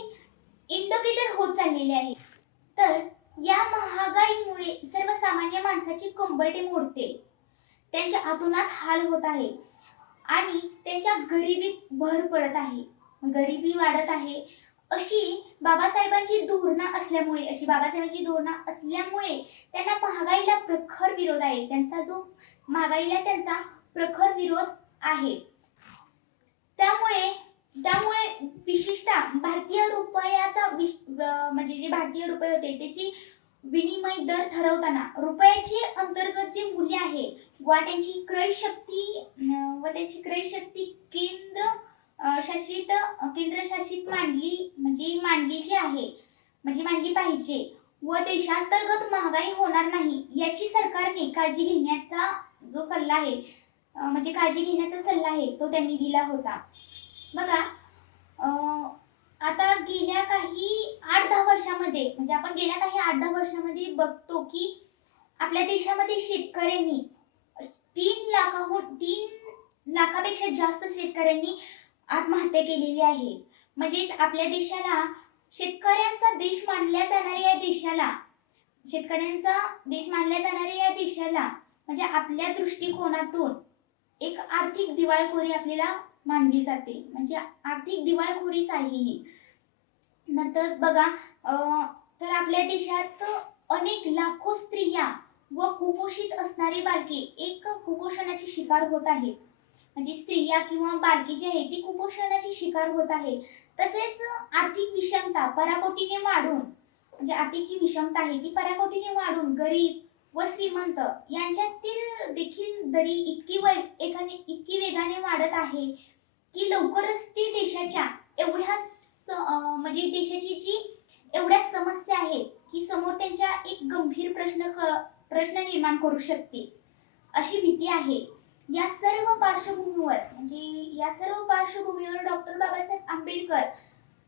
इंडिकेटर होत चाललेली आहे. तर या महागाईमुळे सर्वसामान्य माणसाची कंबरटे मोडते, त्यांच्या आतोनात हाल होत आहे आणि त्यांच्या गरिबीत भर पडत आहे, गरिबी वाढत आहे. अशी बाबासाहेबांची धोरणं असल्यामुळे त्यांना महागाईला प्रखर विरोध आहे. त्यांचा प्रखर विरोध आहे. त्यामुळे विशेषतः भारतीय रुपयाचा म्हणजे जे भारतीय रुपये होते त्याची विनिमय दर ठरवताना रुपयाचे अंतर्गत जे मूल्य आहे व त्यांची क्रय शक्ती केंद्रशासित मांडली पाहिजे व देशांतर्गत महागाई होणार नाही याची सरकारने काळजी घेण्याचा सल्ला आहे तो त्यांनी दिला होता. बघा आता गेल्या काही 8-10 वर्षामध्ये म्हणजे आपण गेल्या काही 8-10 वर्षामध्ये बघतो की आपल्या देशामध्ये शेतकऱ्यांनी 3 लाखापेक्षा जास्त शेतकऱ्यांनी आत्महत्या केलेली आहे. म्हणजेच आपल्या देशाला शेतकऱ्यांचा देश मानल्या जाणाऱ्या या देशाला म्हणजे आपल्या दृष्टिकोनातून एक आर्थिक दिवाळखोरी आपल्याला मानली जाते. म्हणजे आर्थिक दिवाळखोरीच आहे ही. नंतर बघा तर आपल्या देशात अनेक लाखो स्त्रिया व कुपोषित असणारी बालके एक कुपोषणाची शिकार होत आहेत. म्हणजे स्त्रिया किंवा बालके जी आहे ती कुपोषणाची शिकार होत आहे. तसेच आर्थिक विषमता पराकोटीने वाढून म्हणजे आर्थिक जी विषमता आहे ती पराकोटीने वाढून गरीब व श्रीमंत यांच्यातील देखील दरी इतकी वेगाने वाढत आहे की लवकरच ती देशाच्या देशाची जी एवढ्या समस्या आहेत की समोर त्यांच्या एक गंभीर प्रश्न निर्माण करू शकते अशी भीती आहे. या सर्व पार्श्वभूमीवर डॉक्टर बाबासाहेब आंबेडकर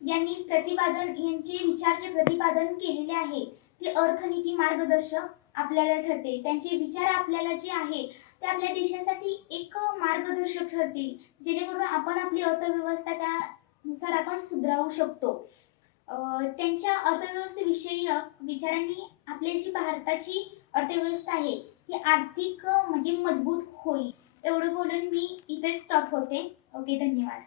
यांचे विचार जे प्रतिपादन केलेले आहे ते अर्थनीती मार्गदर्शक आपल्याला ठरते. त्यांचे विचार आपल्याला जे आहे ते आपल्या देशासाठी एक मार्गदर्शक ठरतील जेणेकरून आपण आपली अर्थव्यवस्था त्यानुसार आपण सुधारू शकतो. त्यांच्या अर्थव्यवस्थेविषयी विचारांनी आपली जी भारताची अर्थव्यवस्था आहे ही आर्थिक म्हणजे मजबूत होईल. एवढं बोलून मी इथे स्टॉप होते. ओके, धन्यवाद.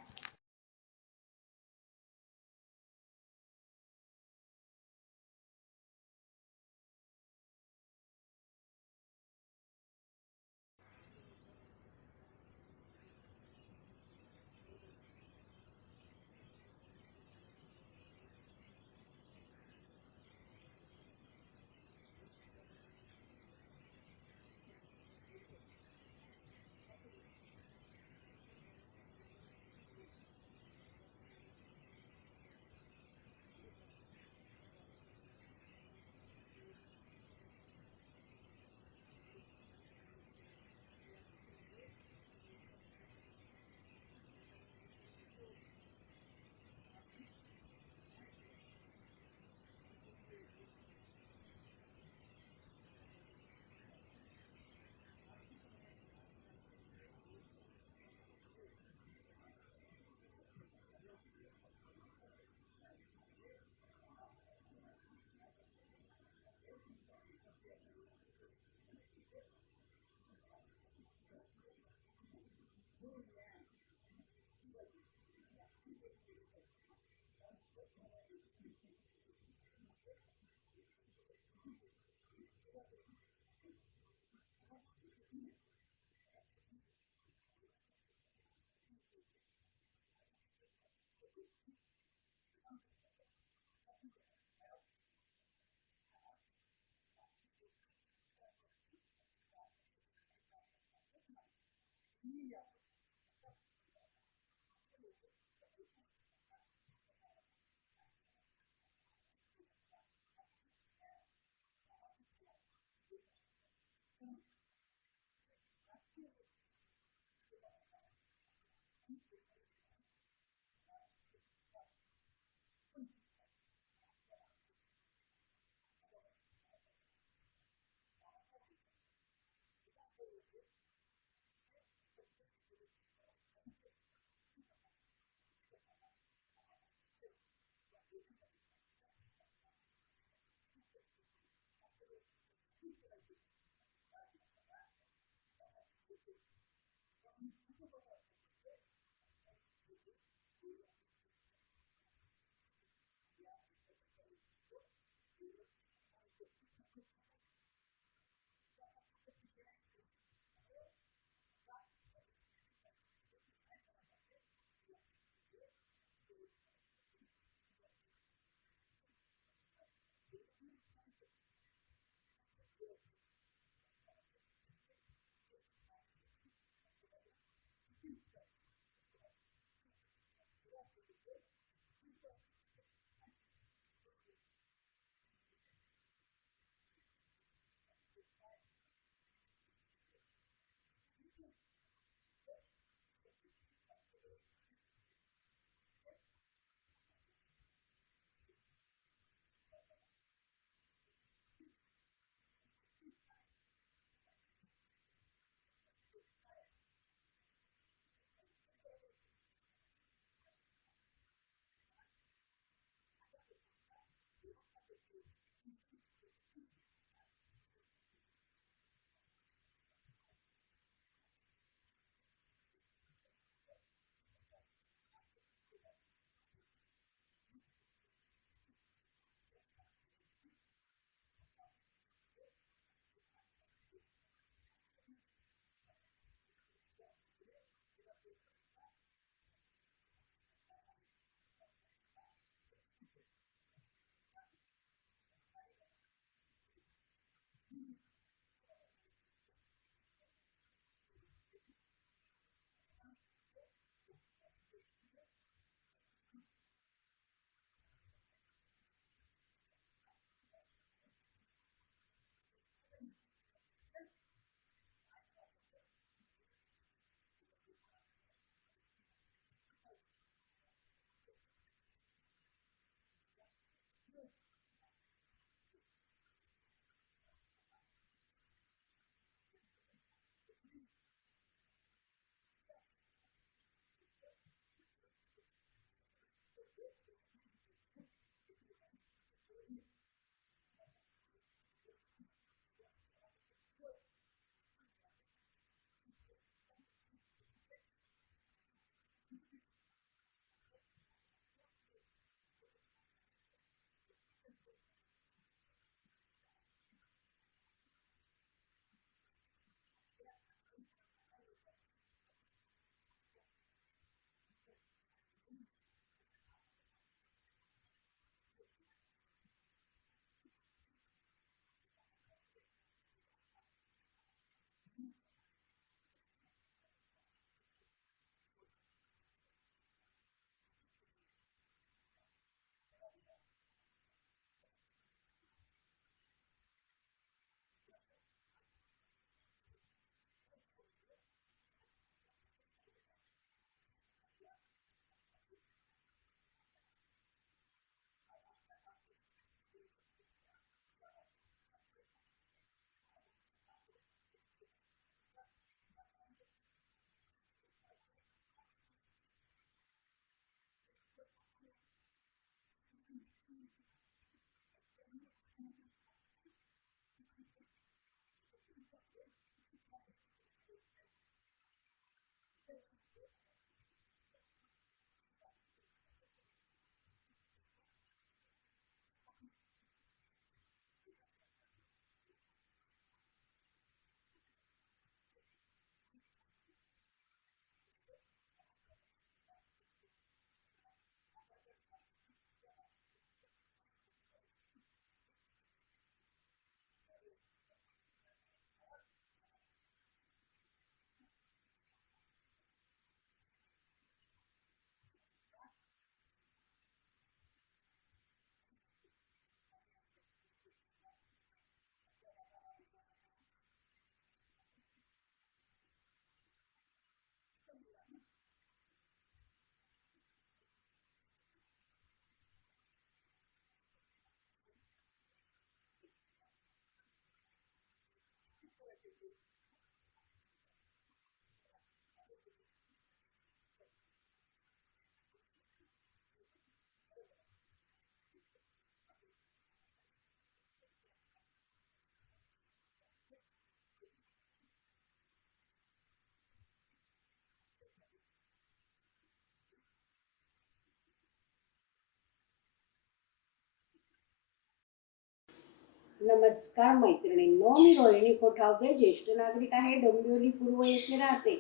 नमस्कार मैत्रिणींनो, मी रोहिणी कोठावते, ज्येष्ठ नागरिक आहे, डोंबिवली पूर्व येथे राहते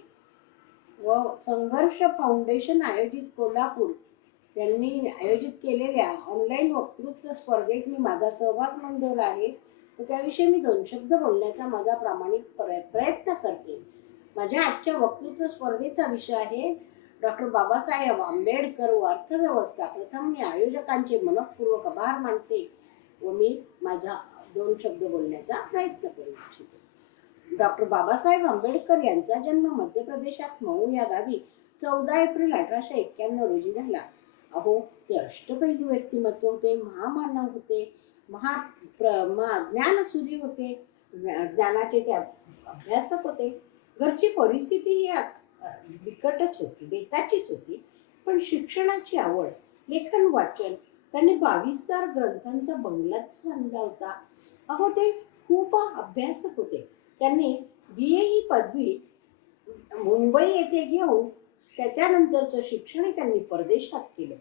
व संघर्ष फाउंडेशन आयोजित कोल्हापूर यांनी आयोजित केलेल्या ऑनलाईन वक्तृत्व स्पर्धेत मी माझा सहभाग नोंदवला आहे व त्याविषयी मी 2 शब्द बोलण्याचा माझा प्रामाणिक प्रयत्न करते. माझ्या आजच्या वक्तृत्व स्पर्धेचा विषय आहे डॉक्टर बाबासाहेब आंबेडकर व अर्थव्यवस्था. प्रथम मी आयोजकांचे मनःपूर्वक आभार मानते व मी माझा 2 शब्द बोलण्याचा प्रयत्न करू इच्छिते. डॉक्टर बाबासाहेब आंबेडकर यांचा जन्म मध्य प्रदेशात मऊ या गावी 14 एप्रिल 1891 रोजी झाला. अहो, ते अष्टपैलू व्यक्तिमत्व होते, महामानव होते, ज्ञानसूर्य होते, ज्ञानाचे ते अभ्यासक होते. घरची परिस्थिती ही बिकटच होती, बेताचीच होती, पण शिक्षणाची आवड, लेखन वाचन, त्यांनी 22,000 ग्रंथांचा बंगलाच बांधला होता. अहो, ते खूप अभ्यासक होते. त्यांनी BA ही पदवी मुंबई येथे घेऊन त्याच्यानंतरचं शिक्षण त्यांनी परदेशात केलं.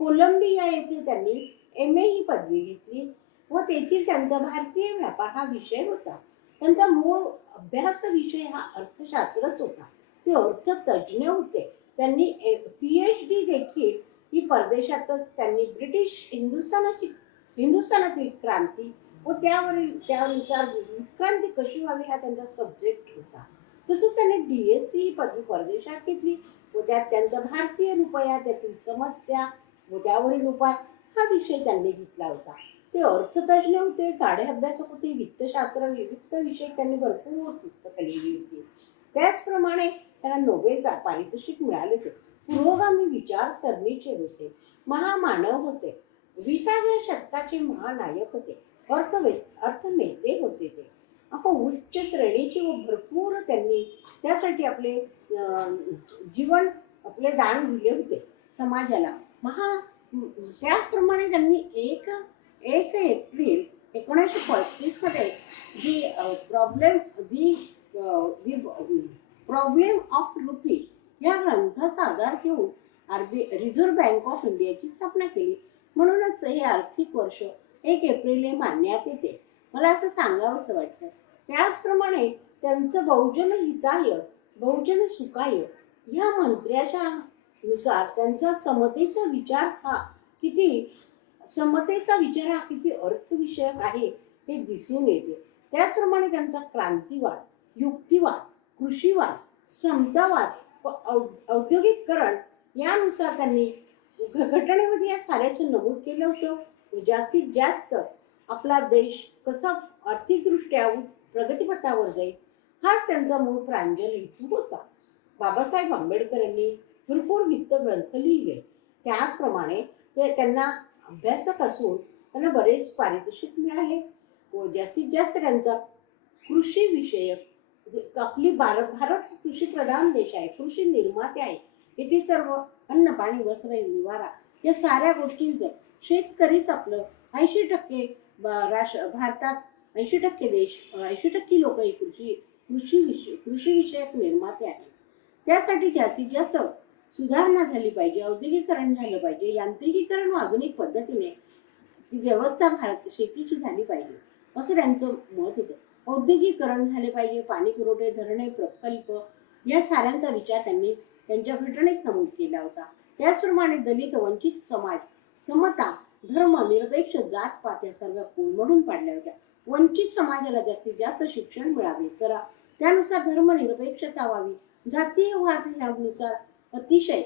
कोलंबिया येथे त्यांनी MA ही पदवी घेतली व तेथील त्यांचा भारतीय व्यापार हा विषय होता. त्यांचा मूळ अभ्यास विषय हा अर्थशास्त्रच होता. ते अर्थतज्ज्ञ होते. त्यांनी PhD देखील ही परदेशातच त्यांनी ब्रिटिश हिंदुस्थानातील क्रांती व त्यानुसार उत्क्रांती कशी व्हावी हा त्यांचा सब्जेक्ट होता. तसंच त्यांनी DSc ही पदवी परदेशात घेतली व त्यात त्यांचा भारतीय रुपया, त्यातील समस्या व त्यावरील उपाय हा विषय त्यांनी घेतला होता. ते अर्थतज्ज्ञ होते, गाढे अभ्यासक होते, वित्तशास्त्र, वित्त विषय त्यांनी भरपूर पुस्तकं लिहिली होती. त्याचप्रमाणे त्यांना नोबेल पारितोषिक मिळाले होते. पुरोगामी विचारसरणीचे होते, महामानव होते, 20व्या शतकाचे महानायक होते, अर्थनेते होते. ते आपण उच्च श्रेणीचे व भरपूर त्यांनी त्यासाठी आपले जीवन आपले दान दिले होते समाजाला. त्याचप्रमाणे त्यांनी 1 एप्रिल 1935 मध्ये प्रॉब्लेम ऑफ रुपी या ग्रंथाचा आधार घेऊन रिझर्व्ह बँक ऑफ इंडियाची स्थापना केली. म्हणूनच हे आर्थिक वर्ष 1 एप्रिल हे मानण्यात येते. मला असं सांगावंसं वाटतं. त्याचप्रमाणे त्यांचं बहुजन हिताय बहुजन सुखाय ह्या मंत्र्याच्या नुसार त्यांचा समतेचा विचार हा किती अर्थविषयक आहे हे दिसून येते. त्याचप्रमाणे त्यांचा क्रांतिवाद, युक्तिवाद, कृषीवाद, समतावाद व औद्योगिकरण यानुसार त्यांनी घटनेमध्ये या साऱ्याचे नमूद केलं होतं. जास्तीत जास्त आपला देश कसा आर्थिकदृष्ट्या प्रगतीपथावर जाईल हाच त्यांचा मूळ प्रांजल हेतू होता. बाबासाहेब आंबेडकर यांनी भरपूर वित्त ग्रंथ लिहिले. त्याचप्रमाणे त्यांना अभ्यासक असून त्यांना बरेच पारितोषिक मिळाले व जास्तीत जास्त त्यांचा कृषी विषयक आपली भारत कृषी प्रधान देश आहे, कृषी निर्माते आहे. इथे सर्व अन्न, पाणी, वस्त्र, निवारा या साऱ्या गोष्टींचं शेतकरीच आपलं 80% भारतात 80% देश 80% लोक ही कृषी विषयक निर्माते आहेत. त्यासाठी जास्तीत जास्त सुधारणा झाली पाहिजे, औद्योगिकरण झालं पाहिजे, यांत्रिकीकरण व आधुनिक पद्धतीने ती व्यवस्था शेतीची झाली पाहिजे असं त्यांचं मत होतं. औद्योगिकरण झाले पाहिजे, पाणी पुरवठे, धरणे, प्रकल्प या साऱ्यांचा विचार त्यांनी त्यांच्या घटनेत नमूद केला होता. त्याचप्रमाणे दलित, वंचित समाज, समता, धर्म, निरपेक्ष जातपात या सर्व कोलमडून पाडल्या होत्या. वंचित समाजाला जास्तीत जास्त शिक्षण मिळावे, त्यानुसार धर्मनिरपेक्षता व्हावी. जातीय वाद यानुसार अतिशय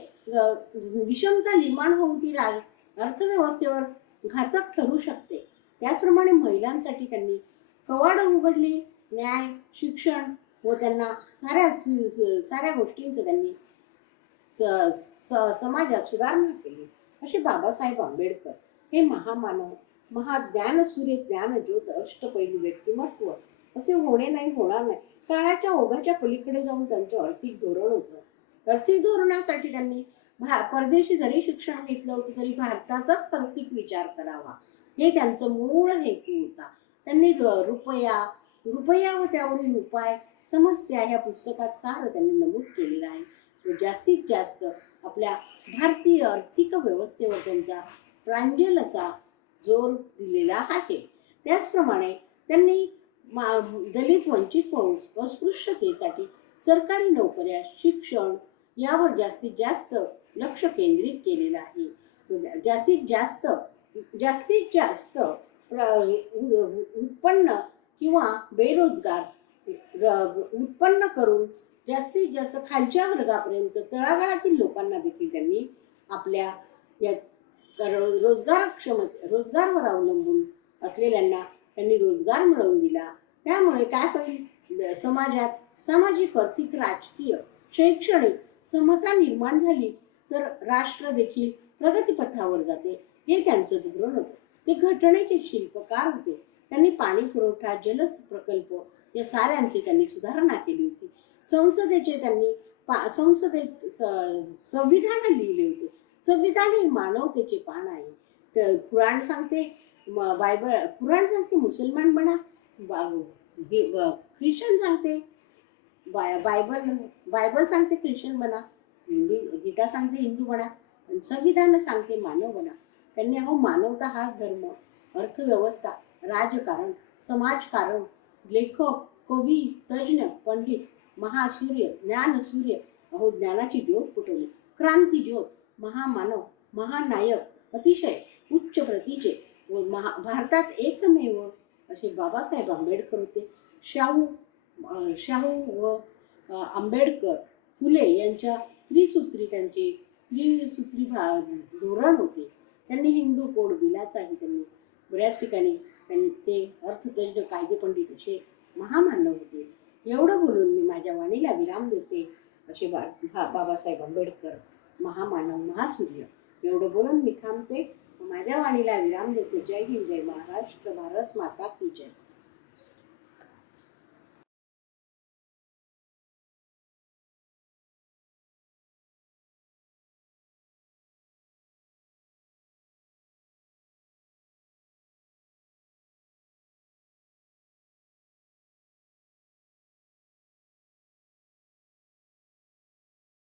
विषमता निर्माण होऊन ती अर्थव्यवस्थेवर घातक ठरू शकते. त्याचप्रमाणे महिलांसाठी त्यांनी कवाडं उघडली, न्याय, शिक्षण व त्यांना साऱ्या गोष्टींचं त्यांनी समाजात सुधारणा केली. असे बाबासाहेब आंबेडकर हे महामानव, महाज्ञानसूर्य, ज्ञानज्योत, अष्टपैलू व्यक्तिमत्व असे होणार नाही. काळाच्या ओघाच्या पलीकडे जाऊन त्यांचं आर्थिक धोरण होतं. आर्थिक धोरणासाठी त्यांनी परदेशी जरी शिक्षण घेतलं होतं तरी भारताचाच आर्थिक विचार करावा हे त्यांचं मूळ हेतू होता. त्यांनी रुपया व त्यावरील उपाय, समस्या ह्या पुस्तकात सारं त्यांनी नमूद केलेलं आहे. जास्तीत जास्त आपल्या भारतीय आर्थिक व्यवस्थेवर त्यांचा प्रांजल असा जोर दिलेला आहे. त्याचप्रमाणे त्यांनी दलित वंचित व अस्पृश्यतेसाठी सरकारी नोकऱ्या, शिक्षण यावर जास्तीत जास्त लक्ष केंद्रित केलेलं आहे. जास्तीत जास्त उत्पन्न किंवा उत्पन्न करून जास्तीत जास्त खालच्या वर्गापर्यंत तळागाळातील लोकांना देखील त्यांनी आपल्या या रोजगारावर अवलंबून असलेल्यांना त्यांनी रोजगार मिळवून दिला. त्यामुळे काय होईल, समाजात सामाजिक, आर्थिक, राजकीय, शैक्षणिक समता निर्माण झाली तर राष्ट्र देखील प्रगतीपथावर जाते. हे त्यांचं धोरण होतं. ते घटनेचे शिल्पकार होते. त्यांनी पाणी पुरवठा, जल प्रकल्प या साऱ्यांची त्यांनी सुधारणा केली होती. संसदेचे त्यांनी संसदेत संविधान लिहिले होते. संविधान हे मानवतेचे पान आहे. तर कुराण सांगते, कुराण सांगते मुसलमान बना, ख्रिश्चन सांगते, बायबल सांगते ख्रिश्चन बना, गीता सांगते हिंदू बना, संविधान सांगते मानव बना. त्यांनी मानवता हाच धर्म, अर्थव्यवस्था, राजकारण, समाजकारण, लेखक, कवी, तज्ज्ञ, पंडित, महासूर्य, ज्ञानसूर्य, ज्ञानाची ज्योत फुटवली, क्रांती ज्योत, महामानव, महानायक, अतिशय उच्च प्रतीचे व भारतात एकमेव असे बाबासाहेब आंबेडकर होते. शाहू व आंबेडकर, फुले यांच्या त्यांचे त्रिसूत्री धोरण होते. त्यांनी हिंदू कोड बिलाचाही त्यांनी बऱ्याच ठिकाणी ते अर्थतज्ज्ञ, कायदेपंडित असे महामानव होते. एवढं बोलून मी माझ्या वाणीला विराम देते. असे बाबासाहेब आंबेडकर, महामानव, महासूर्य, एवढं बोलून मी थांबते. माझ्या वाणीला विराम देते. जय हिंद, जय महाराष्ट्र, भारत माता की जय.